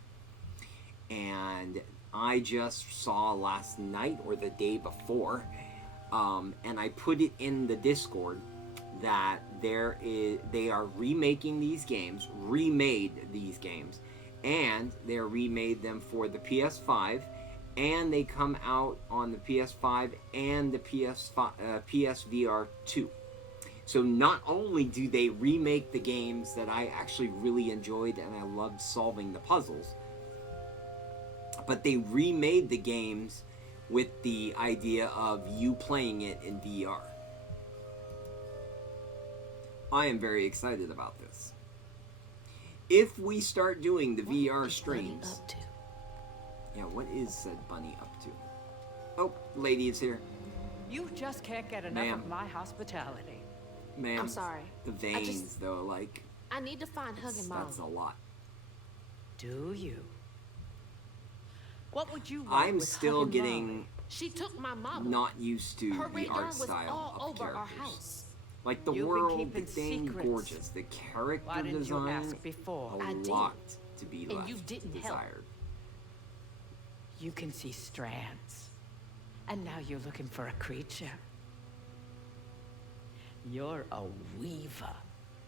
And I just saw last night or the day before, and I put it in the Discord that they are remaking these games, remade these games, and they remade them for the PS5. And they come out on the PS5 and the PSVR 2. So not only do they remake the games that I actually really enjoyed and I loved solving the puzzles, but they remade the games with the idea of you playing it in VR. I am very excited about this. If we start doing the VR What is Bunny streams... up to? Yeah, what is said bunny up to? Oh, lady is here. You just can't get enough Ma'am. of my hospitality. Ma'am. I'm sorry. The veins, though, like, I need to find hugging Molly. that's a lot. Do you? What would you want I'm with still hugging getting Molly? She took my mama. not used to Her the radar art was style all of over our characters. house. Like, the You've been world, keeping the thing, secrets. gorgeous. The character Why didn't you design, ask before? a I did. lot to be And left you didn't help. desired. You can see strands. And now you're looking for a creature. You're a weaver,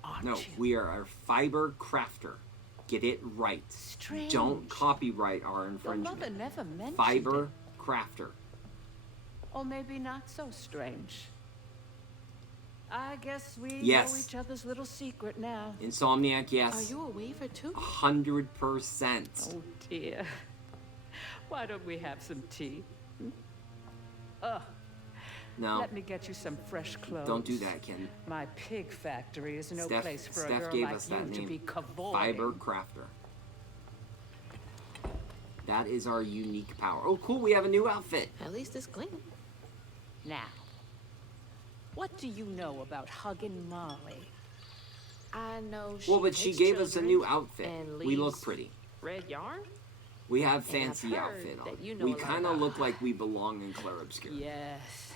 aren't No, you? we are a fiber crafter. Get it right. Strange. Don't copyright our Your infringement. mother never mentioned Fiber it. crafter. Or maybe not so strange. I guess we Yes. know each other's little secret now. Insomniac, Are yes. you a weaver too? 100%. Oh dear. Why don't we have some tea? No, Let me get you some fresh clothes. don't do that, Ken. My pig factory is no Steph, place for a Steph girl gave like us you that to name. be cavorting. Fiber crafter. That is our unique power. Oh, cool, we have a new outfit. At least it's clean. Now, what do you know about hugging Molly? I know she Well, but she takes gave us a new children outfit. and We look leaves pretty. red yarn? We have And I've fancy heard outfit on. that you know We a lot kind of about look like we belong in Claire Obscura. Yes.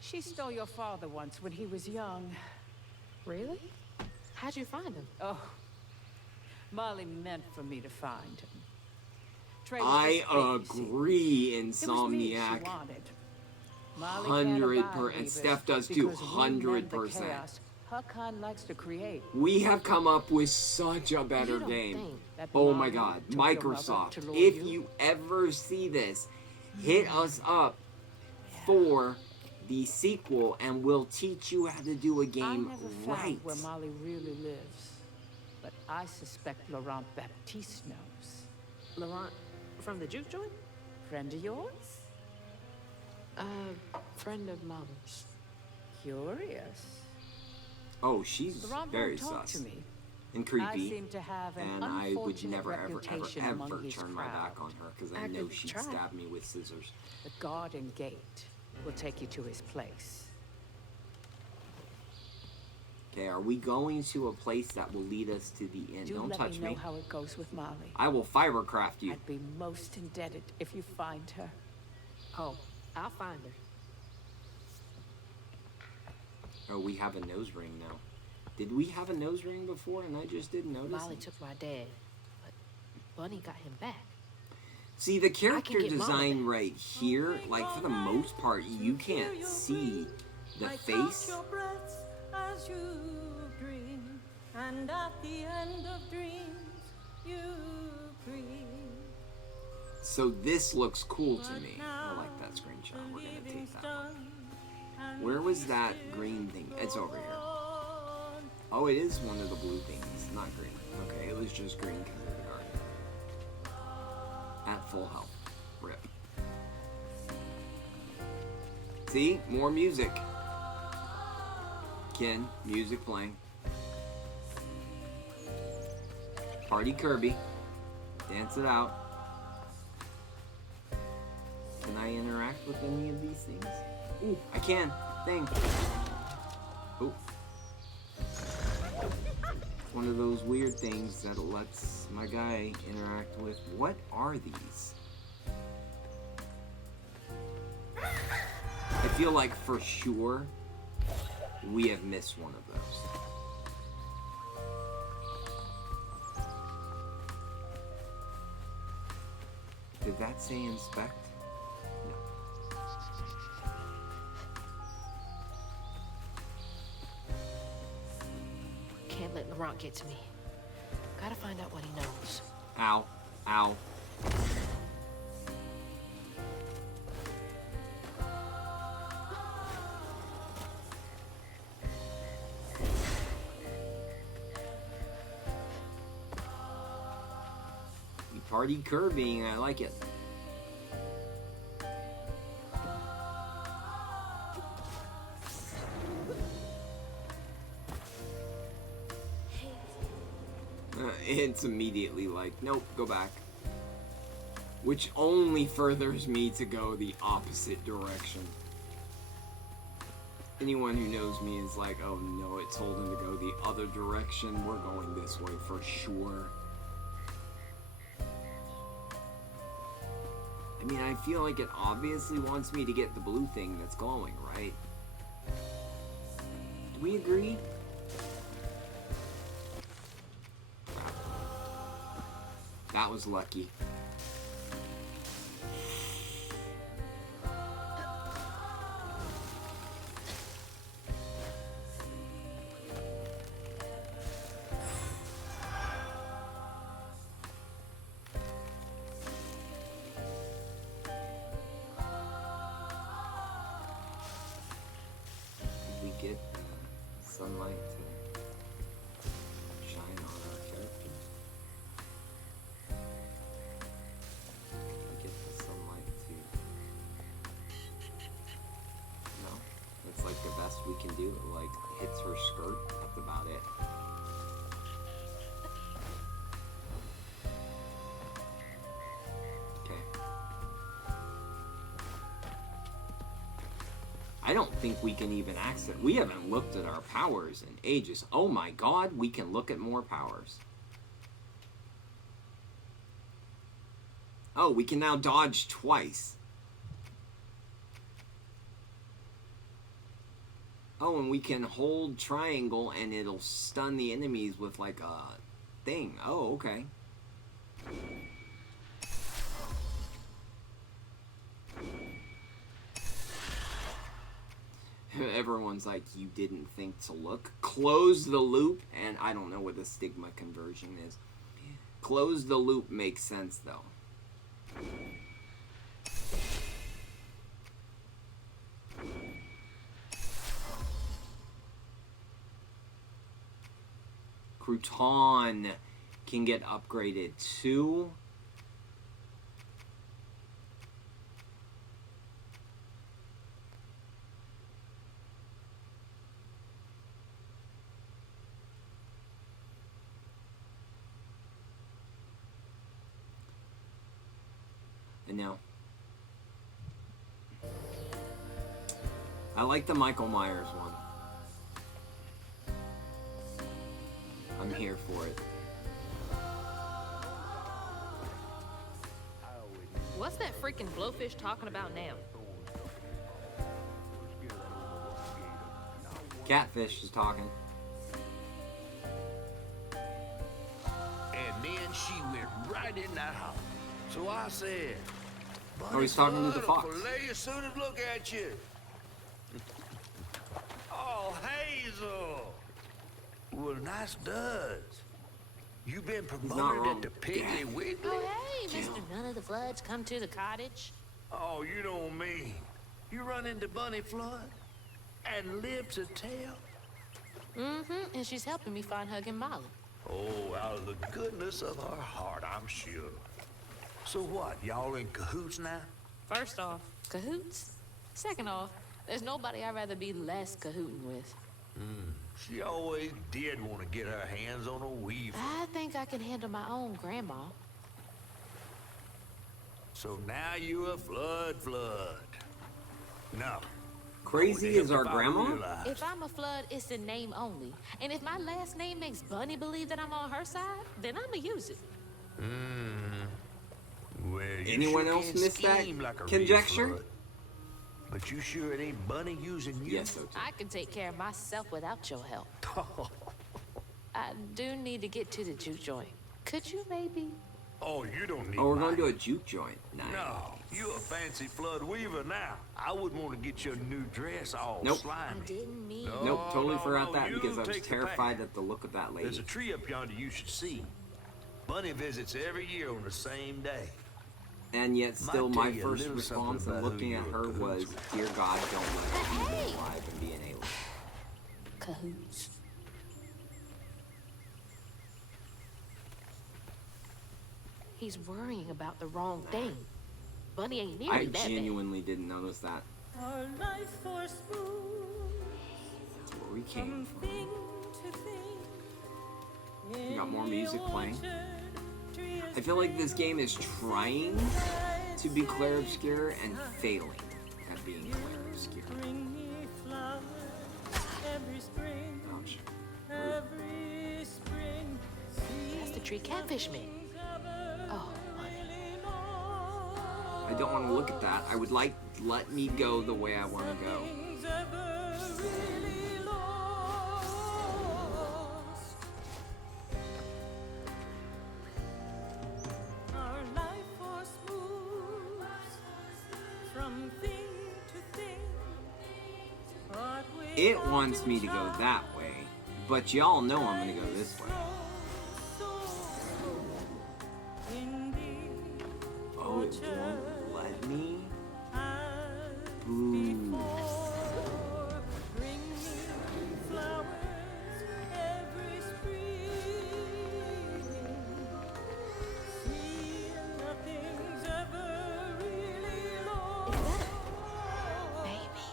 She stole your father once when he was young. Really? How'd you find him? Oh, Molly meant for me to find him. Trey was I just babysitting. agree, It was me she Insomniac. wanted. Molly 100%. can't abide Steph does too, because we mend the 100%. chaos Her kind likes to create. We have come up with such a better You don't game. think. That Oh my Molly god, took your mother Microsoft, to lure if you? you ever see this, hit us up for the sequel and we'll teach you how to do a I game never right. found where Molly really lives, but I suspect Laurent Baptiste knows. Laurent from the juke joint? Friend of yours? Friend of Mama's. Curious. Oh, she's Laurent very won't talk sus to me. and I creepy. seem to have an And I would unfortunate never, ever, ever, reputation ever among his turn my back crowd. on her because I I know could she'd try. stab me with scissors. The garden gate will take you to his place. Okay, are we going to a place that will lead us to the end? Do Don't let touch me know me. how it goes with Molly. I will fibercraft you. I'd be most indebted if you find her. Oh, I'll find her. Oh, we have a nose ring now. Did we have a nose ring before and I just didn't notice Molly it? took my dad, but Bunny got him back. See, the character get Mama design back. right here, like for the most part, you can't see the face. Your breaths as you dream, and at the end of dreams you breathe. So this looks cool to me. I like that screenshot. We're gonna take that one. Where was that green thing? It's over here. Oh, it is one of the blue things. Not green. Okay, it was just green because of the garden. At full health. Rip. See? More music. Ken, music playing. Party Kirby. Dance it out. Can I interact with any of these things? Ooh, I can. Thing. Ooh. One of those weird things that lets my guy interact with. What are these? I feel like for sure we have missed one of those. Did that say inspect? No. Can't let Laurent get to me. Gotta find out what he knows. Ow. Ow. We party curving, I like it. It's immediately like, nope, go back. Which only furthers me to go the opposite direction. Anyone who knows me is like, oh no, it told him to go the other direction. We're going this way for sure. I mean, I feel like it obviously wants me to get the blue thing that's glowing, right? Do we agree? That was lucky. Did we get sunlight to shine on our character? Get the sunlight too. No, that's like the best we can do. It like hits her skirt. That's about it. Okay. I don't think we can even access. We haven't looked at our powers in ages. Oh my God, we can look at more powers. Oh, we can now dodge twice. Oh, and we can hold triangle and it'll stun the enemies with like a thing. Oh, okay. Everyone's like, you didn't think to look. Close the loop, and I don't know what the stigma conversion is. Close the loop makes sense though. Crouton can get upgraded too. And now, I like the Michael Myers one. I'm here for it. What's that freaking blowfish talking about now? Catfish is talking. And then she went right in that house. So I said, Oh, he's talking to the fox. Fillet as soon as look at you. Oh, Hazel. Well, nice duds. You been not promoted wrong. at the Piggly Wiggly? Oh, hey, Mr. None of the Floods, come to the cottage. Oh, you don't mean. You run into Bunny Flood and lives a tale? Mm-hmm, and she's helping me find Huggin' Molly. Oh, out of the goodness of her heart, I'm sure. So what, y'all in cahoots now? First off, cahoots. Second off, there's nobody I'd rather be less cahooting with. She always did want to get her hands on a weaver. I think I can handle my own, Grandma. So now you a flood. No. Crazy is our grandma? If I'm a flood, it's in name only. And if my last name makes Bunny believe that I'm on her side, then I'ma use it. Well, you Anyone sure else can miss that scheme like a real conjecture? flood. But you sure it ain't Bunny using you? Yes, so too. I can take care of myself without your help. I do need to get to the juke joint. Could you maybe? Oh, you don't need Oh, we're going mine. to a juke joint. Nice. No, you a fancy flood weaver now. I wouldn't want to get your new dress all Nope. slimy. I didn't mean. No. Nope, totally no, forgot no, that you because I was take the terrified path. at the look of that There's lady. a tree up yonder you should see. Bunny visits every year on the same day. And yet still Might tell my you a first little response something in about looking who at you her were was, cahoots with. dear God, don't let me Hey! be alive and be an alien. Cahoots. He's worrying about the wrong thing. Bunny ain't nearly I that bad. genuinely didn't notice that. Our life force moves That's where we came from from. thing to thing. We got more In music the playing. orchard, tree I feel like this game is trying to be Claire Obscure and failing at being Claire Obscure. bring me flowers every spring, Ouch. every spring. That's the tree catfish man. Oh, I don't want to look at that. I would like let me go the way I want to go. Things ever really lost. Our life force moves from thing to thing. But we It wants me to go that way, but y'all know I'm going to go this way. Oh, it won't let me? Ooh. Bring me flowers every spring. See, nothing's ever really lost. baby.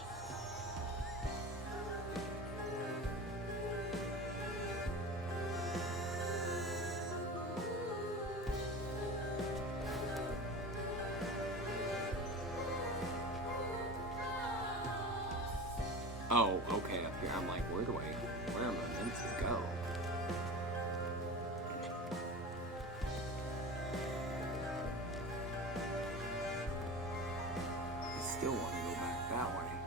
Oh, okay, up here. I'm like, where am I meant to go? I still want to go back that way.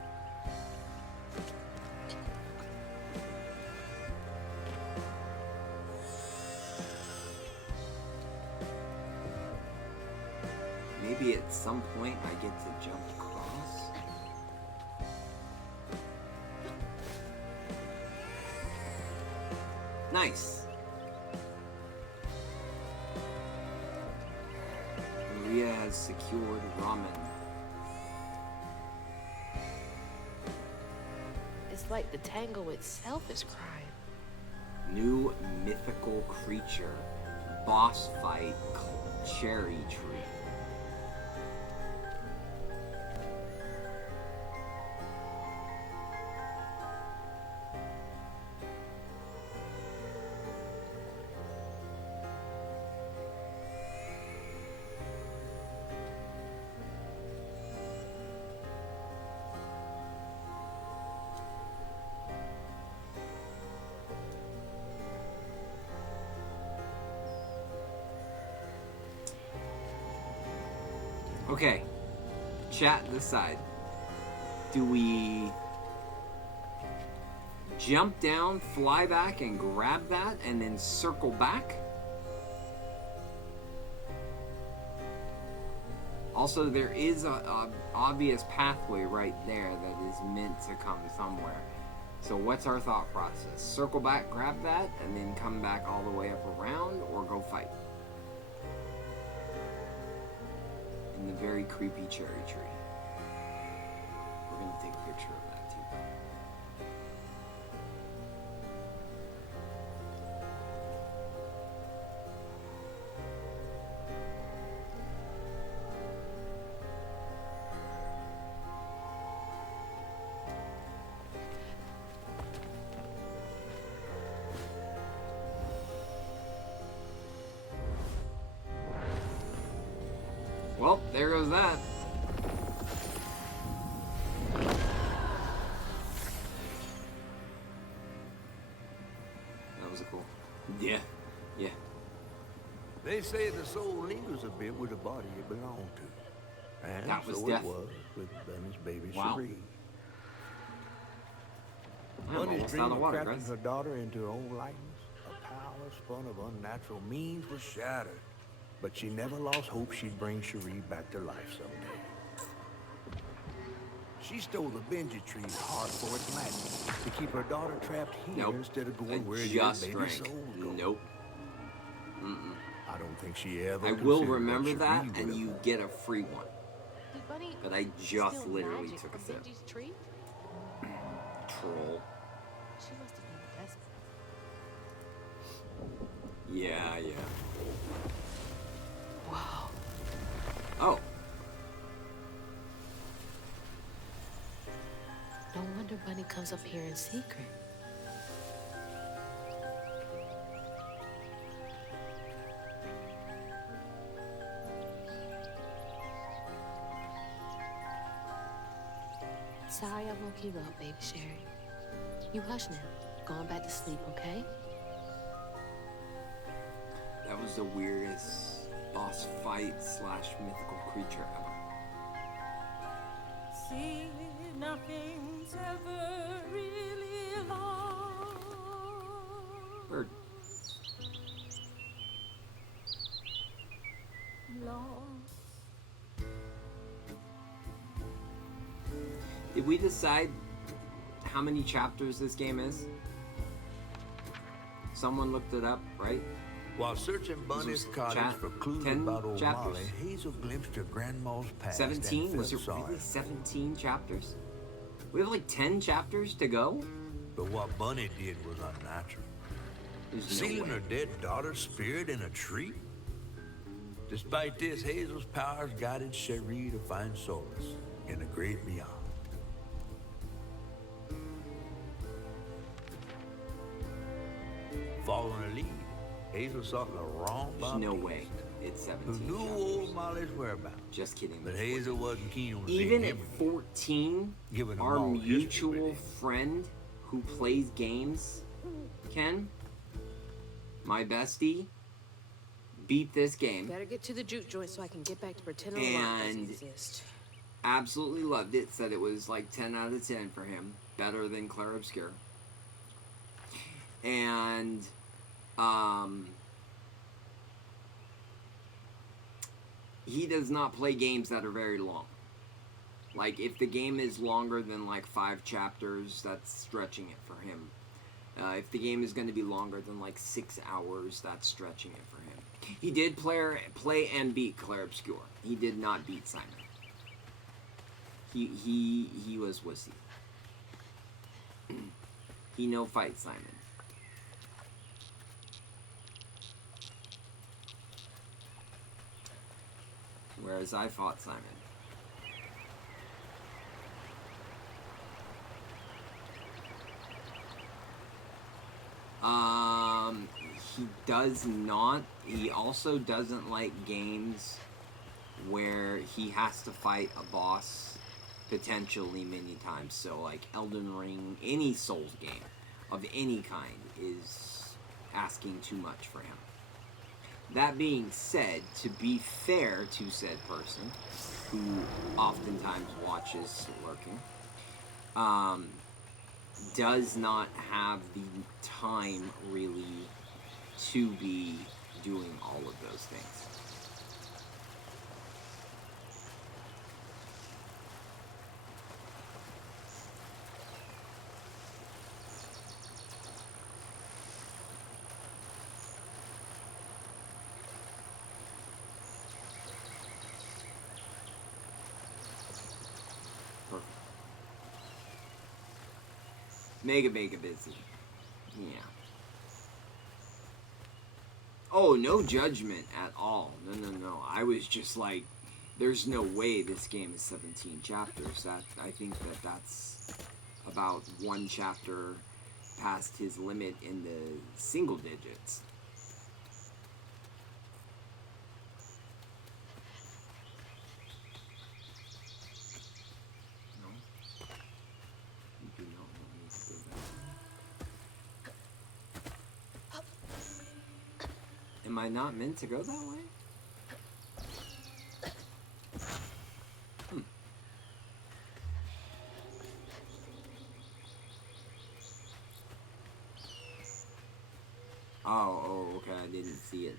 Maybe at some point I get to jump across. Nice. Maria has secured ramen. It's like the tango itself is crying. New mythical creature. Boss fight. Cherry tree. Okay, chat decide. Do we jump down, fly back, and grab that, and then circle back? Also, there is a obvious pathway right there that is meant to come somewhere. So what's our thought process? Circle back, grab that, and then come back all the way up around, or go fight? In the very creepy cherry tree. We're gonna take a picture of that too. there goes that. That was a cool. Yeah. Yeah. They say the soul lingers a bit with the body it belonged to. And That was so death. it was with Bunny's baby Wow. Cherie. I'm Bunny's almost dream out of of water, crafting guys. her daughter into her own likeness, a power spun of unnatural means, was shattered. But she never lost hope she'd bring Cherie back to life someday. She stole the Benji tree's heart for its magic, to keep her daughter trapped here Nope. instead of I going where just baby drank. souls go. Nope. I don't think she ever I will considered what remember Cherie that, would and have you done. get a free one. Did Bunny But I just steal literally magic took a from sip. Benji's tree? Troll. She must have been desperate. Yeah, yeah. Wow. Oh, No wonder Bunny comes up here in secret. Sorry I woke you up, baby Sherry. You hush now. Going back to sleep, okay? that was the weirdest boss fight slash mythical creature ever. See, nothing's ever really lost. Bird. Lost. Did we decide how many chapters this game is? Someone looked it up, right? While searching Bunny's cottage for clues 10 about old chapters. Molly, Hazel glimpsed her grandma's past 17? and Was felt it sorry. really 17 chapters? We have like 10 chapters to go? But what Bunny did was unnatural. There's no Sealing way. her dead daughter's spirit in a tree? Despite this, Hazel's powers guided Cherie to find solace in the great beyond. Following her lead, Hazel sought the wrong There's no Baptiste, way it's who 17 knew chapters. old Molly's whereabouts. Just kidding. But there's Hazel 14. wasn't keen on Even seeing at him 14, Giving them our all history mutual with him. friend who plays games, Ken, my bestie, beat this game. Better get to the juke joint so I can get back to pretending And- alarm doesn't exist. Absolutely loved it. Said it was like 10 out of 10 for him. Better than Claire Obscure. And, he does not play games that are very long. Like, if the game is longer than like 5 chapters, that's stretching it for him. If the game is going to be longer than like 6 hours, that's stretching it for him. He did play and beat Claire Obscure. He did not beat Simon. He was wussy. He no fight Simon. Whereas I fought Simon. He does not. He also doesn't like games where he has to fight a boss potentially many times. So like Elden Ring, any Souls game of any kind is asking too much for him. That being said, to be fair to said person, who oftentimes watches lurking, does not have the time really to be doing all of those things. Perfect. Mega busy. Yeah. Oh, no judgment at all. No. I was just like, there's no way this game is 17 chapters. I think that's about one chapter past his limit in the single digits. Am I not meant to go that way? Oh, okay, I didn't see it.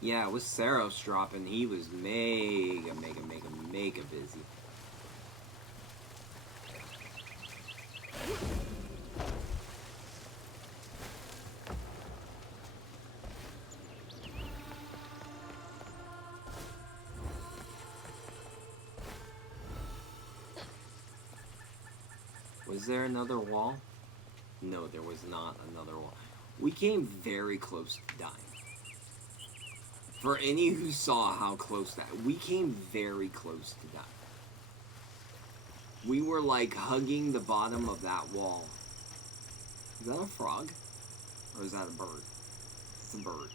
Yeah, it was Saros dropping. He was mega busy. Was there another wall? No, there was not another wall. We came very close to dying. For any who saw how close that... We came very close to dying. We were like hugging the bottom of that wall. Is that a frog? Or is that a bird? It's a bird.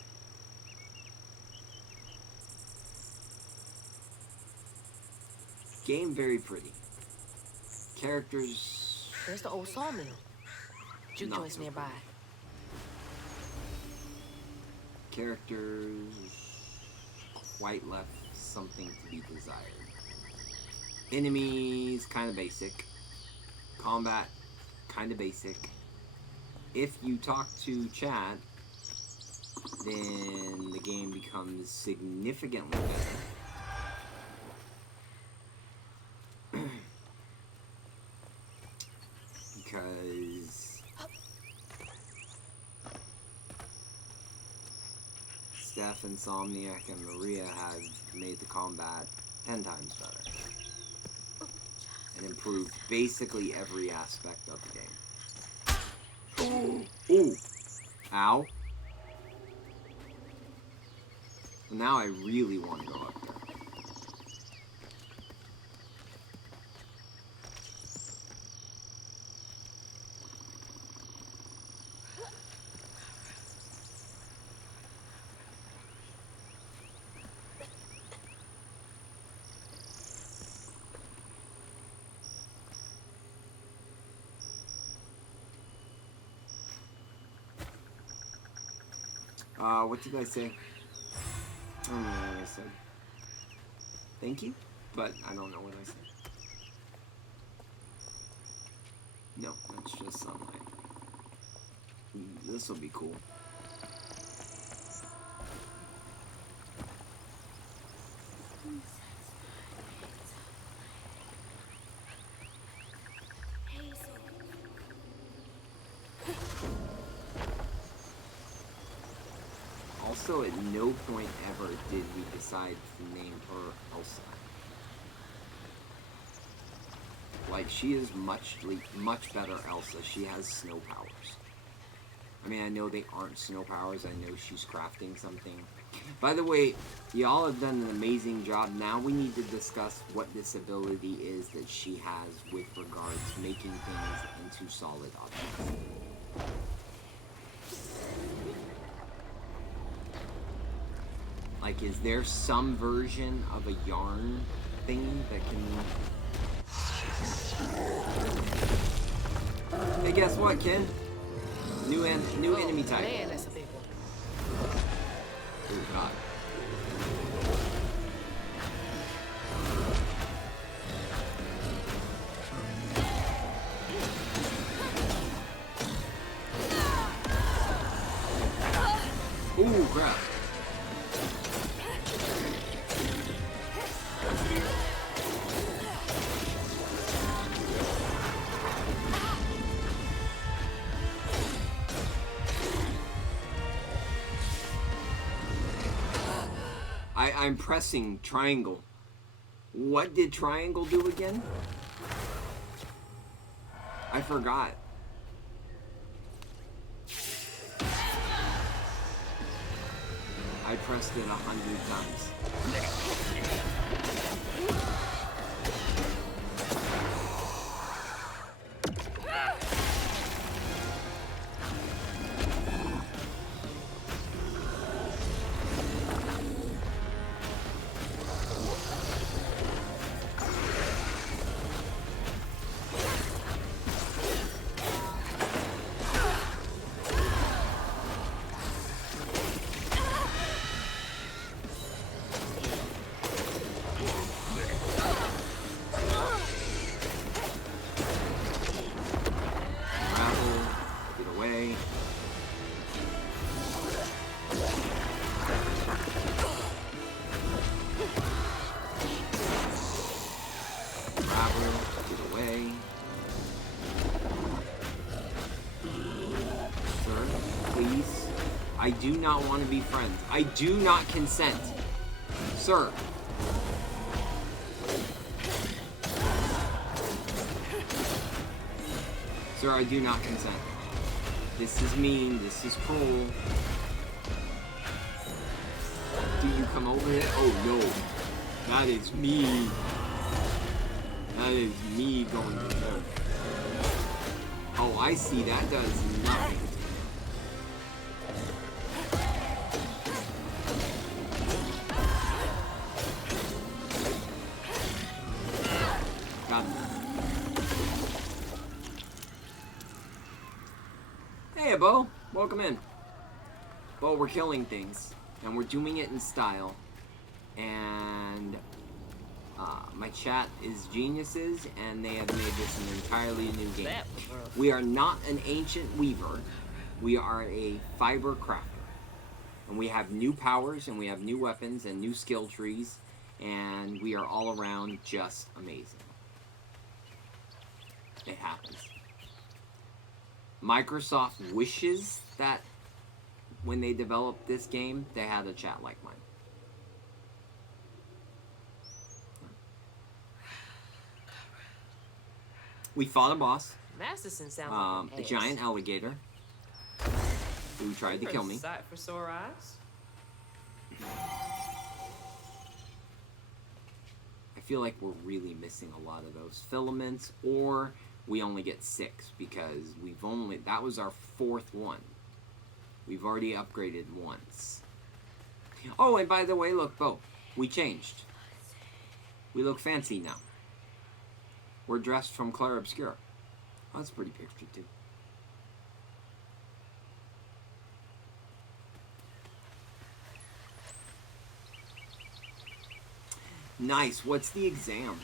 Game very pretty. Characters... There's the old sawmill. Juke Not joint's so nearby. Characters... quite left something to be desired. Enemies, kind of basic. Combat, kind of basic. If you talk to chat, then the game becomes significantly better. Because Steph, Insomniac, and Maria have made the combat 10 times better. And improved basically every aspect of the game. Ooh! Ow. Now I really want to go up there. What did I say? I don't know what I said. Thank you? But I don't know what I said. No, that's just sunlight. This will be cool. Also, at no point ever did we decide to name her Elsa. Like, she is much better Elsa. She has snow powers. I mean, I know they aren't snow powers. I know she's crafting something. By the way, y'all have done an amazing job. Now we need to discuss what this ability is that she has with regards to making things into solid objects. Like, is there some version of a yarn thing that can... Hey, guess what, Ken? New enemy type. Man, that's a big one. Oh, God. Ooh, crap. I'm pressing triangle. What did triangle do again? I forgot. I pressed it 100 times. gravel. Get away. Sir, please. I do not want to be friends. I do not consent. Sir. Sir, I do not consent. This is mean. This is cruel. Do you come over here? Oh no. That is me. That is me going to them. Oh, I see. That does nothing. Got him. Hey, Bo. Welcome in. Bo, we're killing things. And we're doing it in style. And my chat is geniuses, and they have made this an entirely new game. That was rough. We are not an ancient weaver. We are a fiber crafter. And we have new powers, and we have new weapons, and new skill trees, and we are all around just amazing. It happens. Microsoft wishes that when they developed this game, they had a chat like mine. We fought a boss, Masterson sounds like a giant alligator, who tried to kill me. Sight for sore eyes. I feel like we're really missing a lot of those filaments, or we only get 6 because that was our 4th one. We've already upgraded once. Oh, and by the way, look, Bo, we changed. We look fancy now. We're dressed from Clair Obscura. Oh, that's a pretty picture, too. Nice. What's the exam?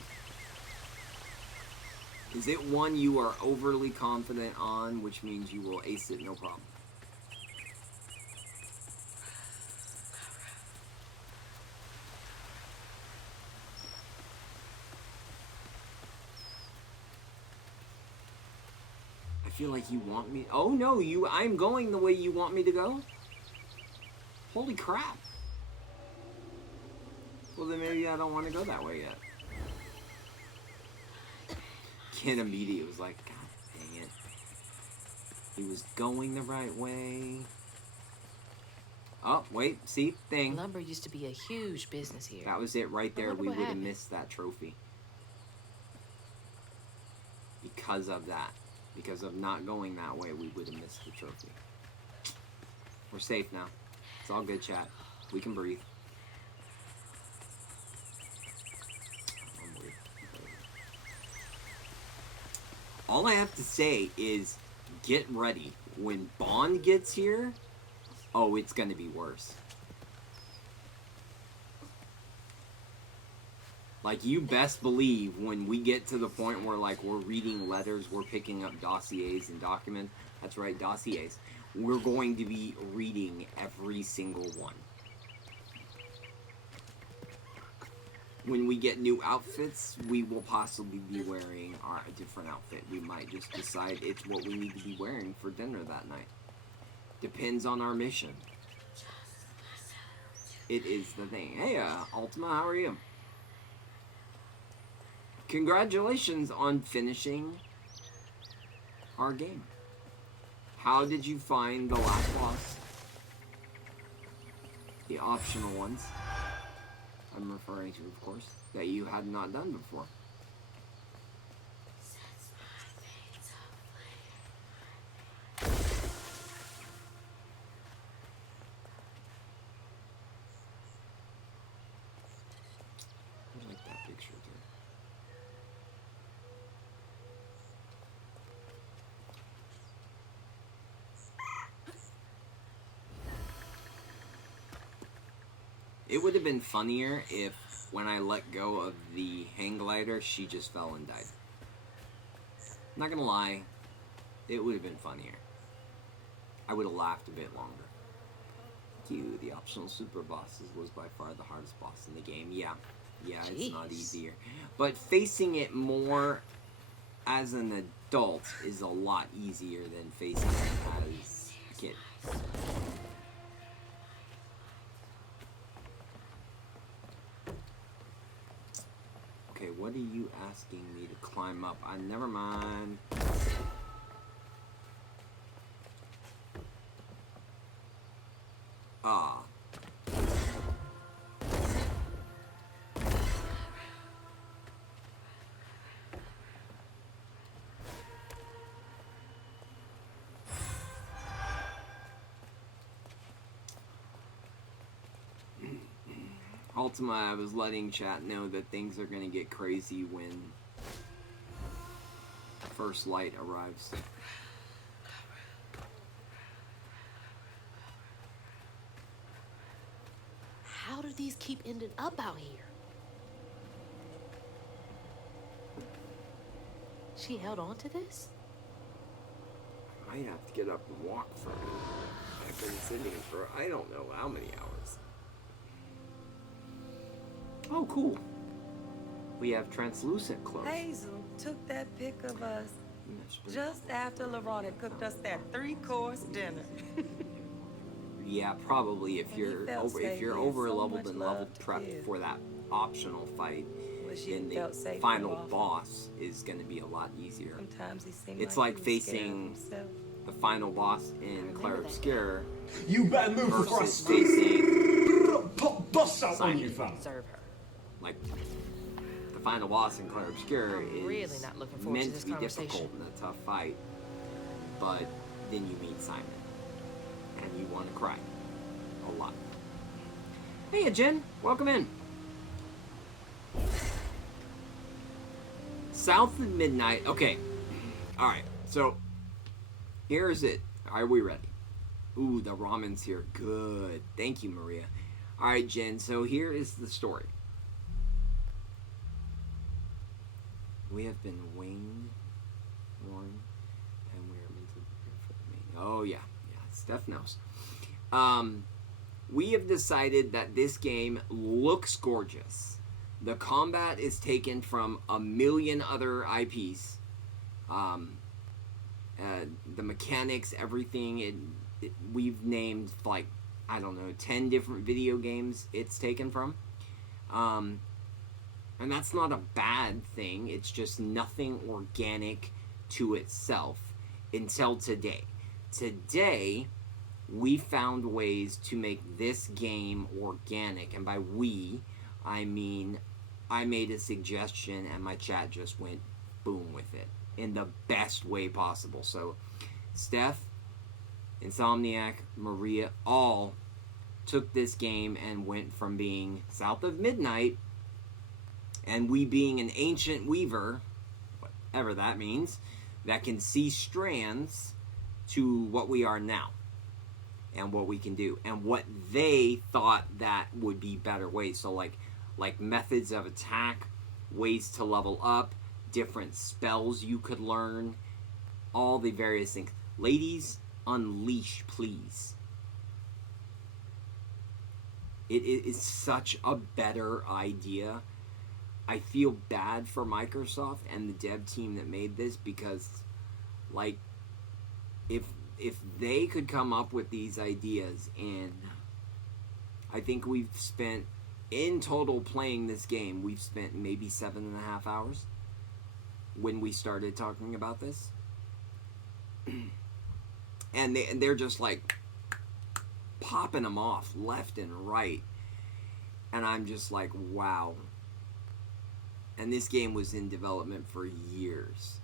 Is it one you are overly confident on, which means you will ace it no problem? I feel like you want me... Oh, no, I'm going the way you want me to go? Holy crap. Well, then maybe I don't want to go that way yet. Ken immediately was like, God dang it. He was going the right way. Oh, wait, see? Thing. Lumber used to be a huge business here. That was it right I there. wonder We what would have happened. missed that trophy. Because of that. Because of not going that way, we would have missed the trophy. We're safe now. It's all good, chat. We can breathe. All I have to say is, get ready. When Bond gets here, oh, it's going to be worse. Like, you best believe when we get to the point where, like, we're reading letters, we're picking up dossiers and documents. That's right, dossiers. We're going to be reading every single one. When we get new outfits, we will possibly be wearing a different outfit. We might just decide it's what we need to be wearing for dinner that night. Depends on our mission. It is the thing. Hey, Ultima, how are you? Congratulations on finishing our game. How did you find the last boss? The optional ones. I'm referring to, of course, that you had not done before. I like that picture too. It would have been funnier if, when I let go of the hang glider, she just fell and died. Not gonna lie, it would have been funnier. I would have laughed a bit longer. Thank you. The optional super bosses was by far the hardest boss in the game. Yeah, Yeah, Jeez. it's not easier. But facing it more as an adult is a lot easier than facing it as a kid. Okay, what are you asking me to climb up? Never mind. Ah. Ultima, I was letting chat know that things are gonna get crazy when first light arrives. How do these keep ending up out here? She held on to this? I might have to get up and walk for a minute. I've been sitting for I don't know how many hours. Oh, cool. We have translucent clothes. Hazel took that pic of us just after LeRon had cooked us that 3-course dinner. Yeah, probably if And he you're felt over safe. if you're He had over so leveled much and love leveled to prepped give. for that optional fight, Wish he then the felt safe final more often. boss is going to be a lot easier. Sometimes he seemed It's like like he was scared of facing himself. the final boss in Claire Obscure You better move before I versus facing pop bus out on Simon. you, fam. Serve her. Like the final boss in Claire Obscure I'm is really not looking forward to meant this to be conversation. difficult and a tough fight, but then you meet Simon and you want to cry a lot. Hey, Jen, welcome in. South of Midnight. Okay, all right. So here's it. Are we ready? Ooh, the ramen's here. Good. Thank you, Maria. All right, Jen. So here is the story. We have been Wayne, Warren, and we are mentally prepared for the main. Oh yeah, Steph knows. We have decided that this game looks gorgeous. The combat is taken from a million other IPs. The mechanics, everything. We've named like I don't know 10 different video games it's taken from. And that's not a bad thing. It's just nothing organic to itself until today. Today, we found ways to make this game organic. And by we, I mean I made a suggestion and my chat just went boom with it in the best way possible. So, Steph, Insomniac, Maria, all took this game and went from being South of Midnight and we being an ancient weaver, whatever that means, that can see strands to what we are now and what we can do and what they thought that would be better ways. So like methods of attack, ways to level up, different spells you could learn, all the various things. Ladies, unleash, please. It is such a better idea. I feel bad for Microsoft and the dev team that made this because, like, if they could come up with these ideas, and I think we've spent, in total playing this game, we've spent maybe 7.5 hours when we started talking about this. And they're just, like, popping them off left and right. And I'm just like, wow. And this game was in development for years.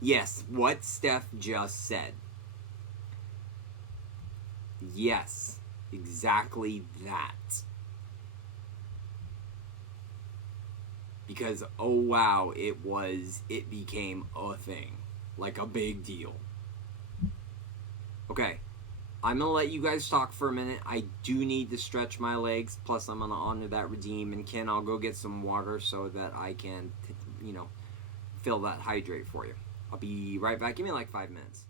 Yes, what Steph just said. Yes, exactly that. Because, oh wow, it became a thing. Like a big deal. Okay. I'm going to let you guys talk for a minute. I do need to stretch my legs. Plus, I'm going to honor that redeem. And Ken, I'll go get some water so that I can, fill that hydrate for you. I'll be right back. Give me like 5 minutes.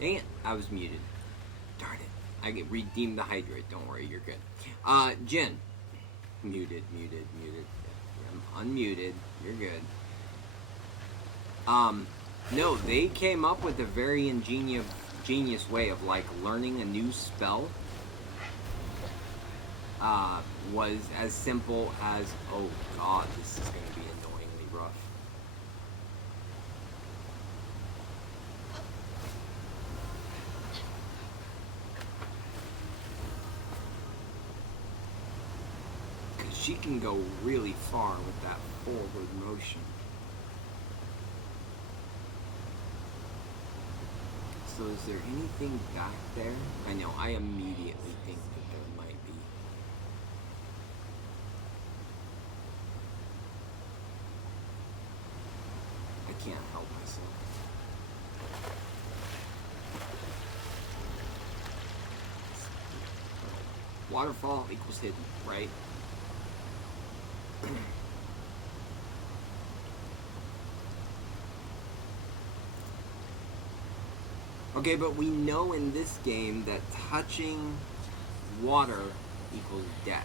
Dang it, I was muted. Darn it. I get redeemed the hydrate. Don't worry, you're good. Jen. Muted. I'm unmuted. You're good. No, they came up with a very ingenious way of, like, learning a new spell. Was as simple as, oh god, this is going to be annoyingly rough. Because she can go really far with that forward motion. So is there anything back there? I know, I immediately think that there might be. I can't help myself. Waterfall equals hidden, right? Okay, but we know in this game that touching water equals death.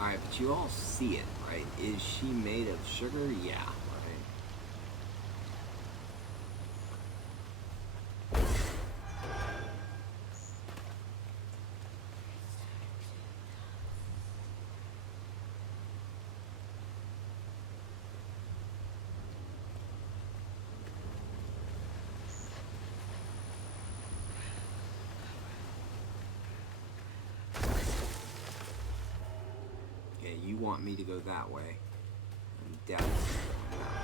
Alright, but you all see it, right? Is she made of sugar? Yeah, right. You want me to go that way. And Dad's going that way.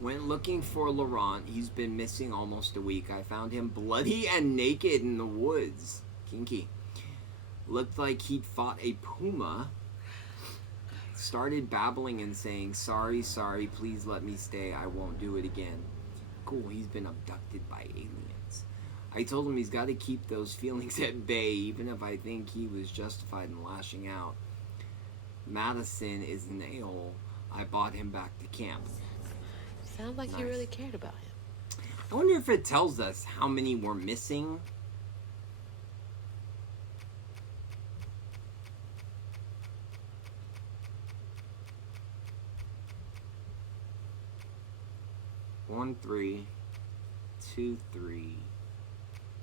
When looking for Laurent, he's been missing almost a week. I found him bloody and naked in the woods. Kinky. Looked like he'd fought a puma. Started babbling and saying, sorry, please let me stay, I won't do it again. Cool, he's been abducted by aliens. I told him he's got to keep those feelings at bay, even if I think he was justified in lashing out. Madison is an a-hole. I brought him back to camp. Sounds like Nice. you really cared about him. I wonder if it tells us how many were missing. One, 3, 2, 3,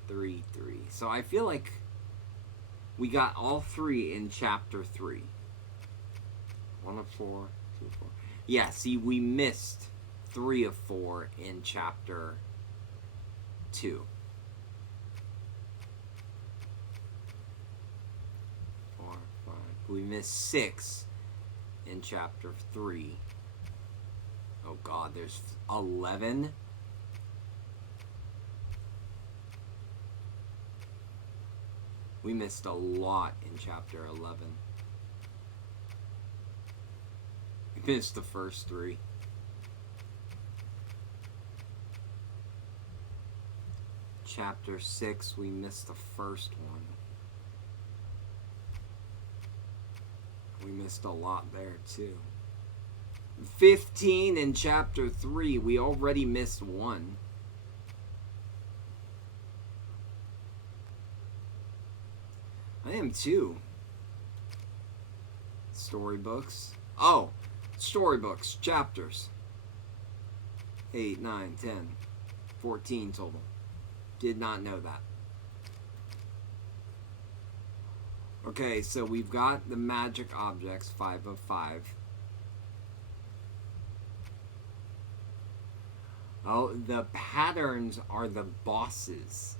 3, 3. So I feel like we got all 3 in chapter 3. 1 of 4, 2 of 4. Yeah, see, we missed 3 of 4 in chapter 2. 4, 5. We missed 6 in chapter 3. Oh god, there's 11? We missed a lot in chapter 11. We missed the first 3. Chapter 6, we missed the first one. We missed a lot there too. 15 in chapter 3, we already missed 1. I am too. Storybooks. Oh, storybooks, chapters. 8, 9, 10, 14 total. Did not know that. Okay, so we've got the magic objects, 5 of 5. Oh, the patterns are the bosses,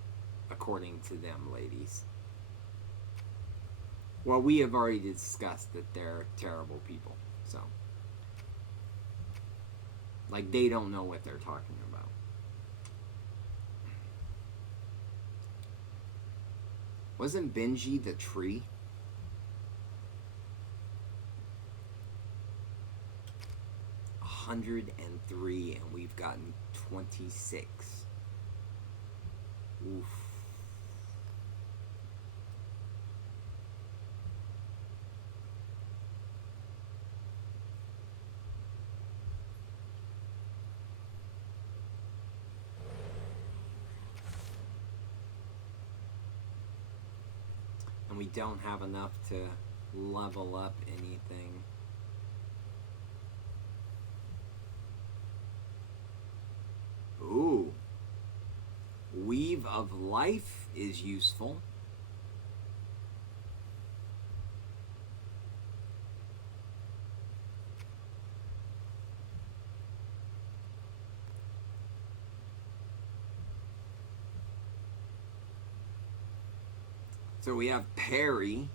according to them, ladies. Well, we have already discussed that they're terrible people, so. Like, they don't know what they're talking about. Wasn't Benji the tree? $103, and we've gotten 26. Oof. And we don't have enough to level up anything. Ooh. Weave of Life is useful. So we have Perry.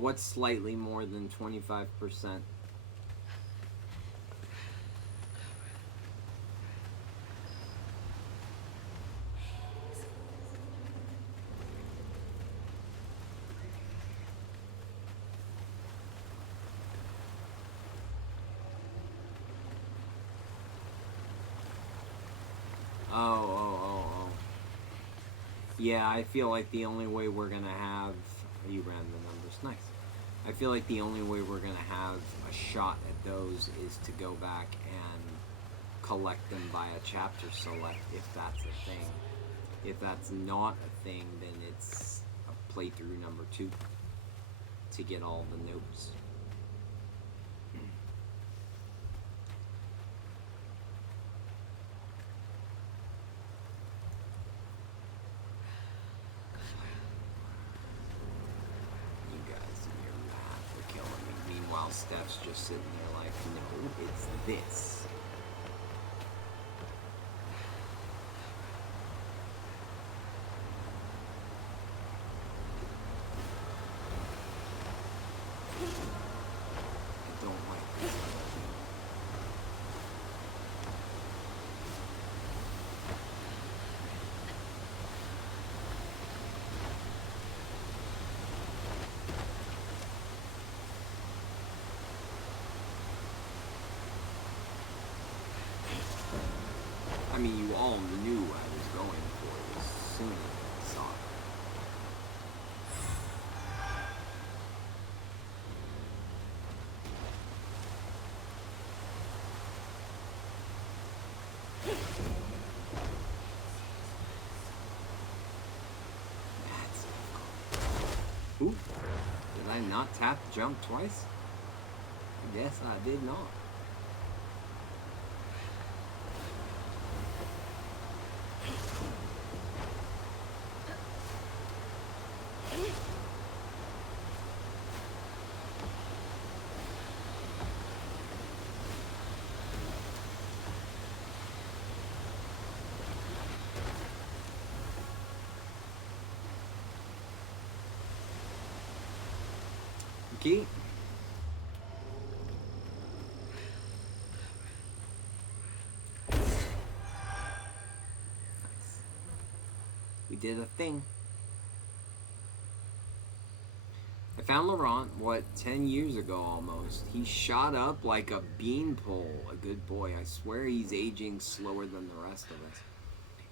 What's slightly more than 25%? Oh. Yeah, I feel like the only way we're gonna have... You ran the numbers. Nice. I feel like the only way we're gonna have a shot at those is to go back and collect them by a chapter select, if that's a thing. If that's not a thing, then it's a playthrough number 2 to get all the notes. Steph's just sitting there like, no, it's this. I don't like this. I mean, you all knew I was going for it as soon as I saw it. That's difficult. Ooh, did I not tap jump twice? I guess I did not. Okay. Nice. We did a thing. I found Laurent, 10 years ago almost. He shot up like a beanpole. A good boy. I swear he's aging slower than the rest of us.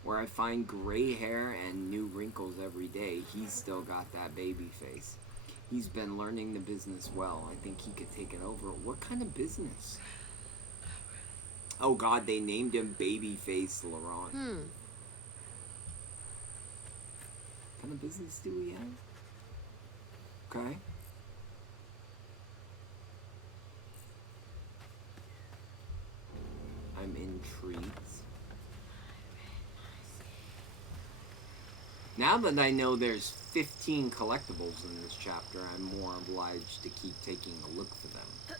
Where I find gray hair and new wrinkles every day, he's still got that baby face. He's been learning the business well. I think he could take it over. What kind of business? Oh God, they named him Babyface Laurent. What kind of business do we have? Okay. I'm intrigued. Now that I know there's 15 collectibles in this chapter, I'm more obliged to keep taking a look for them.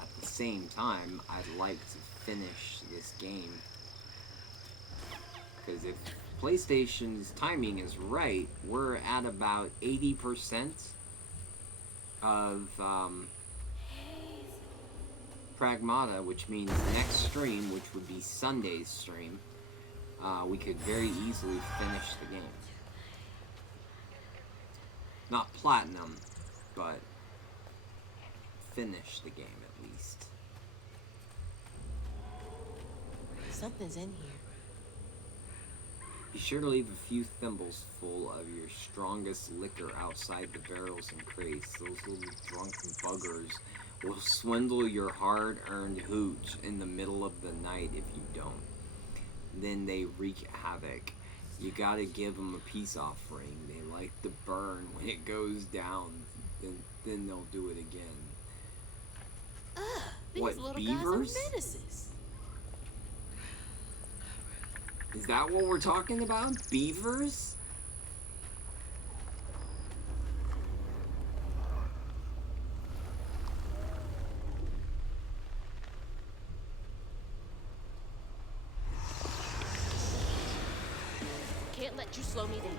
At the same time, I'd like to finish this game. Because if PlayStation's timing is right, we're at about 80% of Pragmata, which means next stream, which would be Sunday's stream, we could very easily finish the game. Not platinum, but finish the game at least. Something's in here. Be sure to leave a few thimbles full of your strongest liquor outside the barrels and crates. Those little drunken buggers will swindle your hard-earned hooch in the middle of the night if you don't. Then they wreak havoc. You gotta give them a peace offering. They like to burn when it goes down. Then they'll do it again. These What, little beavers? guys are menaces. Is that what we're talking about? Beavers? Can't let you slow me down.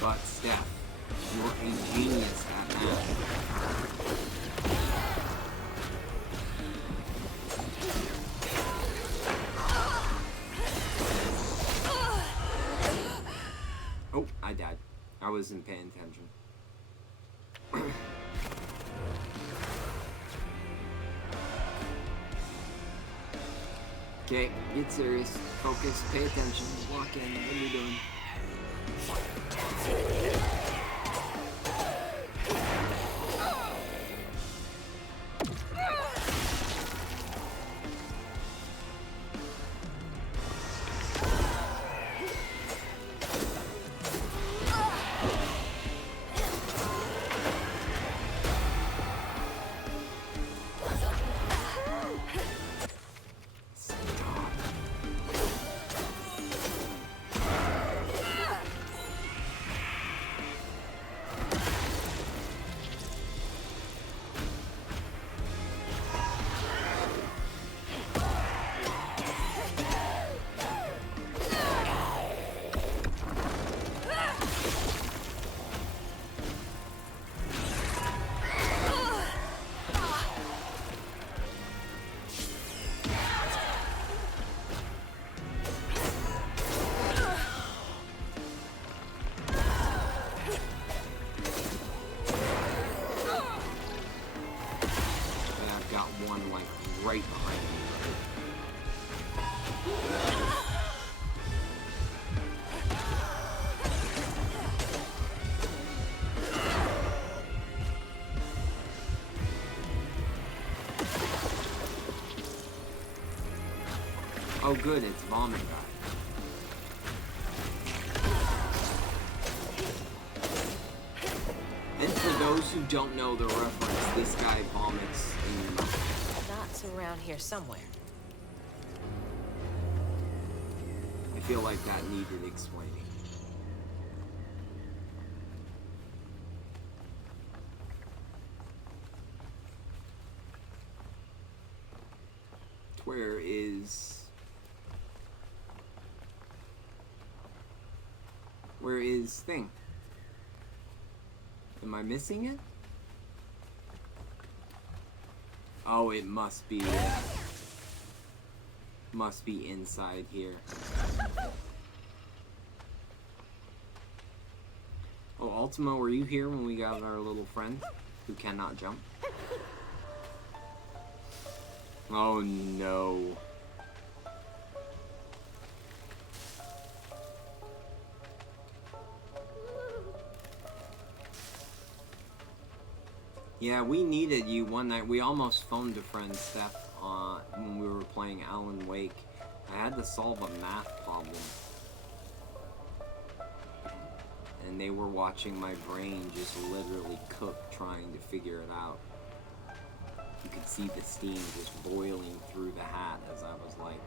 But Steph, you're a genius at math. Oh, I died. I wasn't paying attention. Okay, get serious. Focus, pay attention, walk in. What are you doing? Right behind me. Oh good, it's Vomit Guy. And for those who don't know the reference, this guy vomits in your mouth. Knots around here somewhere. I feel like that needed explaining. Where is thing? Am I missing it? Oh, it must be inside here. Oh, Ultima, were you here when we got our little friend who cannot jump? Oh no. Yeah, we needed you one night. We almost phoned a friend, Steph, when we were playing Alan Wake. I had to solve a math problem. And they were watching my brain just literally cook trying to figure it out. You could see the steam just boiling through the hat as I was like,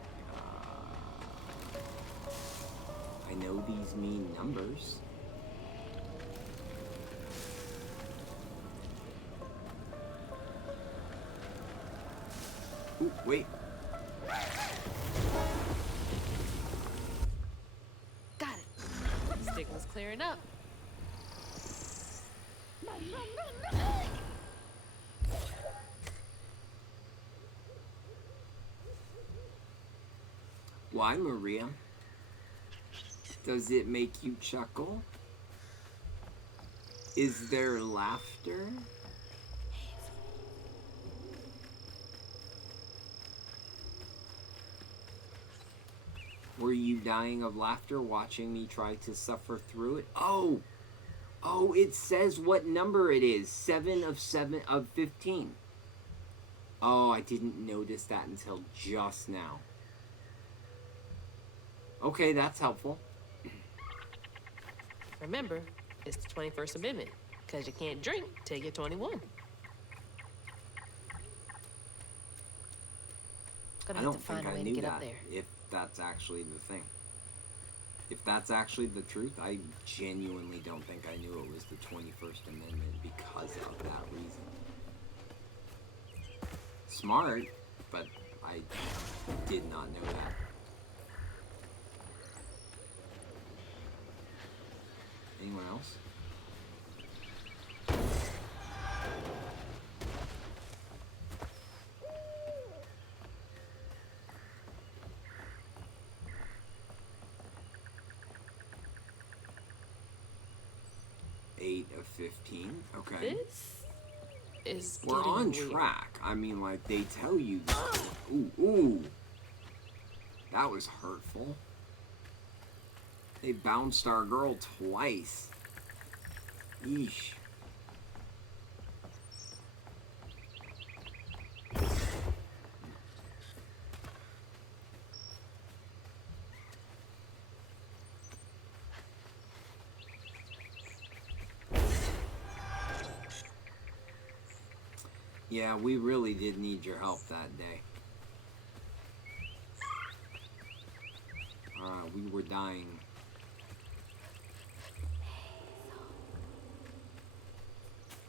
I know these mean numbers. Ooh, wait. Got it. Stick was clearing up. Why, Maria? Does it make you chuckle? Is there laughter? Were you dying of laughter watching me try to suffer through it? Oh! Oh, it says what number it is. 7 of 15. Oh, I didn't notice that until just now. Okay, that's helpful. Remember, it's the 21st Amendment, because you can't drink till you're 21. Gonna I have don't to find think a I way to knew get that, up there. if that's actually the thing. If that's actually the truth, I genuinely don't think I knew it was the 21st Amendment because of that reason. Smart, but I did not know that. Anyone else? Of 15. Okay. This is We're getting on weird. track. I mean, like, they tell you that. Ooh, ooh. That was hurtful. They bounced our girl twice. Yeesh. Yeah, we really did need your help that day. We were dying.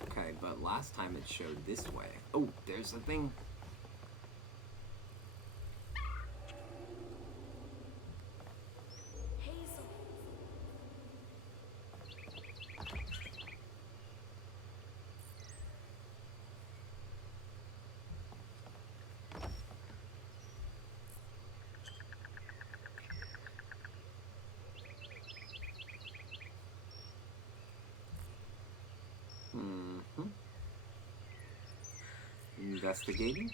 Okay, but last time it showed this way. Oh, there's a thing. Investigating?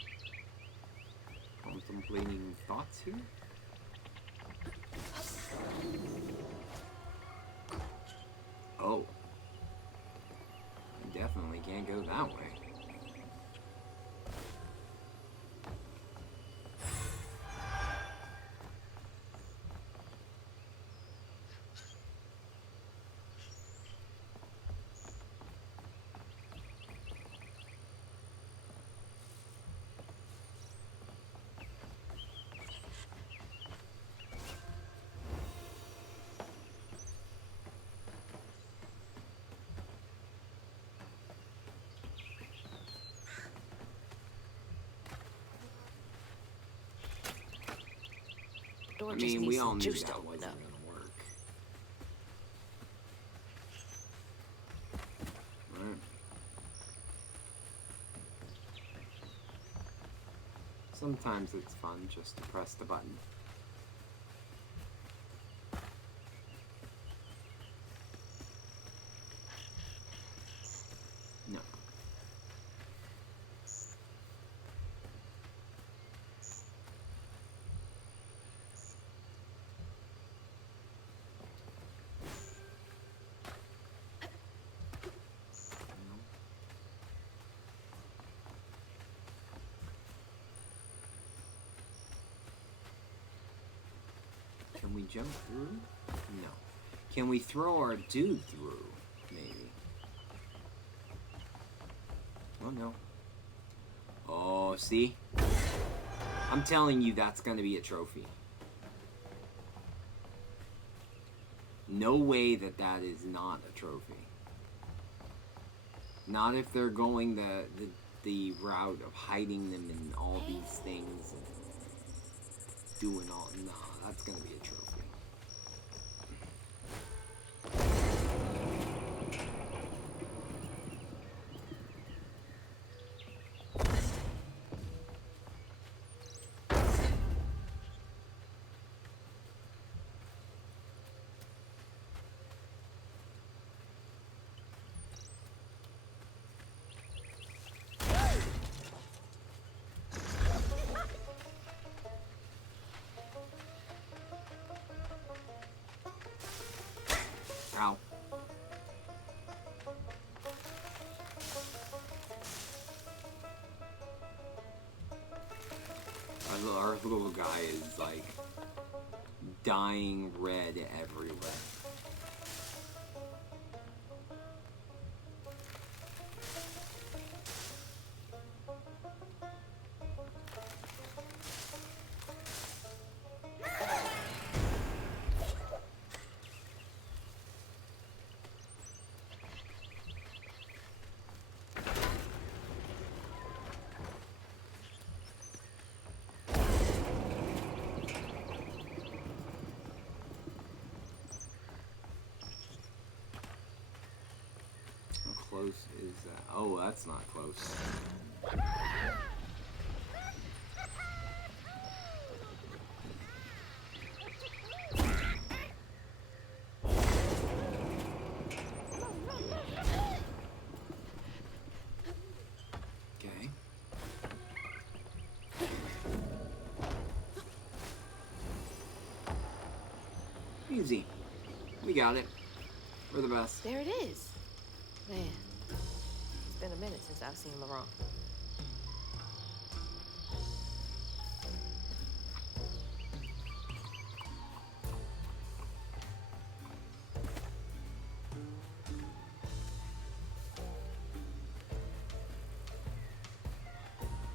Contemplating thoughts here? Oh. I definitely can't go that way. Door I just mean, needs we all some knew juice to that open wasn't up. gonna work. Right. Sometimes it's fun just to press the button. No. Can we jump through? No. Can we throw our dude through? Maybe. Oh no. Oh, see? I'm telling you that's gonna be a trophy. No way that that is not a trophy. Not if they're going the route of hiding them in all these things and doing all. Nah, that's gonna be a trophy. Ow. Our little guy is like dying red everywhere. Close is that? Oh, that's not close. Okay. Easy. We got it. We're the best. There it is. Man, it's been a minute since I've seen Laurent.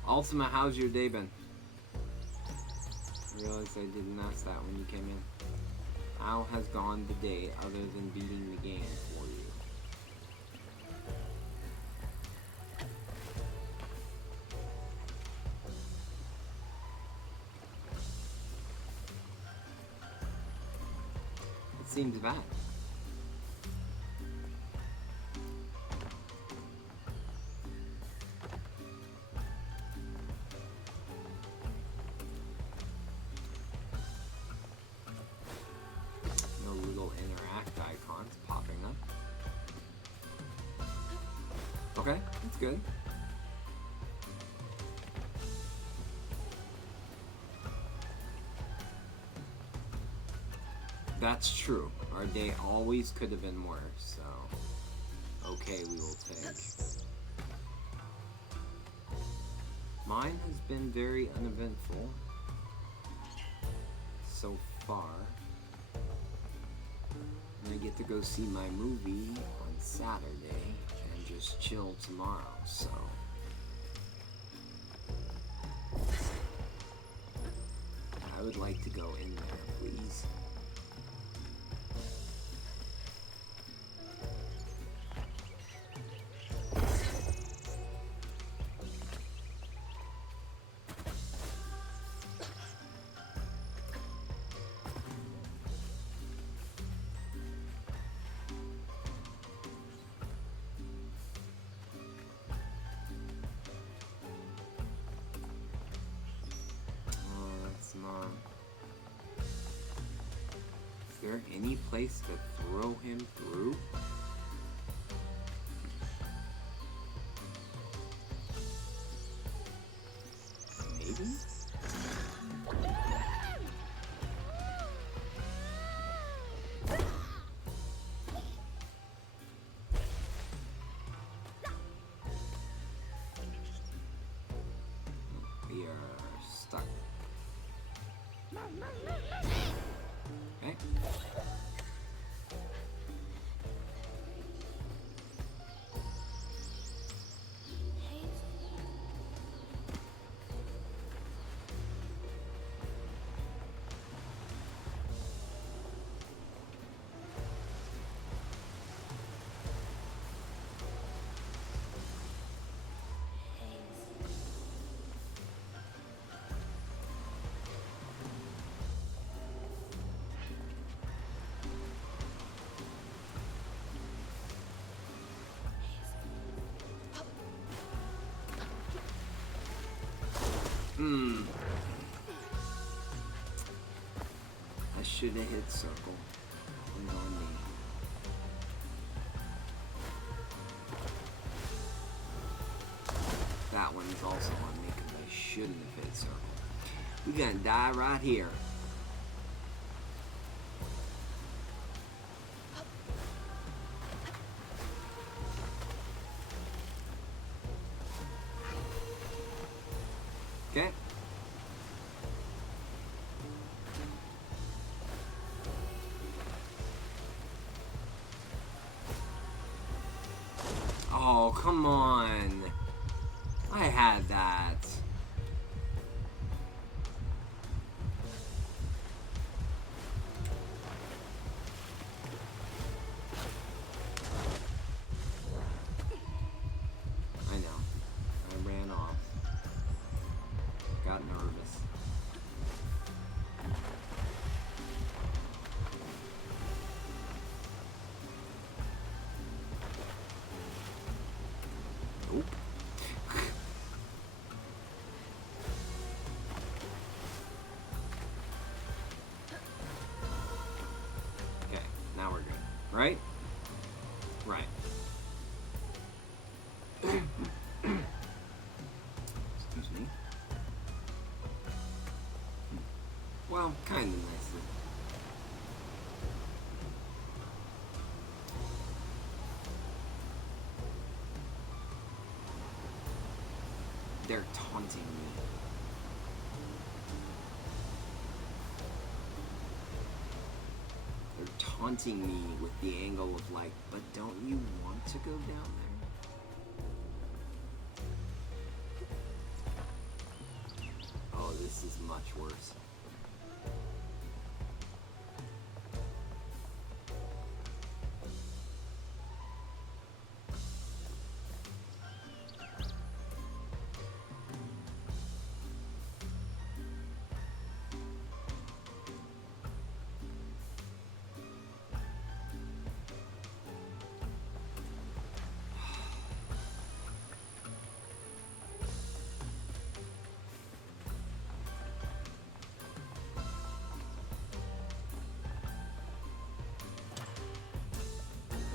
Ultima, how's your day been? I realized I didn't ask that when you came in. How has gone the day other than beating the game for you? It seems bad. No little interact icons popping up. Okay, that's good. That's true. Our day always could have been worse, so okay, we will take. Mine has been very uneventful so far. And I get to go see my movie on Saturday and just chill tomorrow, so. I would like to go in there, please. Is there any place to throw him through? Maybe? We are stuck. Okay. I should have hit circle. And on me. That one's also on me because I shouldn't have hit circle. We're gonna die right here. Okay. Oh, come on. I had that. I know. I ran off. Got nervous. Nope. Okay, now we're good. Right? Right. Excuse me. Well, kind of nicely. They're taunting me. They're taunting me with the angle of like, but don't you want to go down there? Oh, this is much worse.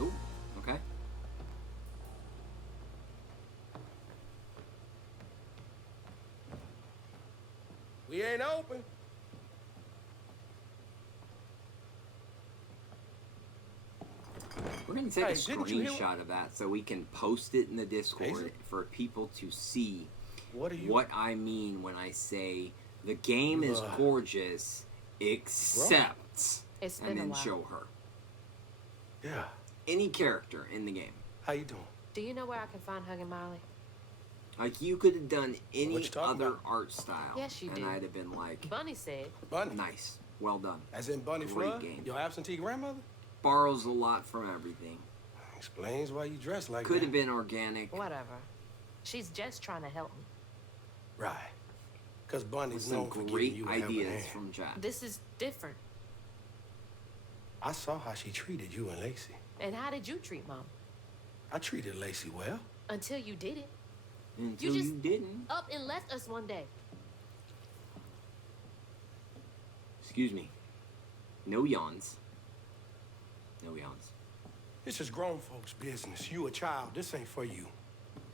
Ooh, okay. We ain't open. We're gonna take a Hey, didn't you hear screenshot of that so we can post it in the Discord Hazel? for people to see What I mean when I say the game is gorgeous, except, It's been and a then while. show her. Yeah. Any character in the game. How you doing? Do you know where I can find Huggin' Molly? Like, you could have done any What you talking other about? art style. Yes, you and do. I'd have been like, Bunny said. Bunny. nice, well done. As in Bunny Great Flood? game. Your absentee grandmother? Borrows a lot from everything. Explains why you dress like Could that. have been organic. Whatever. She's just trying to help me. Right. Because With Bunny's some known for giving great you a helping ideas hand. from Jack. This is different. I saw how she treated you and Lacey. And how did you treat Mom? I treated Lacey well. Until you did it. Until just- you didn't. Up and left us one day. Excuse me. No yawns. No yawns. This is grown folks' business. You a child. This ain't for you.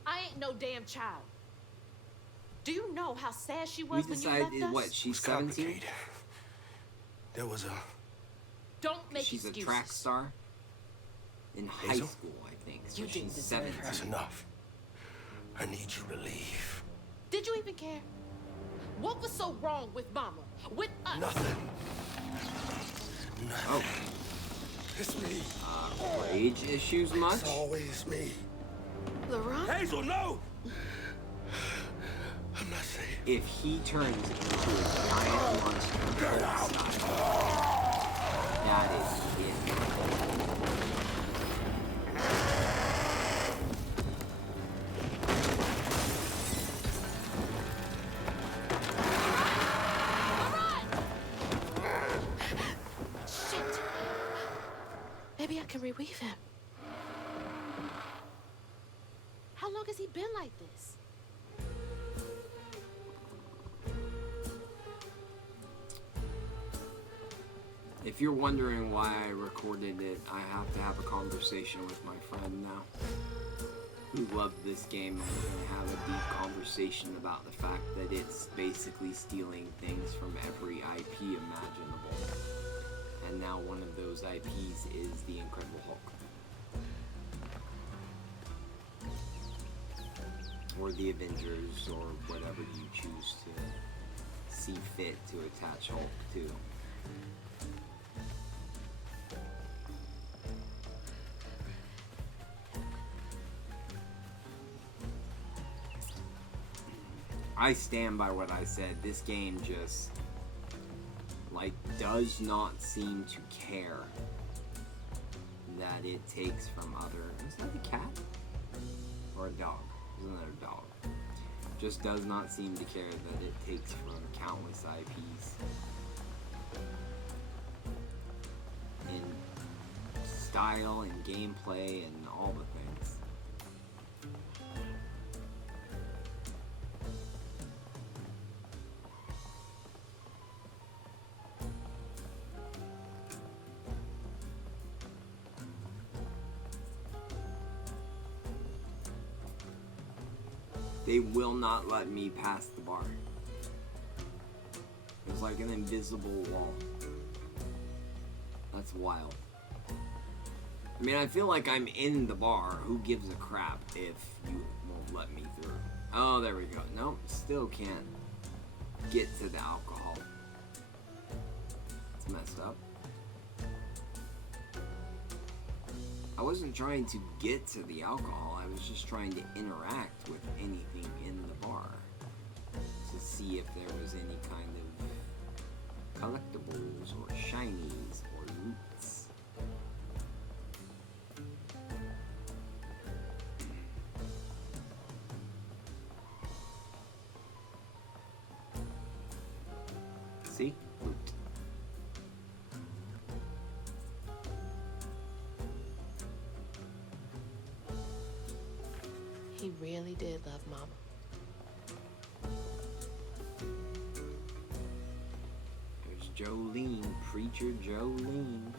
I ain't no damn child. Do you know how sad she We was when you left decided, us? what, It she's was 17? complicated. There was a... Don't make She's excuses. a track star? In high Hazel? school, I think. So You didn't she's deserve her. 17. That's enough. I need you to leave. Did you even care? What was so wrong with Mama? With us? Nothing. Oh. It's me. Rage issues much? It's always me. LeRon? Hazel, no! I'm not safe. If he turns into a giant monster, that is it. Shit. Maybe I can reweave him. How long has he been like this? If you're wondering why I recorded it, I have to have a conversation with my friend now, who loved this game, and we're going to have a deep conversation about the fact that it's basically stealing things from every IP imaginable. And now one of those IPs is the Incredible Hulk. Or the Avengers, or whatever you choose to see fit to attach Hulk to. I stand by what I said. This game just, like, does not seem to care that it takes from other... Is that a cat? Or a dog? Isn't that a dog? Just does not seem to care that it takes from countless IPs. In style and gameplay and all the things. They will not let me pass the bar. It's like an invisible wall. That's wild. I mean, I feel like I'm in the bar. Who gives a crap if you won't let me through? Oh, there we go. Nope, still can't get to the alcohol. It's messed up. I wasn't trying to get to the alcohol, I was just trying to interact with anything in the bar to see if there was any kind of collectibles or shinies or loots. See? Loot. He really did love Mama. There's Jolene, Preacher Jolene.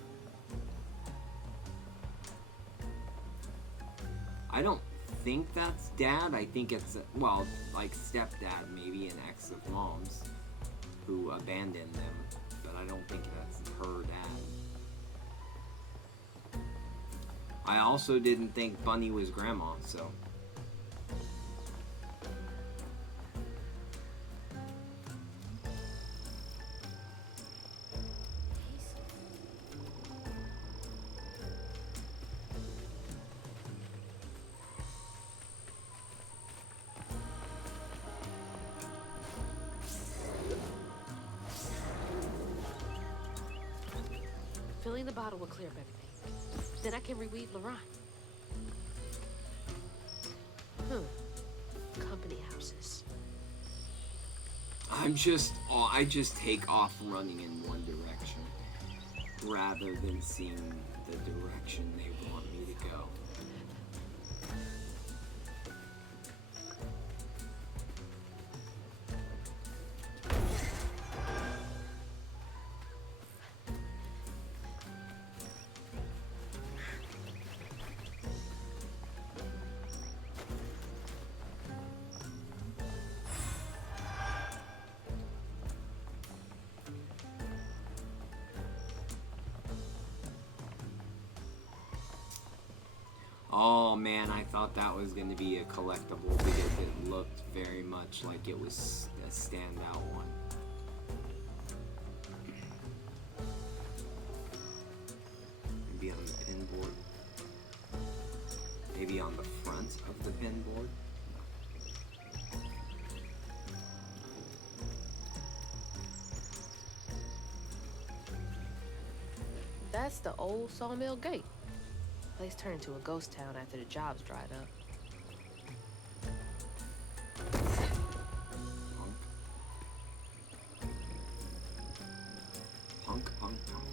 I don't think that's Dad. I think it's, well, like stepdad, maybe an ex of Mom's who abandoned them. But I don't think that's her dad. I also didn't think Bunny was Grandma, so... Filling the bottle will clear up everything. Then I can reweave LeRon. Company houses. I just take off running in one direction rather than seeing the direction they want me to go. Oh man, I thought that was going to be a collectible because it looked very much like it was a standout one. pin board. That's the old Sawmill Gate. Place turned into a ghost town after the jobs dried up. Punk, punk, punk.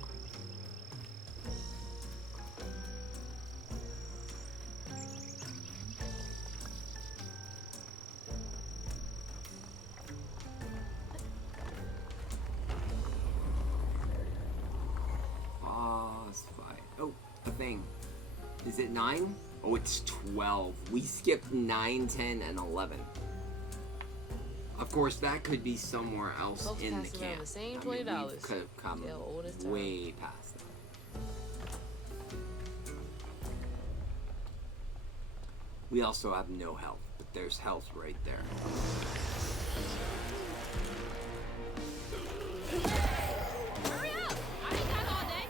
Boss fight. Oh, a thing. Is it 9? Oh, it's 12. We skipped 9, 10, and 11. Of course, that could be somewhere else Folks in the pass around camp. the same I mean, $20. we could have come They're old as time. way past that. We also have no health, but there's health right there. Hurry up! I ain't got all day.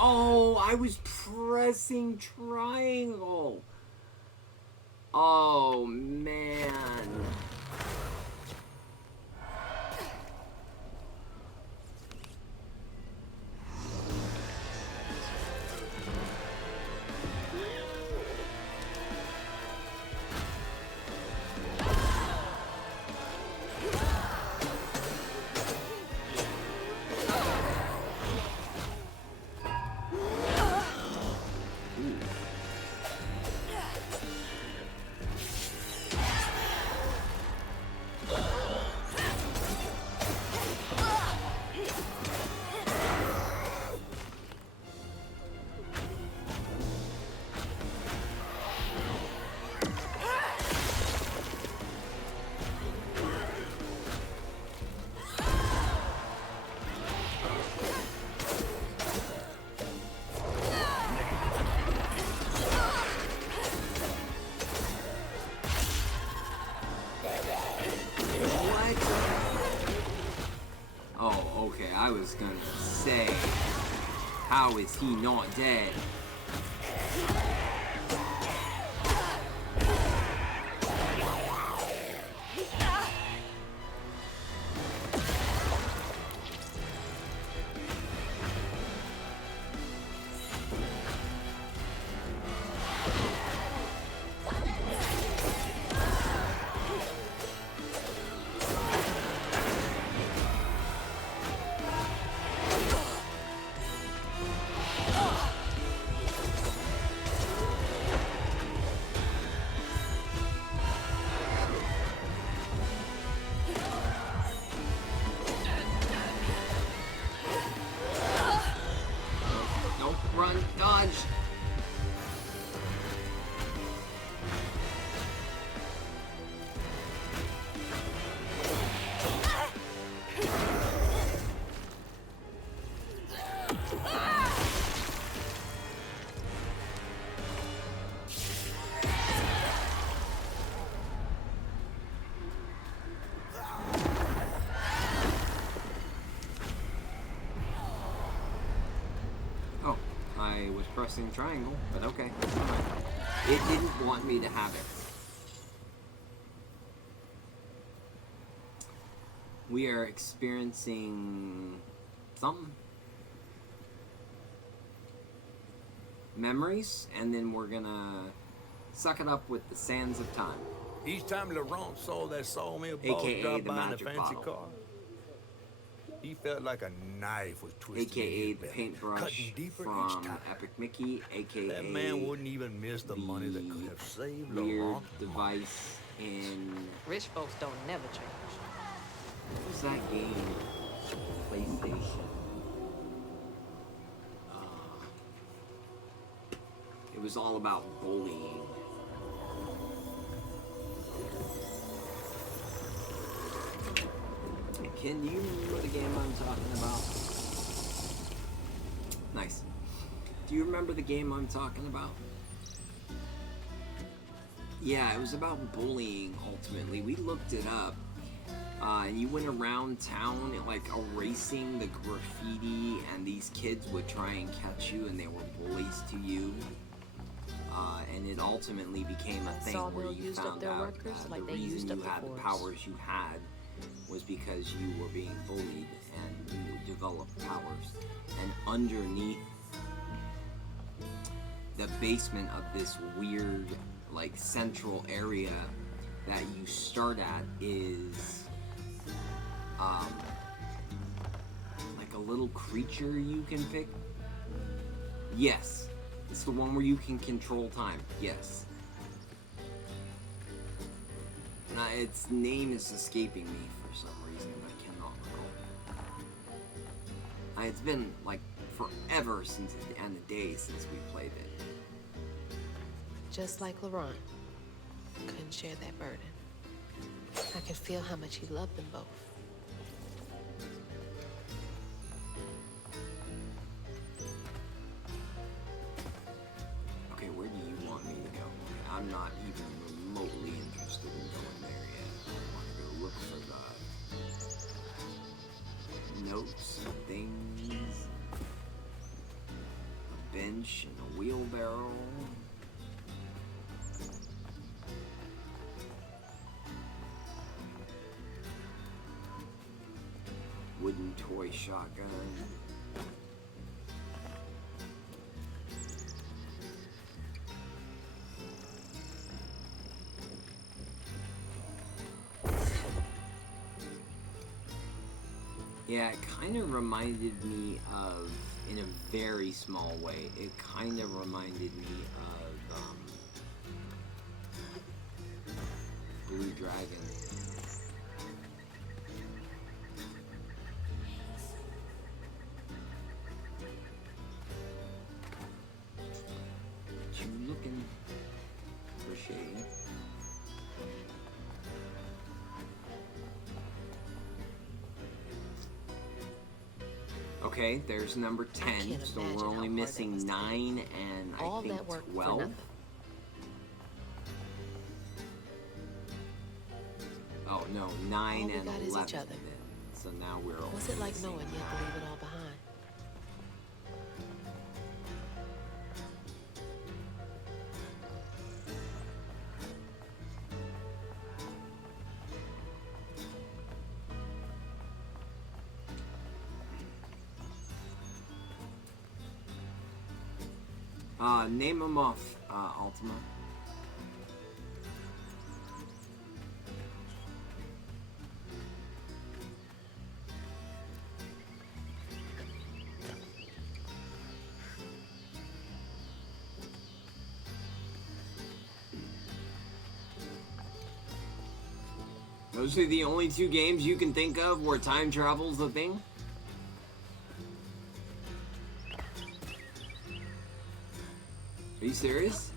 Oh, I was pressing triangle. Oh, man. Oh, okay, I was gonna say, how is he not dead? Nope, run, dodge! Oh, I was pressing triangle, but okay. Alright. It didn't want me to have it. We are experiencing something. Memories, and then we're gonna suck it up with the sands of time. Each time Laurent saw that sawmill boss AKA drop the by in a magic fancy bottle. car, He felt like a knife was twisted in aka his the belly, paintbrush cutting deeper each from time. Epic Mickey, aka That man wouldn't even miss the money that could have saved weird Laurent. device in Rich folks don't never change. what was that game? PlayStation. It was all about bullying. Ken, do you remember the game I'm talking about? Nice. Do you remember the game I'm talking about? Yeah, it was about bullying, ultimately. We looked it up. And you went around town, like, erasing the graffiti, and these kids would try and catch you, and they were bullies to you. And it ultimately became a thing where Sawmill you used up found their out workers that like the they used reason up you the had the forest. powers you had was because you were being bullied, and you developed powers. And underneath the basement of this weird, like, central area that you start at is like a little creature you can pick. Yes, it's the one where you can control time. Yes. And its name is escaping me for some reason. I cannot recall. It's been like forever since the end of days since we played it. Just like Laurent. Couldn't share that burden. I could feel how much he loved them both. Okay, where do you want me to go? I'm not even remotely interested in going there yet. I want to go look for the notes, things, a bench and a wheelbarrow. Wooden toy shotgun. Yeah, it kind of reminded me of, in a very small way, it kind of reminded me of Blue Dragon. What you looking for, Crochet? Okay, there's number 10, can't so imagine we're how only hard missing that must have 9 and All I think that work for 12. nothing. Oh no, 9 All we and got is 11. each other. Then. So now we're all What's it like missing knowing you have to leave it all behind? Name them off, Ultima. Those are the only 2 games you can think of where time travel's a thing? Are you serious?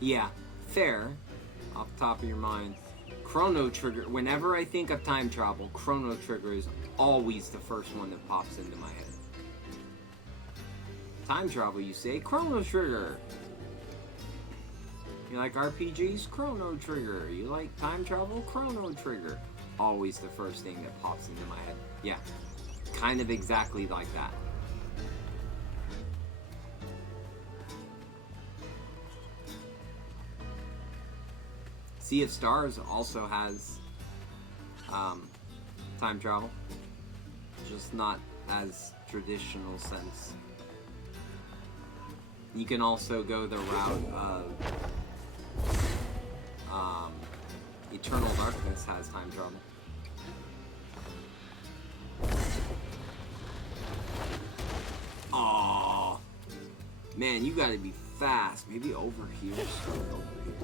Yeah, fair. Off the top of your mind. Chrono Trigger, whenever I think of time travel, Chrono Trigger is always the first one that pops into my head. Time travel, you say? Chrono Trigger. You like RPGs? Chrono Trigger. You like time travel? Chrono Trigger. Always the first thing that pops into my head. Yeah, kind of exactly like that. Sea of Stars also has time travel. Just not as traditional sense. You can also go the route of Eternal Darkness has time travel. Aww. Man, you gotta be fast. Maybe over here. Start over here.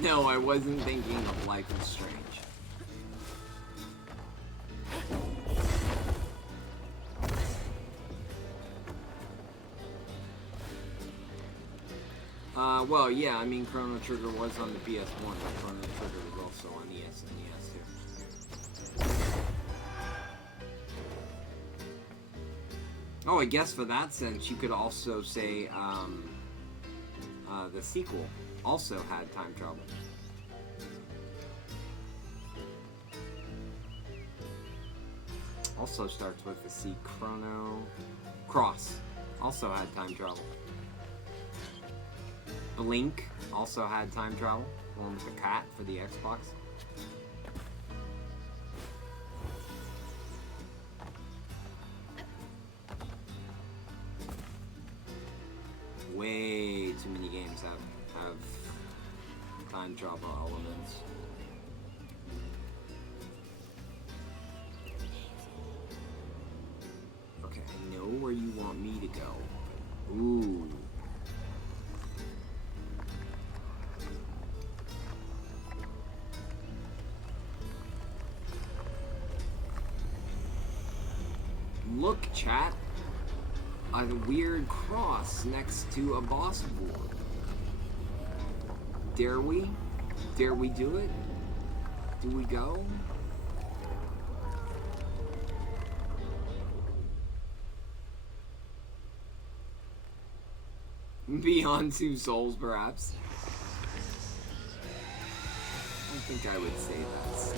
No, I wasn't thinking of Life is Strange. Well, yeah, I mean, Chrono Trigger was on the PS1, but Chrono Trigger was also on the SNES too. Oh, I guess for that sense, you could also say, the sequel also had time travel. Also starts with the C. Chrono Cross also had time travel. Blink also had time travel, along with the cat for the Xbox. Way too many games have time travel elements. Okay, I know where you want me to go. Ooh. Look, chat. A weird cross next to a boss board. Dare we? Dare we do it? Do we go? Beyond 2 souls, perhaps. I think I would say that's...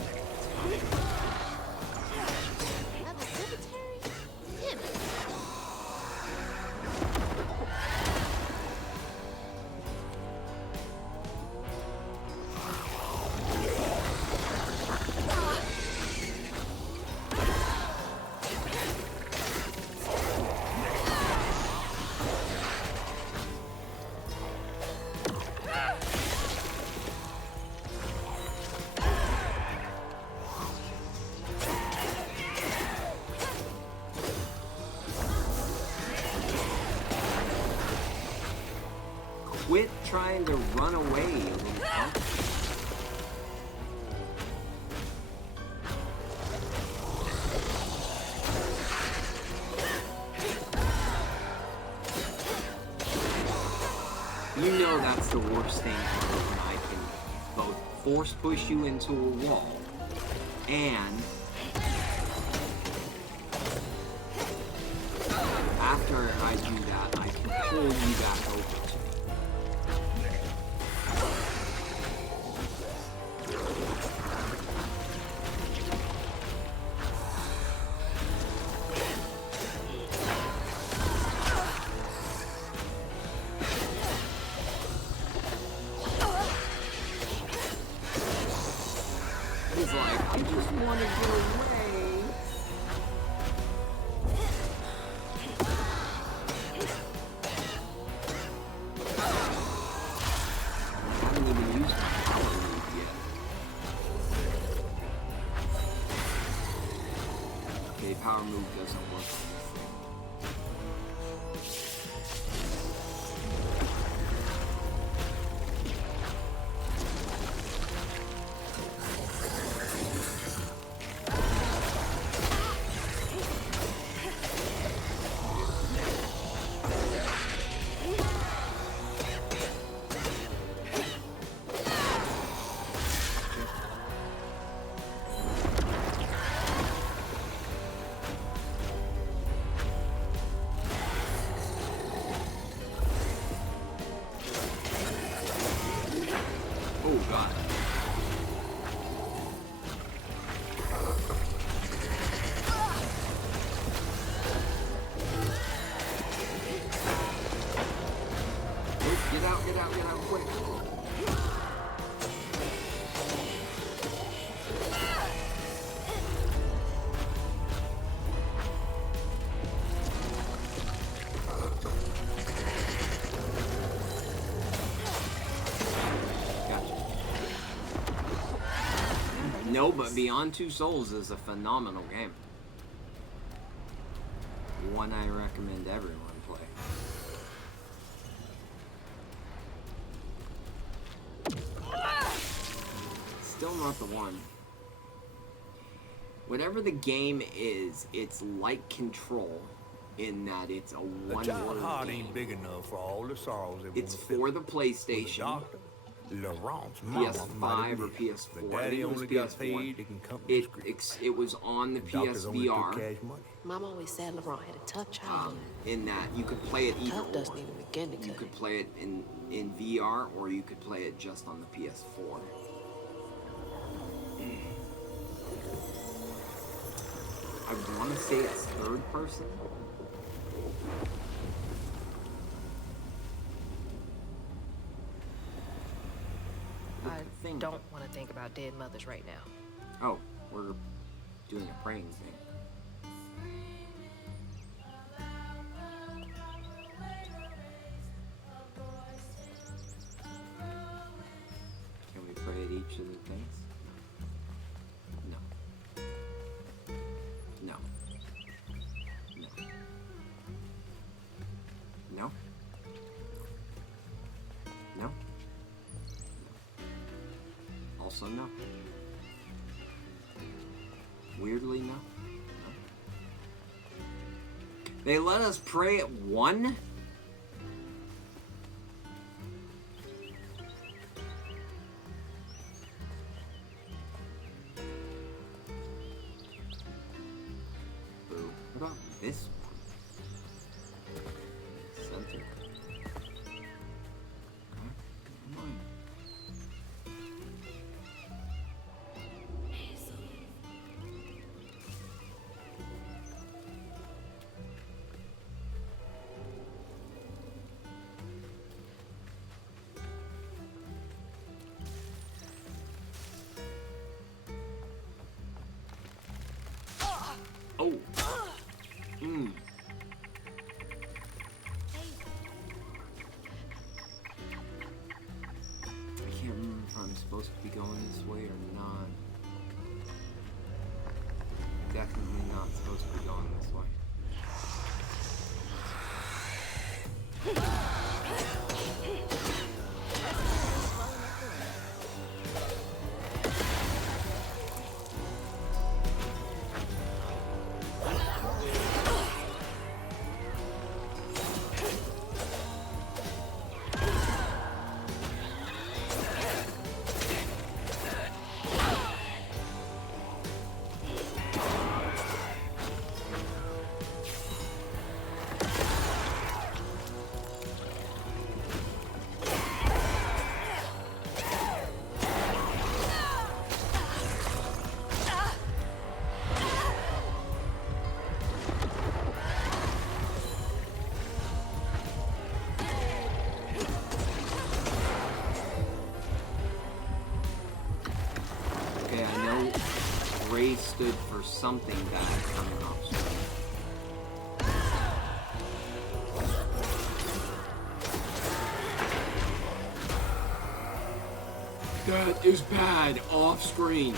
Quit trying to run away, you little punk. You know that's the worst thing ever when I can both force push you into a wall and after I do that, I can pull you back over to me. He's like, I just want to get away. I haven't even used my power move yet. Okay, power move doesn't work on this thing. No, but Beyond Two Souls is a phenomenal game. One I recommend everyone play. Still not the one. Whatever the game is, it's like Control in that it's a one-word heart game. ain't big enough for all the sorrows it It's for the PlayStation, PS5 or PS4. I think it was PS4. It was on the PSVR. Mom always said LeBron had a tough childhood. In that you could play it either Tough doesn't or. even begin to You cut could it. play it in VR or you could play it just on the PS4. I want to say it's third person. I don't want to think about dead mothers right now. Oh, we're doing a praying thing. Can we pray at each of the things? No. No. No. No. No. Also no. Weirdly no. No. They let us pray at 1? Boo. What about this one? Center. Okay. Never mind. Oh. Mm. I can't remember if I'm supposed to be going this way or not. Definitely not supposed to be going this way. Okay, I know Ray stood for something bad coming off screen. That is bad off screen.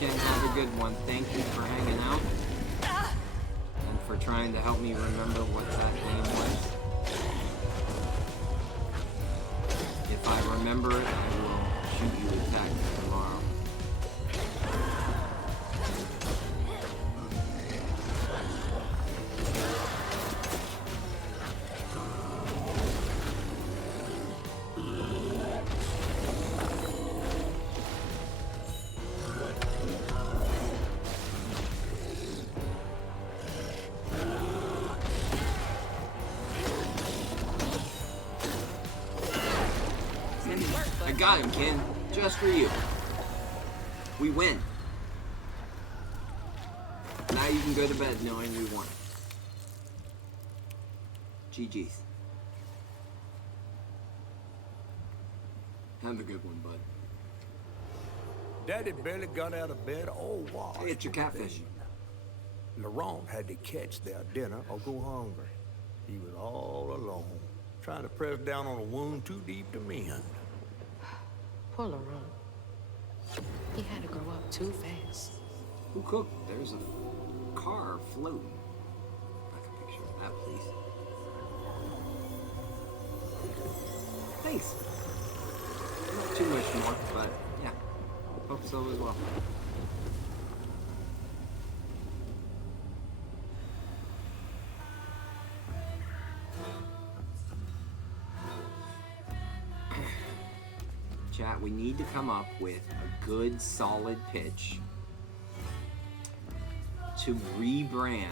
Ken, have a good one. Thank you for hanging out and for trying to help me remember what that name was. If I remember it, I will shoot you a text tomorrow. Make it work, but I got him, Ken. Just for you. We win. Now you can go to bed knowing we won. GG's. Have a good one, bud. Daddy barely got out of bed all washed. Hey, it's your catfish. Laurent had to catch their dinner or go hungry. He was all alone, trying to press down on a wound too deep to mend. Poor Laurent. He had to grow up too fast. Who cooked? There's a car floating. Like a picture of that, please. Thanks. Not too much more, but yeah. Hope so as well. Chat, we need to come up with a good, solid pitch to rebrand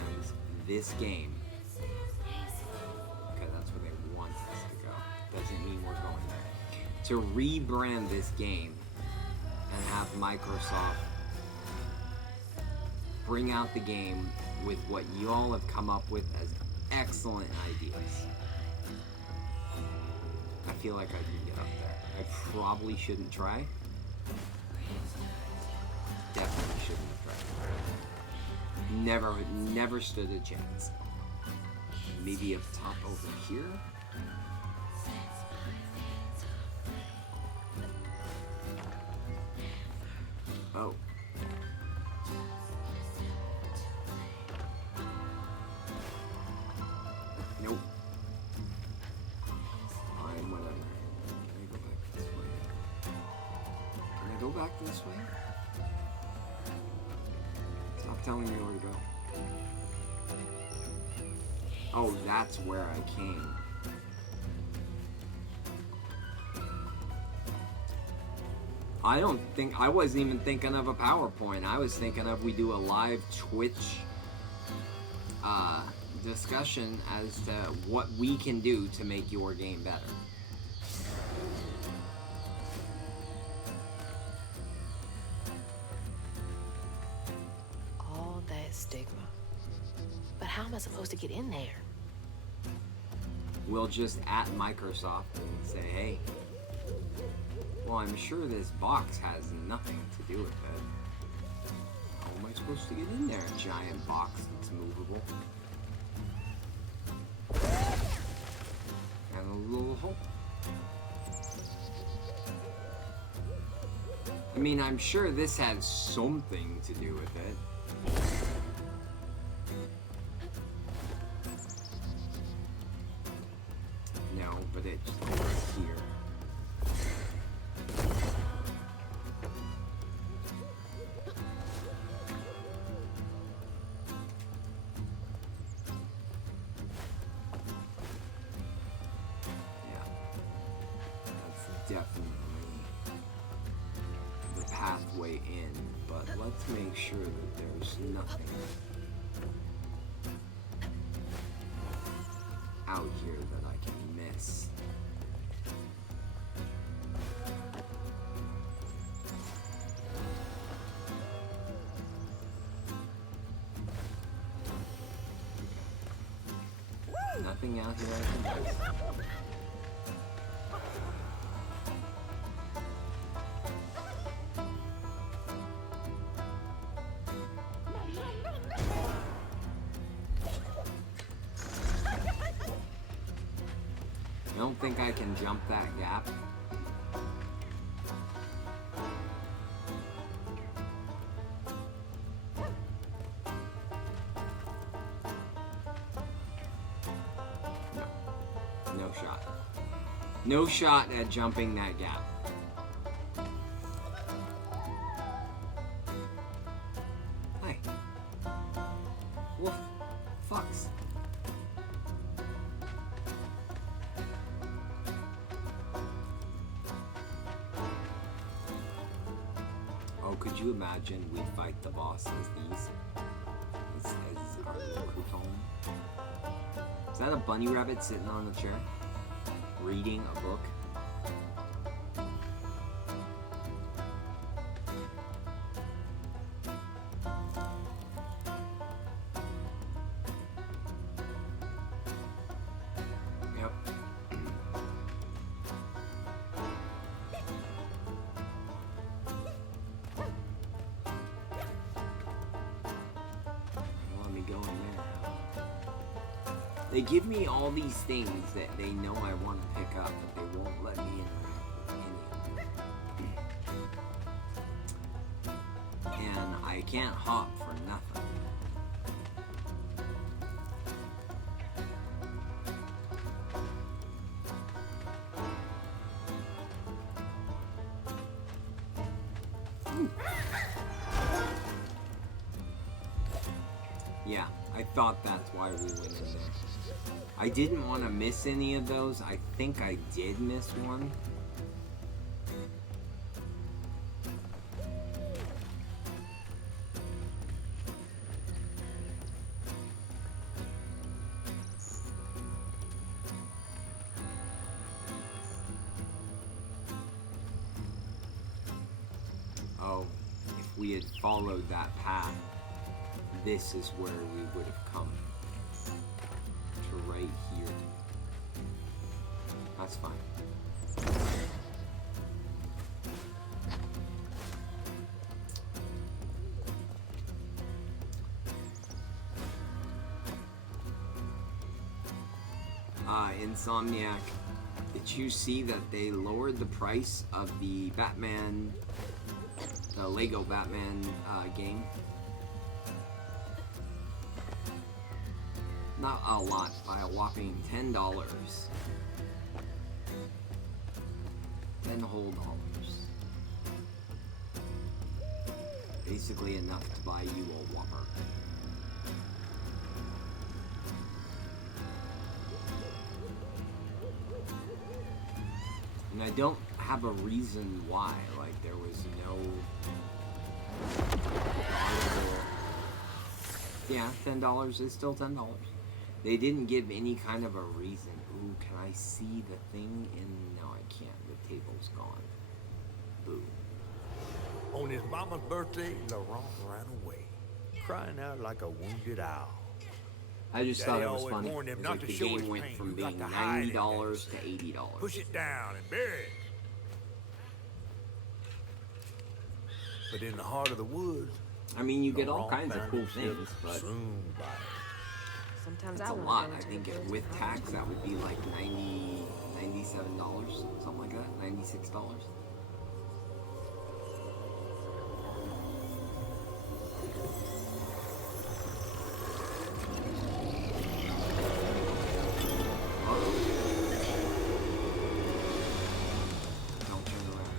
this game. Okay, that's where they want us to go. Doesn't mean we're going there. To rebrand this game and have Microsoft bring out the game with what you all have come up with as excellent ideas. I feel like I can get up there. I probably shouldn't try. Definitely shouldn't have tried. Never stood a chance. Maybe up top over here? Oh. Nope. Fine, whatever. Can I go back this way? Stop telling me where to go. Oh, that's where I came. I wasn't even thinking of a PowerPoint. I was thinking of we do a live Twitch discussion as to what we can do to make your game better. All that stigma. But how am I supposed to get in there? We'll just at Microsoft and say, hey, well, I'm sure this box has nothing to do with it. How am I supposed to get in there? A giant box that's movable. And a little hole. I mean, I'm sure this has something to do with it. No, but it's over here. Definitely the pathway in, but let's make sure that there's nothing out here that I can miss. Nothing out here I can miss. I don't think I can jump that gap. No. No shot. No shot at jumping that gap. Hi. Wolf. Fox. Could you imagine we fight the boss as these? As our little crouton? Is that a bunny rabbit sitting on a chair? Reading a book? They give me all these things that they know I want to pick up, but they won't let me interact with any of them. And I can't hop for nothing. Yeah, I thought that's why we went in there. I didn't want to miss any of those. I think I did miss one. Oh, if we had followed that path, this is where we would have come. To right here. That's fine. Insomniac, did you see that they lowered the price of the Batman, the Lego Batman game? Not a lot, by a whopping $10. $10 whole. Basically enough to buy you a Whopper. And I don't have a reason why, like there was no... Yeah, $10 is still $10. They didn't give any kind of a reason. Ooh, can I see the thing? No, I can't. The table's gone. Boo. On his mama's birthday, Laurent ran away, crying out like a wounded owl. I just thought it was funny. Warned him It's not like to the show game his went pain. from You got being to hide it. $90 to $80. Push it down and bury it. But in the heart of the woods, I mean, you get all Laurent kinds of found cool himself things, but consumed by it. Sometimes it's I a want lot. to go I into think the woods with with tax, that would be like $97, something like that, $96. Don't turn around.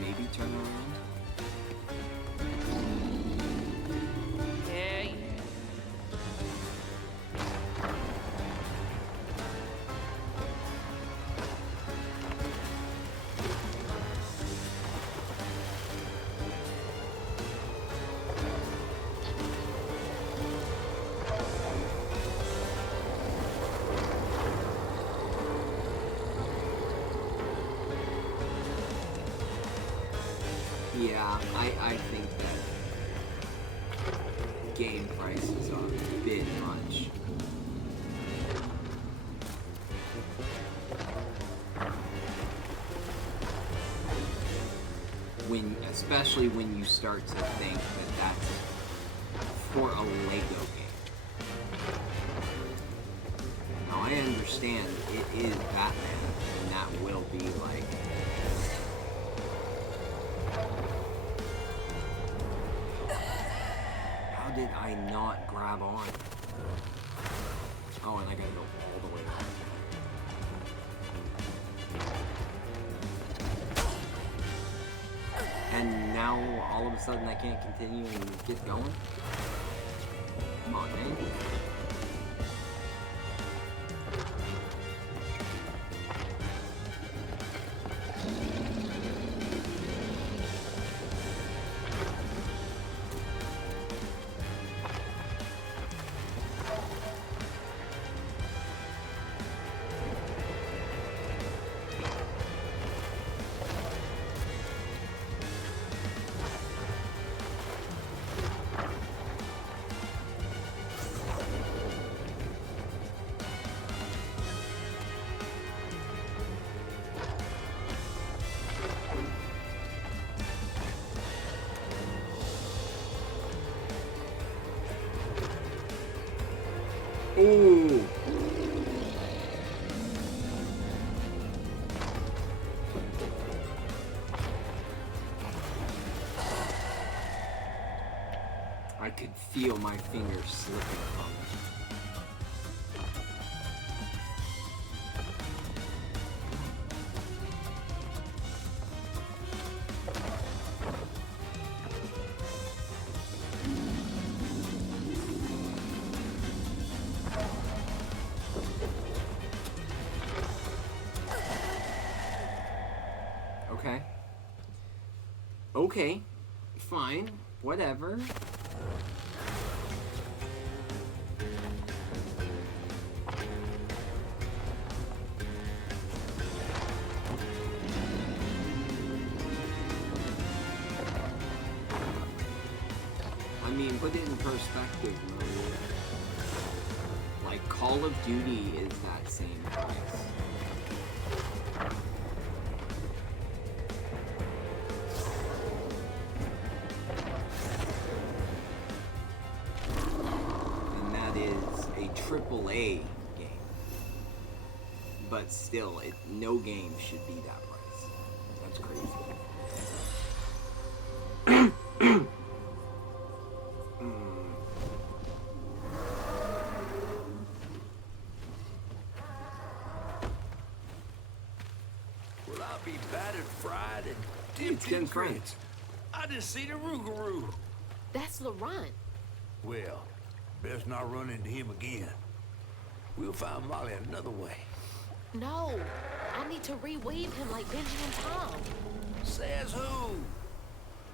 Maybe turn around. Yeah, yeah. Yeah, I think that game prices are a bit much. Especially when you start to think that that's for a Lego game. Now I understand it is Batman, and that will be like... How did I not grab on? Oh, and I gotta go all the way up. And now, all of a sudden, I can't continue and get going? Come on, man. I could feel my fingers slipping from it. Okay. Okay. Fine. Whatever. I mean, put it in perspective, Maria. Like, Call of Duty is that same price. And that is a AAA game. But still, no game should be that price. That's crazy. Well, I'll be battered, fried, and It's dipped in getting fried. grits. I just seen a Rougarou. That's Laurent. Well, best not run into him again. We'll find Molly another way. No, I need to reweave him like Benji and Tom. Says who?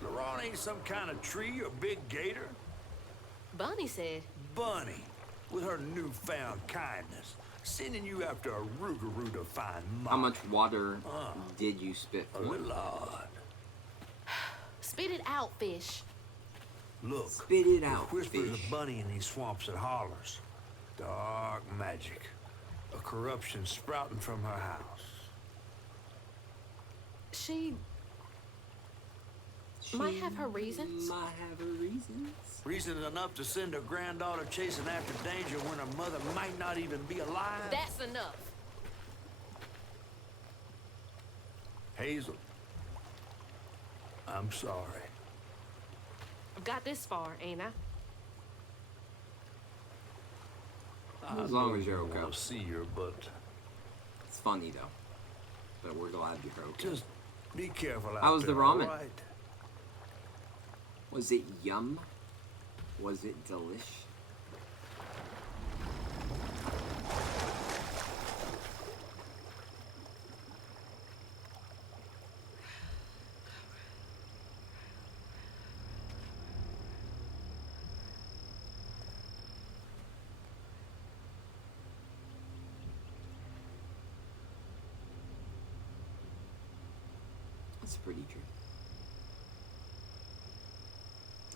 Laurent ain't some kind of tree or big gator. Bunny said. Bunny, with her newfound kindness, sending you after a Rougarou to find Molly. How much water did you spit A for? little odd. Spit it out, fish. Look, Spit it there's out, whispers fish. of Bunny in these swamps and hollers. Dark magic. A corruption sprouting from her house. She might have her reasons. Might have her reasons. Reasons enough to send her granddaughter chasing after danger when her mother might not even be alive. That's enough. Hazel, I'm sorry. I've got this far, ain't I? As long as you're okay. I want to see her, but It's funny though. But we're glad you're okay. just be careful out How was the there, ramen? all right? Was it yum? Was it delish? That's pretty true.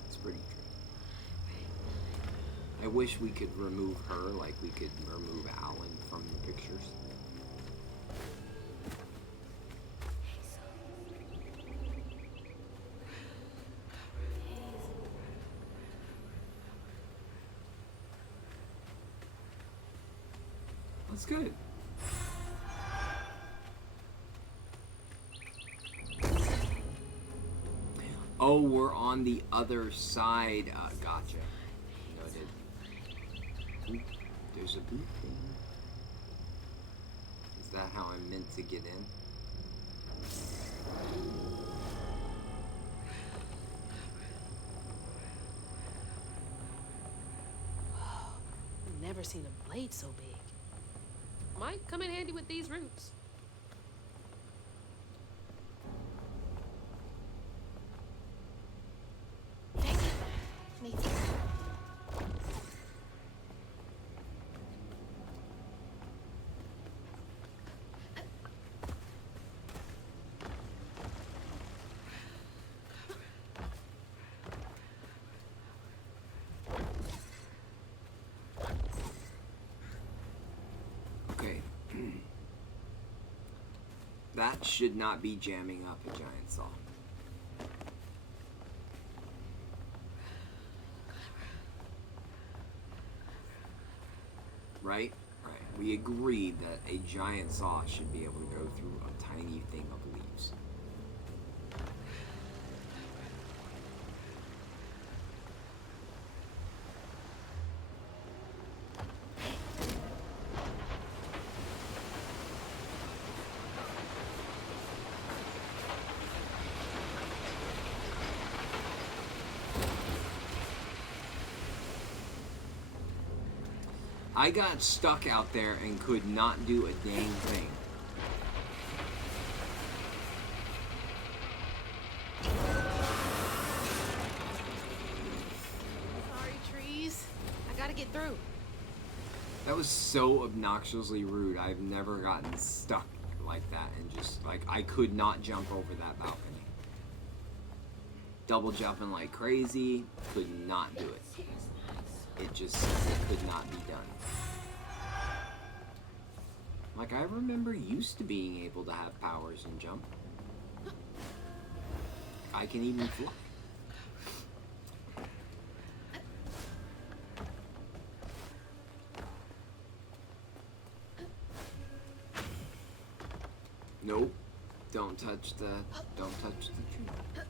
That's pretty true. I wish we could remove her like we could remove Alan from the pictures. That's good. Oh, we're on the other side. Gotcha. Noted. Ooh, there's a blue thing. Is that how I'm meant to get in? Never seen a blade so big. Might come in handy with these roots. Nathan. Okay. That should not be jamming up a giant saw. Right? Right. We agreed that a giant saw should be able to go through a tiny thing of leaves. I got stuck out there and could not do a dang thing. Sorry, trees. I gotta get through. That was so obnoxiously rude. I've never gotten stuck like that and just, like, I could not jump over that balcony. Double jumping like crazy, could not do it. It just could not be done. Like, I remember used to being able to have powers and jump. I can even fly. Nope. Don't touch the tree.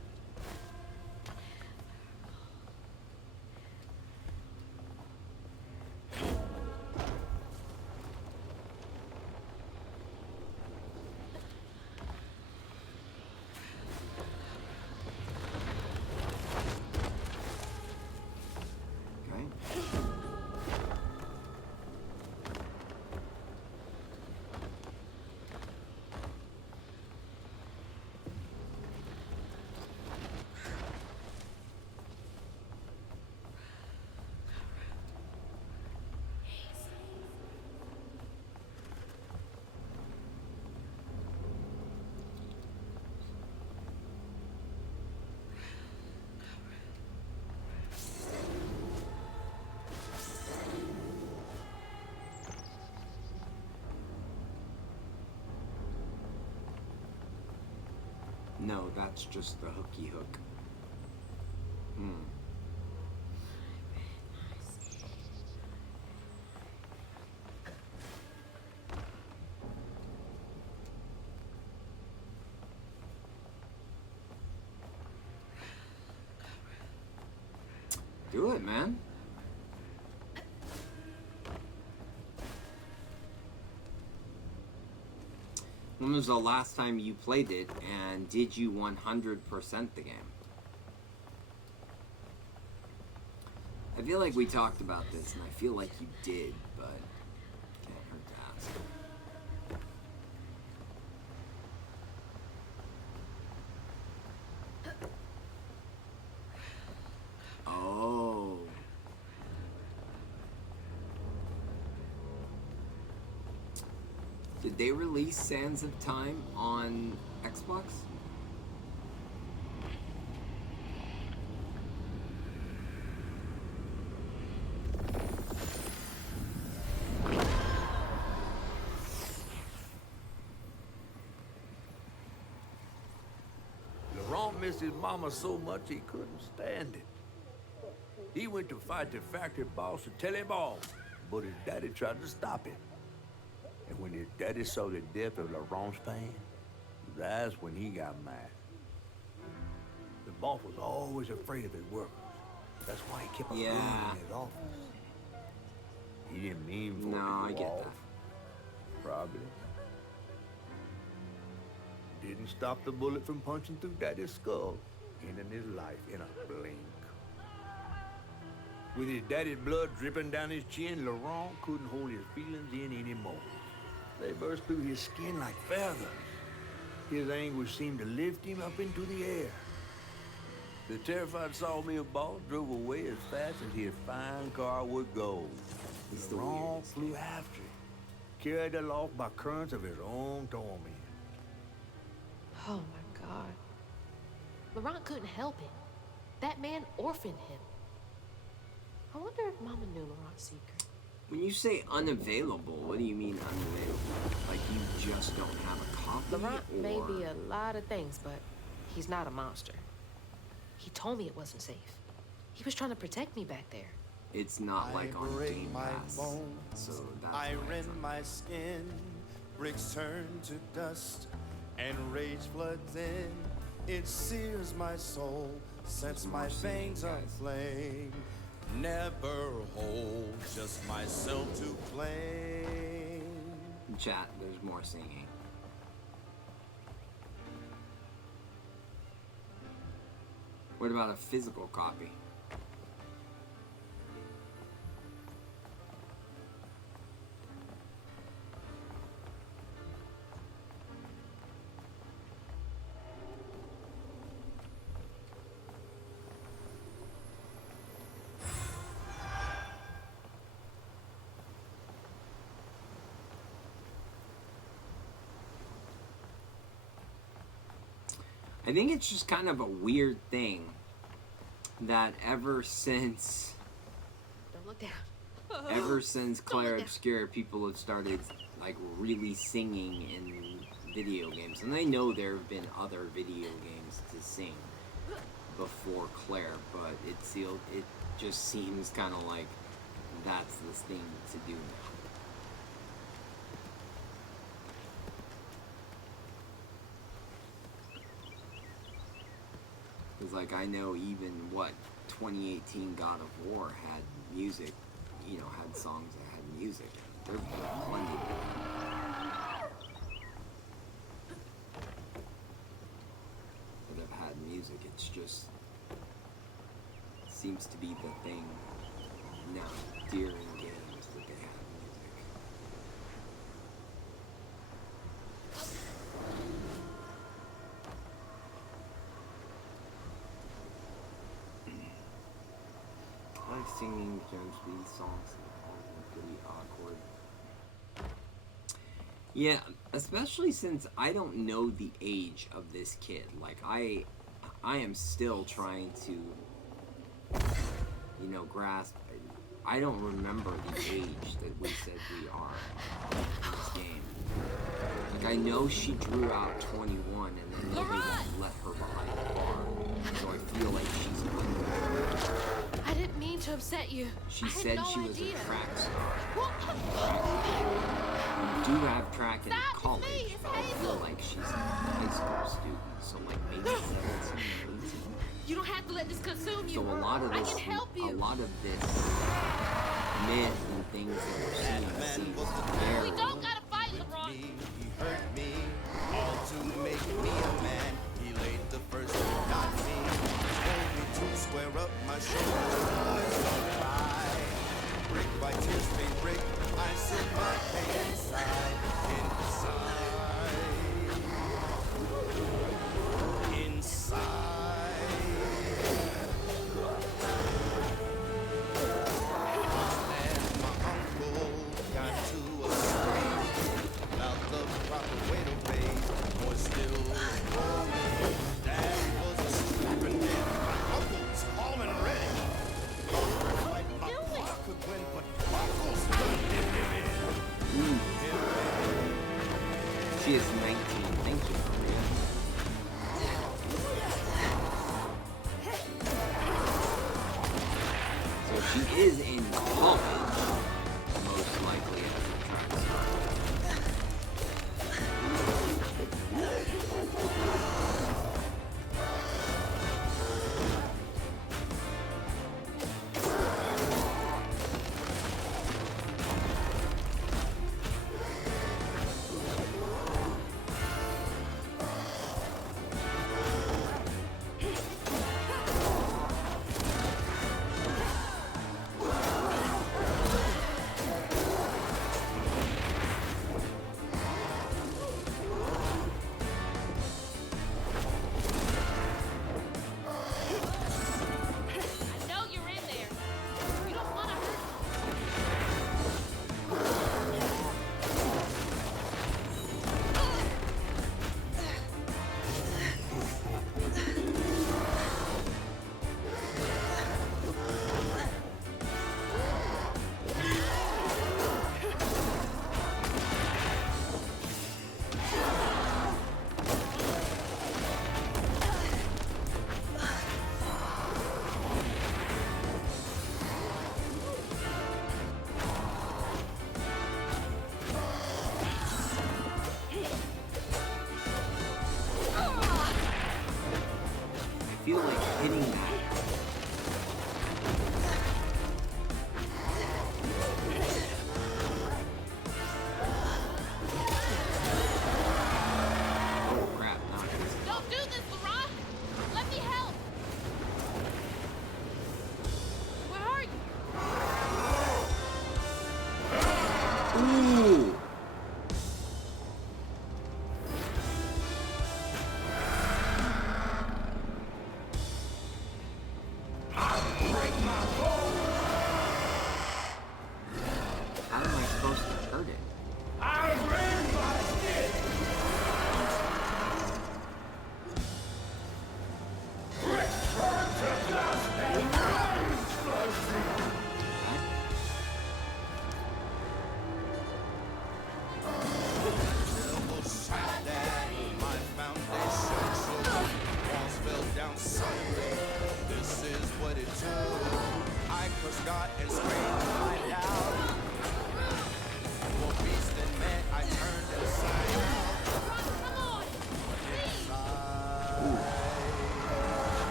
No, that's just the hooky hook. Do it, man. When was the last time you played it, and did you 100% the game? I feel like we talked about this, and I feel like you did, but can't hurt to ask. Oh. Did they release Sands of Time on Xbox? Laurent missed his mama so much he couldn't stand it. He went to fight the factory boss to tell him off, but his daddy tried to stop him. And when his daddy saw the death of Laurent's fan, that's when he got mad. The boss was always afraid of his workers. That's why he kept a gun in his office. He didn't mean for No, it to I go get off. that. Probably. Didn't stop the bullet from punching through Daddy's skull, ending his life in a blink. With his daddy's blood dripping down his chin, Laurent couldn't hold his feelings in anymore. They burst through his skin like feathers. His anguish seemed to lift him up into the air. The terrified sawmill boss drove away as fast as his fine car would go. Laurent flew after it, carried aloft by currents of his own torment. Oh my God. Laurent couldn't help it. That man orphaned him. I wonder if Mama knew Laurent's secret. When you say unavailable, what do you mean unavailable? Like you just don't have a copy? Laurent may or... be a lot of things, but he's not a monster. He told me it wasn't safe. He was trying to protect me back there. It's not like on Game Pass, so that's I why rend it's my skin, bricks turn to dust, and rage floods in. It sears my soul, sets my veins aflame. Never hold just myself to blame. Chat, there's more singing. What about a physical copy? I think it's just kind of a weird thing that ever since Don't look down. ever since Claire Obscura, people have started like really singing in video games, and I know there have been other video games to sing before Claire, but it just seems kind of like that's the thing to do now. Because, like, I know even, 2018 God of War had music, had songs that had music. There were plenty of them. That have had music. It's just, seems to be the thing now, during games, that they have music. I like singing Jones B songs that are pretty awkward. Yeah, especially since I don't know the age of this kid. Like, I am still trying to, grasp. I don't remember the age that we said we are in this game. Like, I know she drew out 21, and then nobody won't let her behind the bar. So I feel like she's under. I didn't mean to upset you. She said she was a track star. You do have track in college, but I feel like she's a high school student, so like maybe 17 or 18. You don't have to let this consume you. So a lot of this, myth and things that we're seeing seems very. We don't gotta fight, LeBron. He hurt me, all to make me a man. He laid the first brick on me, told me to square up my shoulders. Boys don't cry. Brick by tear stained brick, I sit my pain inside. She is 19. Thank you, Maria. So she is in college, most likely as a track star.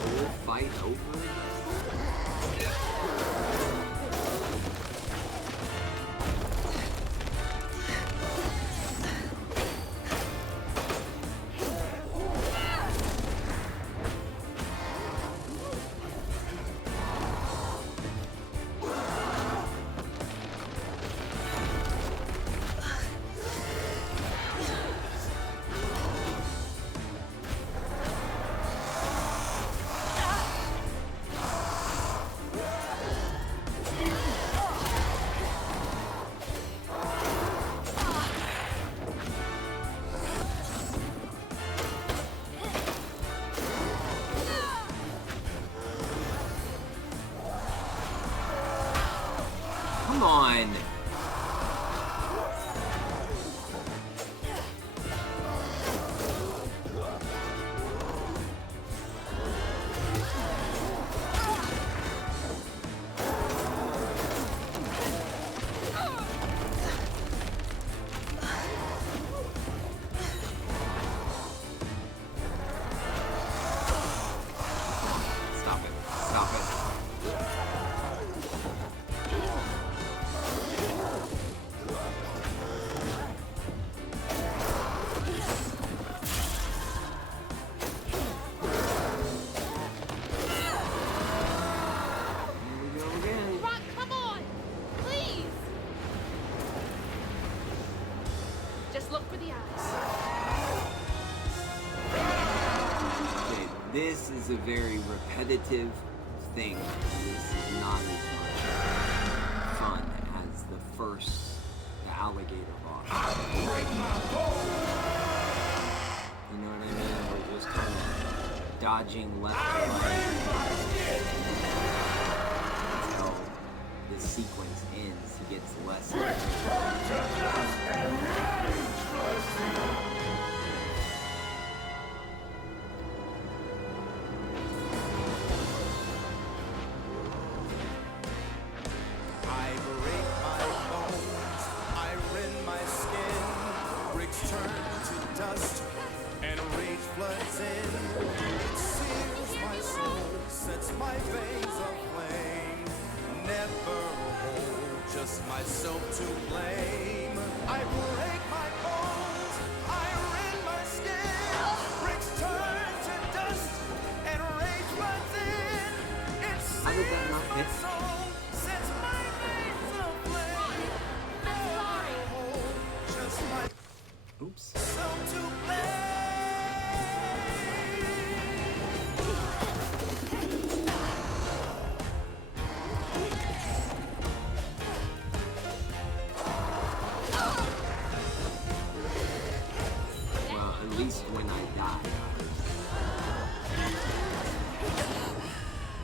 whole fight over again? Come on! Stop it. Stop it. Rock, come on! Please! Just look for the eyes. Okay, this is a very repetitive thing. This is not as much fun as the alligator boss. You know what I mean? We're just kind of dodging left and right until the sequence ends. He gets less. I break my bones, I rend my skin, bricks turn to dust, and rage floods in. It sears my soul, sets my veins aflame. Never hold just myself to blame. I break my bones, I rend my skin, bricks turn to dust, and rage floods in. It sears my soul, sets my veins aflame. Never hold just Oops. myself to blame. Well, at least when I die.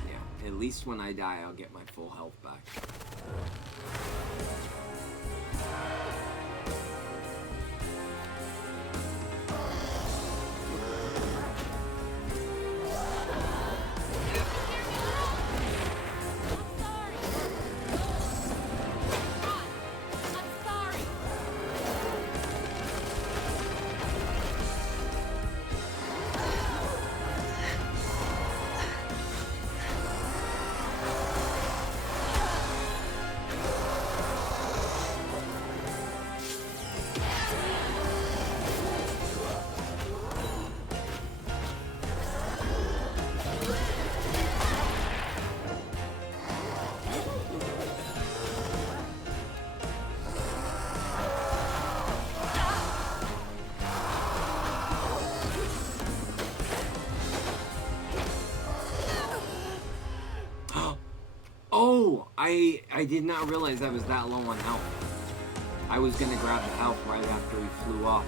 Yeah, at least when I die, I'll get my full health back. Oh, I did not realize I was that low on health. I was gonna grab the health right after he flew off.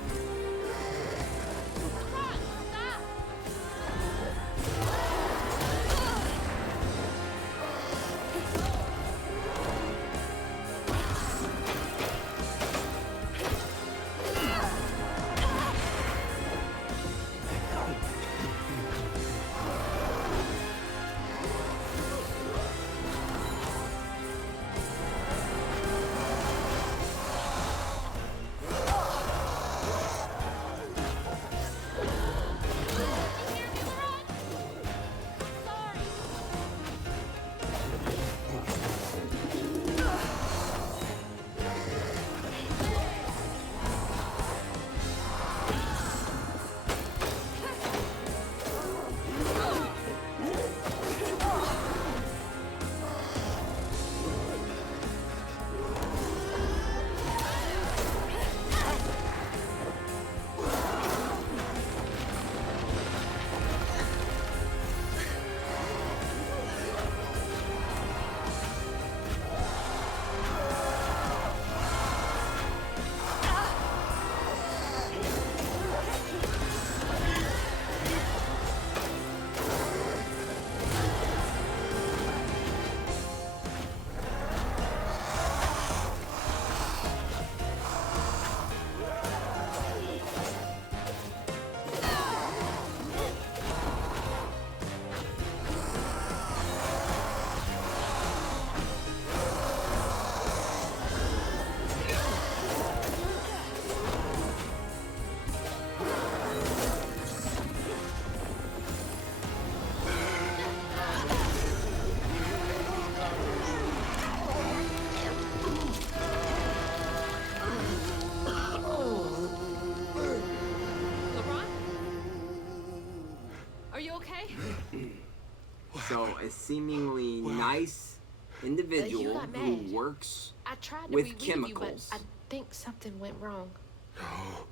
So a seemingly nice individual got who mad. works I tried to with relieve chemicals you, but I think something went wrong.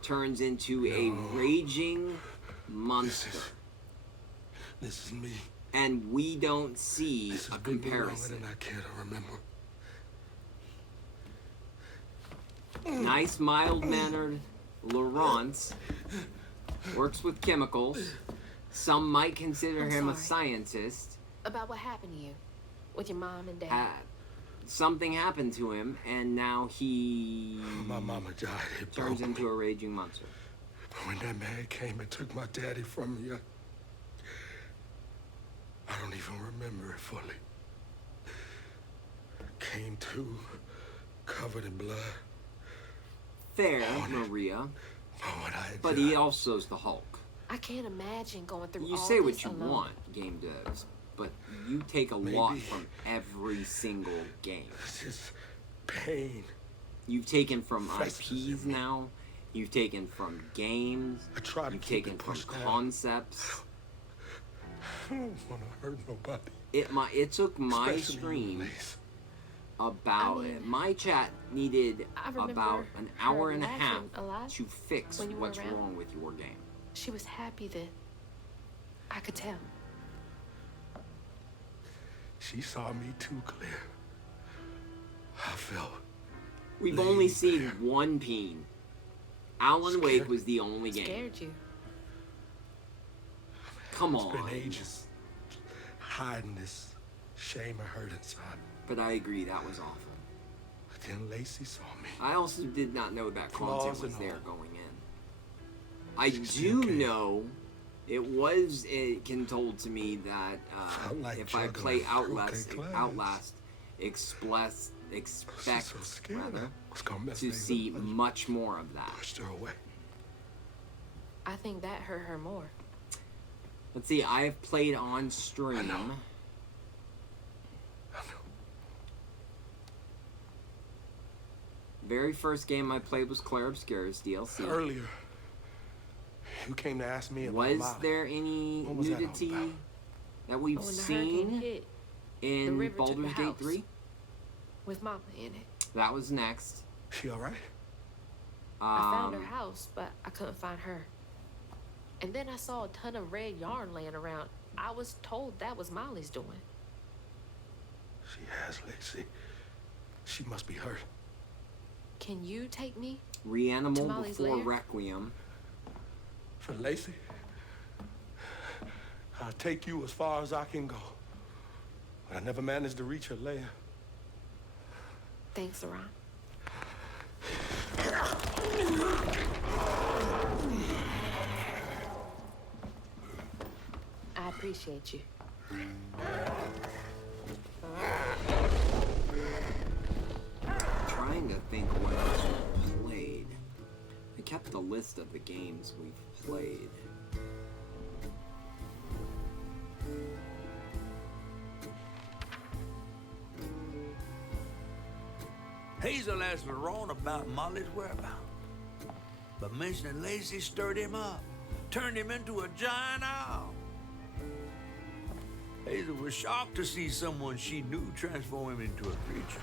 turns into a raging monster. This is me. And we don't see This a has been me longer comparison. than I care to remember. Nice, mild-mannered Laurence works with chemicals. Some might consider him a scientist. About what happened to you with your mom and dad. Something happened to him, and now he My mama died. It turns broke into me. a raging monster. But when that man came and took my daddy from me, I don't even remember it fully. Came to, covered in blood. Fair, Maria. But he also's the Hulk. I can't imagine going through You all say what this you alone. want, game devs, but you take a lot from every single game. It's just pain. You've taken from Festers IPs now. You've taken from games. You've taken from concepts. I don't want to hurt nobody. It took my Especially stream Lace. about my chat needed I remember about an her hour and a half laughing a lot to fix when you were what's around. wrong with your game. She was happy that I could tell. She saw me too clear. I felt. We've only seen one peen. Alan Wake was the only game. Scared you. Come It's on. been ages hiding this shame and hurt inside. But I agree, that was awful. But then Lacey saw me. I also did not know that Flaws content was and there all. going in. I do know it was told to me that Felt like if I juggling play Outlast, croquet expect so scared I rather, was gonna mess to things see up. I much more of that. pushed her away. I think that hurt her more. Let's see, I have played on stream. Very first game I played was Claire Obscura's DLC. Earlier, you came to ask me about Was Molly. there any What was that all nudity about? that we've When the hurricane seen hit, the in river took the Baldur's Gate house. 3? with Mama in it. That was next. She all right? I found her house, but I couldn't find her. And then I saw a ton of red yarn laying around. I was told that was Molly's doing. She has, Lacey. She must be hurt. Can you take me? Reanimal To Molly's before lair? Requiem. For Lacey, I'll take you as far as I can go. But I never managed to reach her lair. Thanks, Laurent. I appreciate you. Trying to think what else we've played. I kept a list of the games we've played. Hazel asked Laurent about Molly's whereabouts. But mentioning Lacey stirred him up, turned him into a giant owl. Hazel was shocked to see someone she knew transform him into a creature.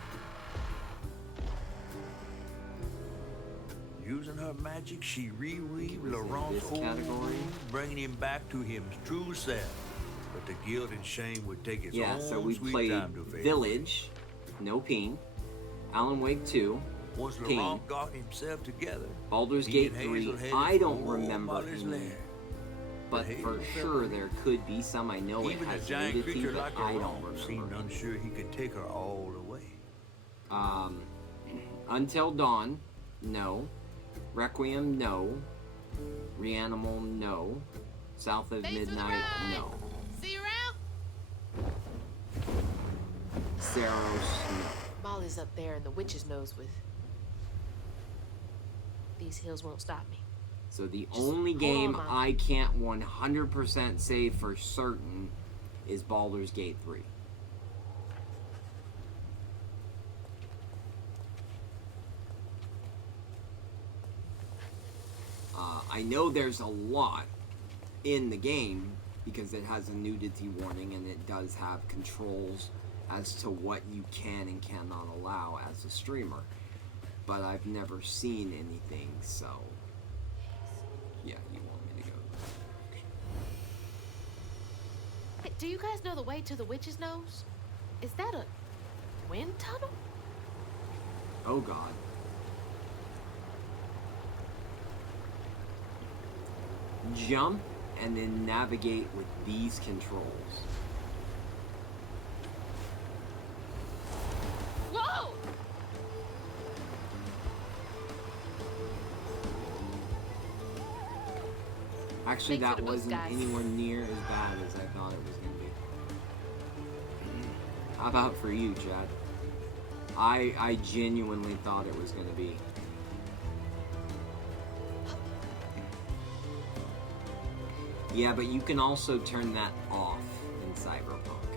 Using her magic, she reweaved Laurent's this old category? wound, bringing him back to his true self. But the guilt and shame would take its Yeah, own so we sweet played time to fade. Village, no peen. Alan Wake 2, Once peen. Laurent got himself together, Baldur's he Gate and 3, Hazel headed I don't for remember Molly's any, lair. but Hazel for felt sure it. there could be some. I know Even it a has giant nudity, creature but like I don't Laurent seemed remember. unsure he could take her all away. Until Dawn, no. Requiem, no. Reanimal, no. South of Midnight, no. See you around? Saros, no. Molly's up there in the witch's nose with. These hills won't stop me. So the Just only hold game on, Mom. I can't 100% say for certain is Baldur's Gate 3. I know there's a lot in the game because it has a nudity warning and it does have controls as to what you can and cannot allow as a streamer. But I've never seen anything, so yeah, you want me to go. Hey, do you guys know the way to the witch's nose? Is that a wind tunnel? Oh God. Jump and then navigate with these controls. Whoa! Actually, Thanks for that the boost, wasn't guys. anywhere near as bad as I thought it was going to be. How about for you, Chad? I genuinely thought it was going to be. Yeah, but you can also turn that off in Cyberpunk.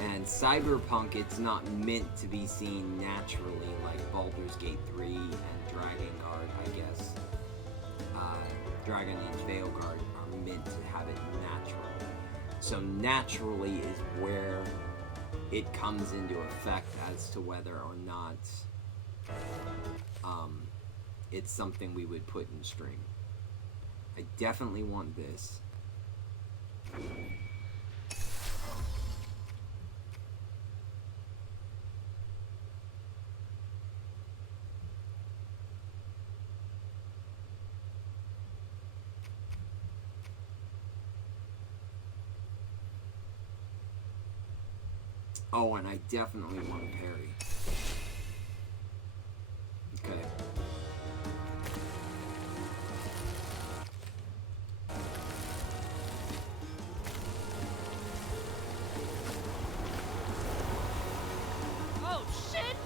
And Cyberpunk, it's not meant to be seen naturally like Baldur's Gate 3 and Dragon Guard, I guess. Dragon Age Veilguard are meant to have it natural. So naturally is where it comes into effect as to whether or not it's something we would put in stream. I definitely want this. Oh, and I definitely want a parry. Okay. Oh, shit!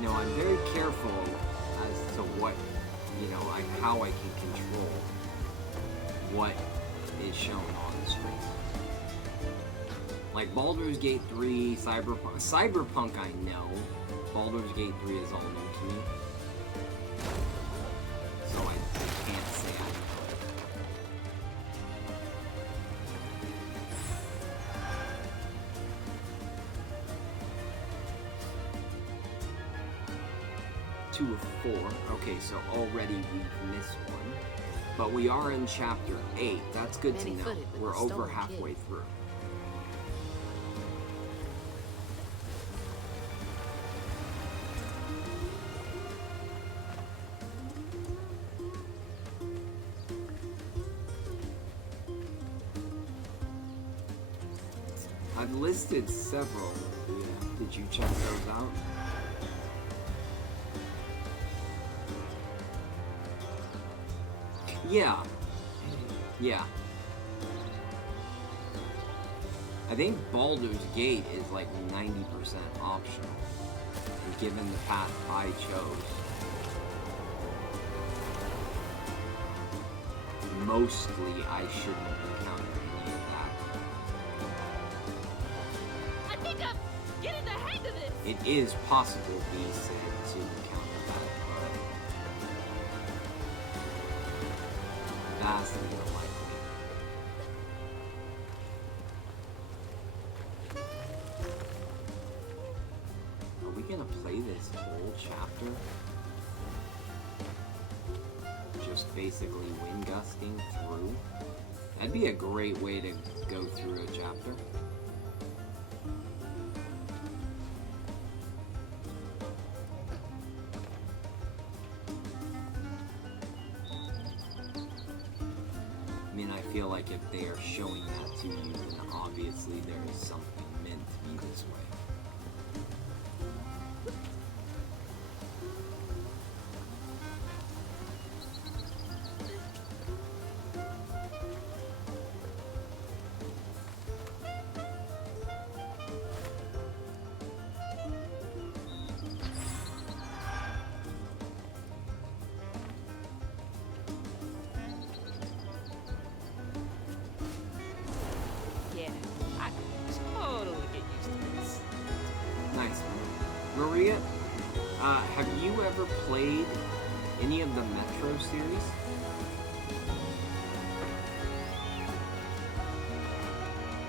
No, I'm very careful as to what, how I can control what is shown on the screen. Like Baldur's Gate 3, Cyberpunk I know. Baldur's Gate 3 is all new to me. So I can't say I know it. Two of 4. Okay, so already we've missed one. But we are in chapter 8. That's good to know. Many-footed with We're the over stolen halfway kid. through. I've listed several. Yeah. Did you check those out? Yeah. Yeah. I think Baldur's Gate is like 90% optional. And given the path I chose, mostly I shouldn't encounter any of that. I think I'm getting the hang of this! It is possible, B said, to encounter that, but vastly unlikely. Are we gonna play this whole chapter? Just basically wind gusting through? That'd be a great way to go through a chapter. I mean, I feel like if they are showing that to you, then obviously there is something meant to be this way. have you ever played any of the Metro series?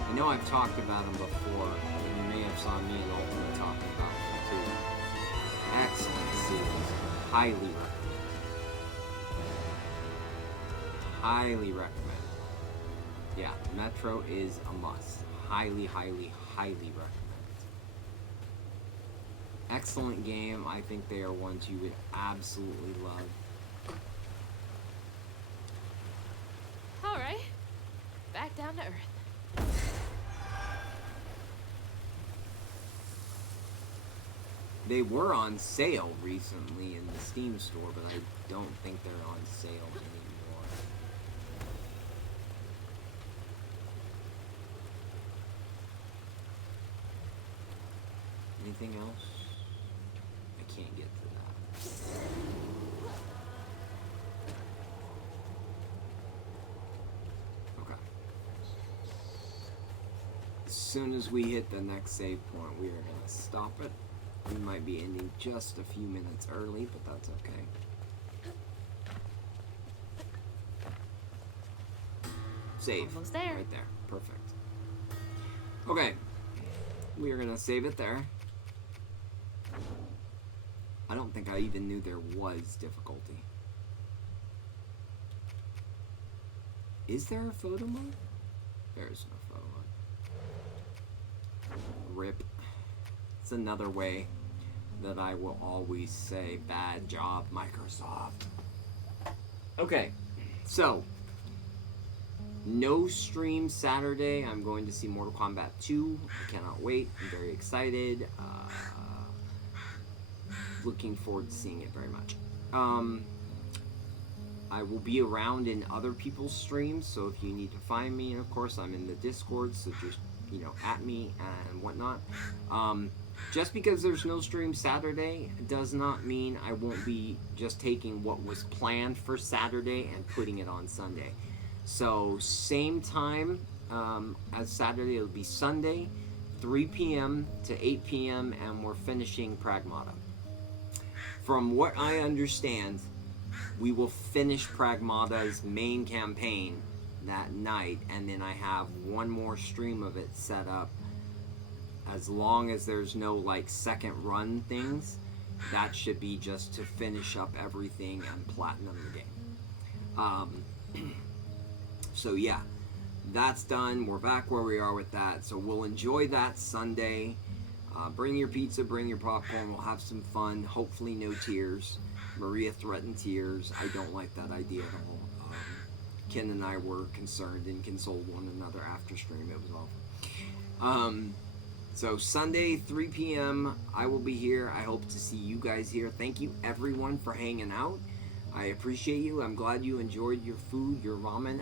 I know I've talked about them before, and you may have saw me and Ultimate talking about them too. Excellent series. Highly recommend. Highly recommend. Yeah, Metro is a must. Highly, highly, highly recommend. Excellent game. I think they are ones you would absolutely love. All right, back down to earth. They were on sale recently in the Steam store, but I don't think they're on sale anymore. Anything else? I can't get to that. Okay. As soon as we hit the next save point, we are going to stop it. We might be ending just a few minutes early, but that's okay. Save. Almost there. Right there. Perfect. Okay. We are going to save it there. I don't think I even knew there was difficulty. Is there a photo mode? There's no photo mode. RIP. It's another way that I will always say, bad job, Microsoft. Okay, so, no stream Saturday. I'm going to see Mortal Kombat 2. I cannot wait. I'm very excited. Looking forward to seeing it very much. I will be around in other people's streams, so if you need to find me, and of course I'm in the Discord, so just, at me and whatnot. Just because there's no stream Saturday does not mean I won't be just taking what was planned for Saturday and putting it on Sunday. So same time as Saturday, it'll be Sunday, 3 p.m. to 8 p.m. and we're finishing Pragmata. From what I understand, we will finish Pragmata's main campaign that night, and then I have one more stream of it set up. As long as there's no second run things, that should be just to finish up everything and platinum the game. So yeah, that's done. We're back where we are with that. So we'll enjoy that Sunday. Bring your pizza, bring your popcorn. We'll have some fun. Hopefully no tears. Maria threatened tears. I don't like that idea at all. Ken and I were concerned and consoled one another after stream. It was awful. So Sunday, 3 p.m., I will be here. I hope to see you guys here. Thank you, everyone, for hanging out. I appreciate you. I'm glad you enjoyed your food, your ramen.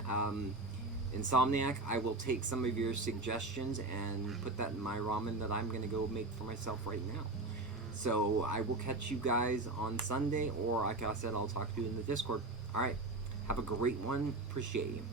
Insomniac, I will take some of your suggestions and put that in my ramen that I'm going to go make for myself right now. So I will catch you guys on Sunday, or like I said, I'll talk to you in the Discord. All right. Have a great one. Appreciate you.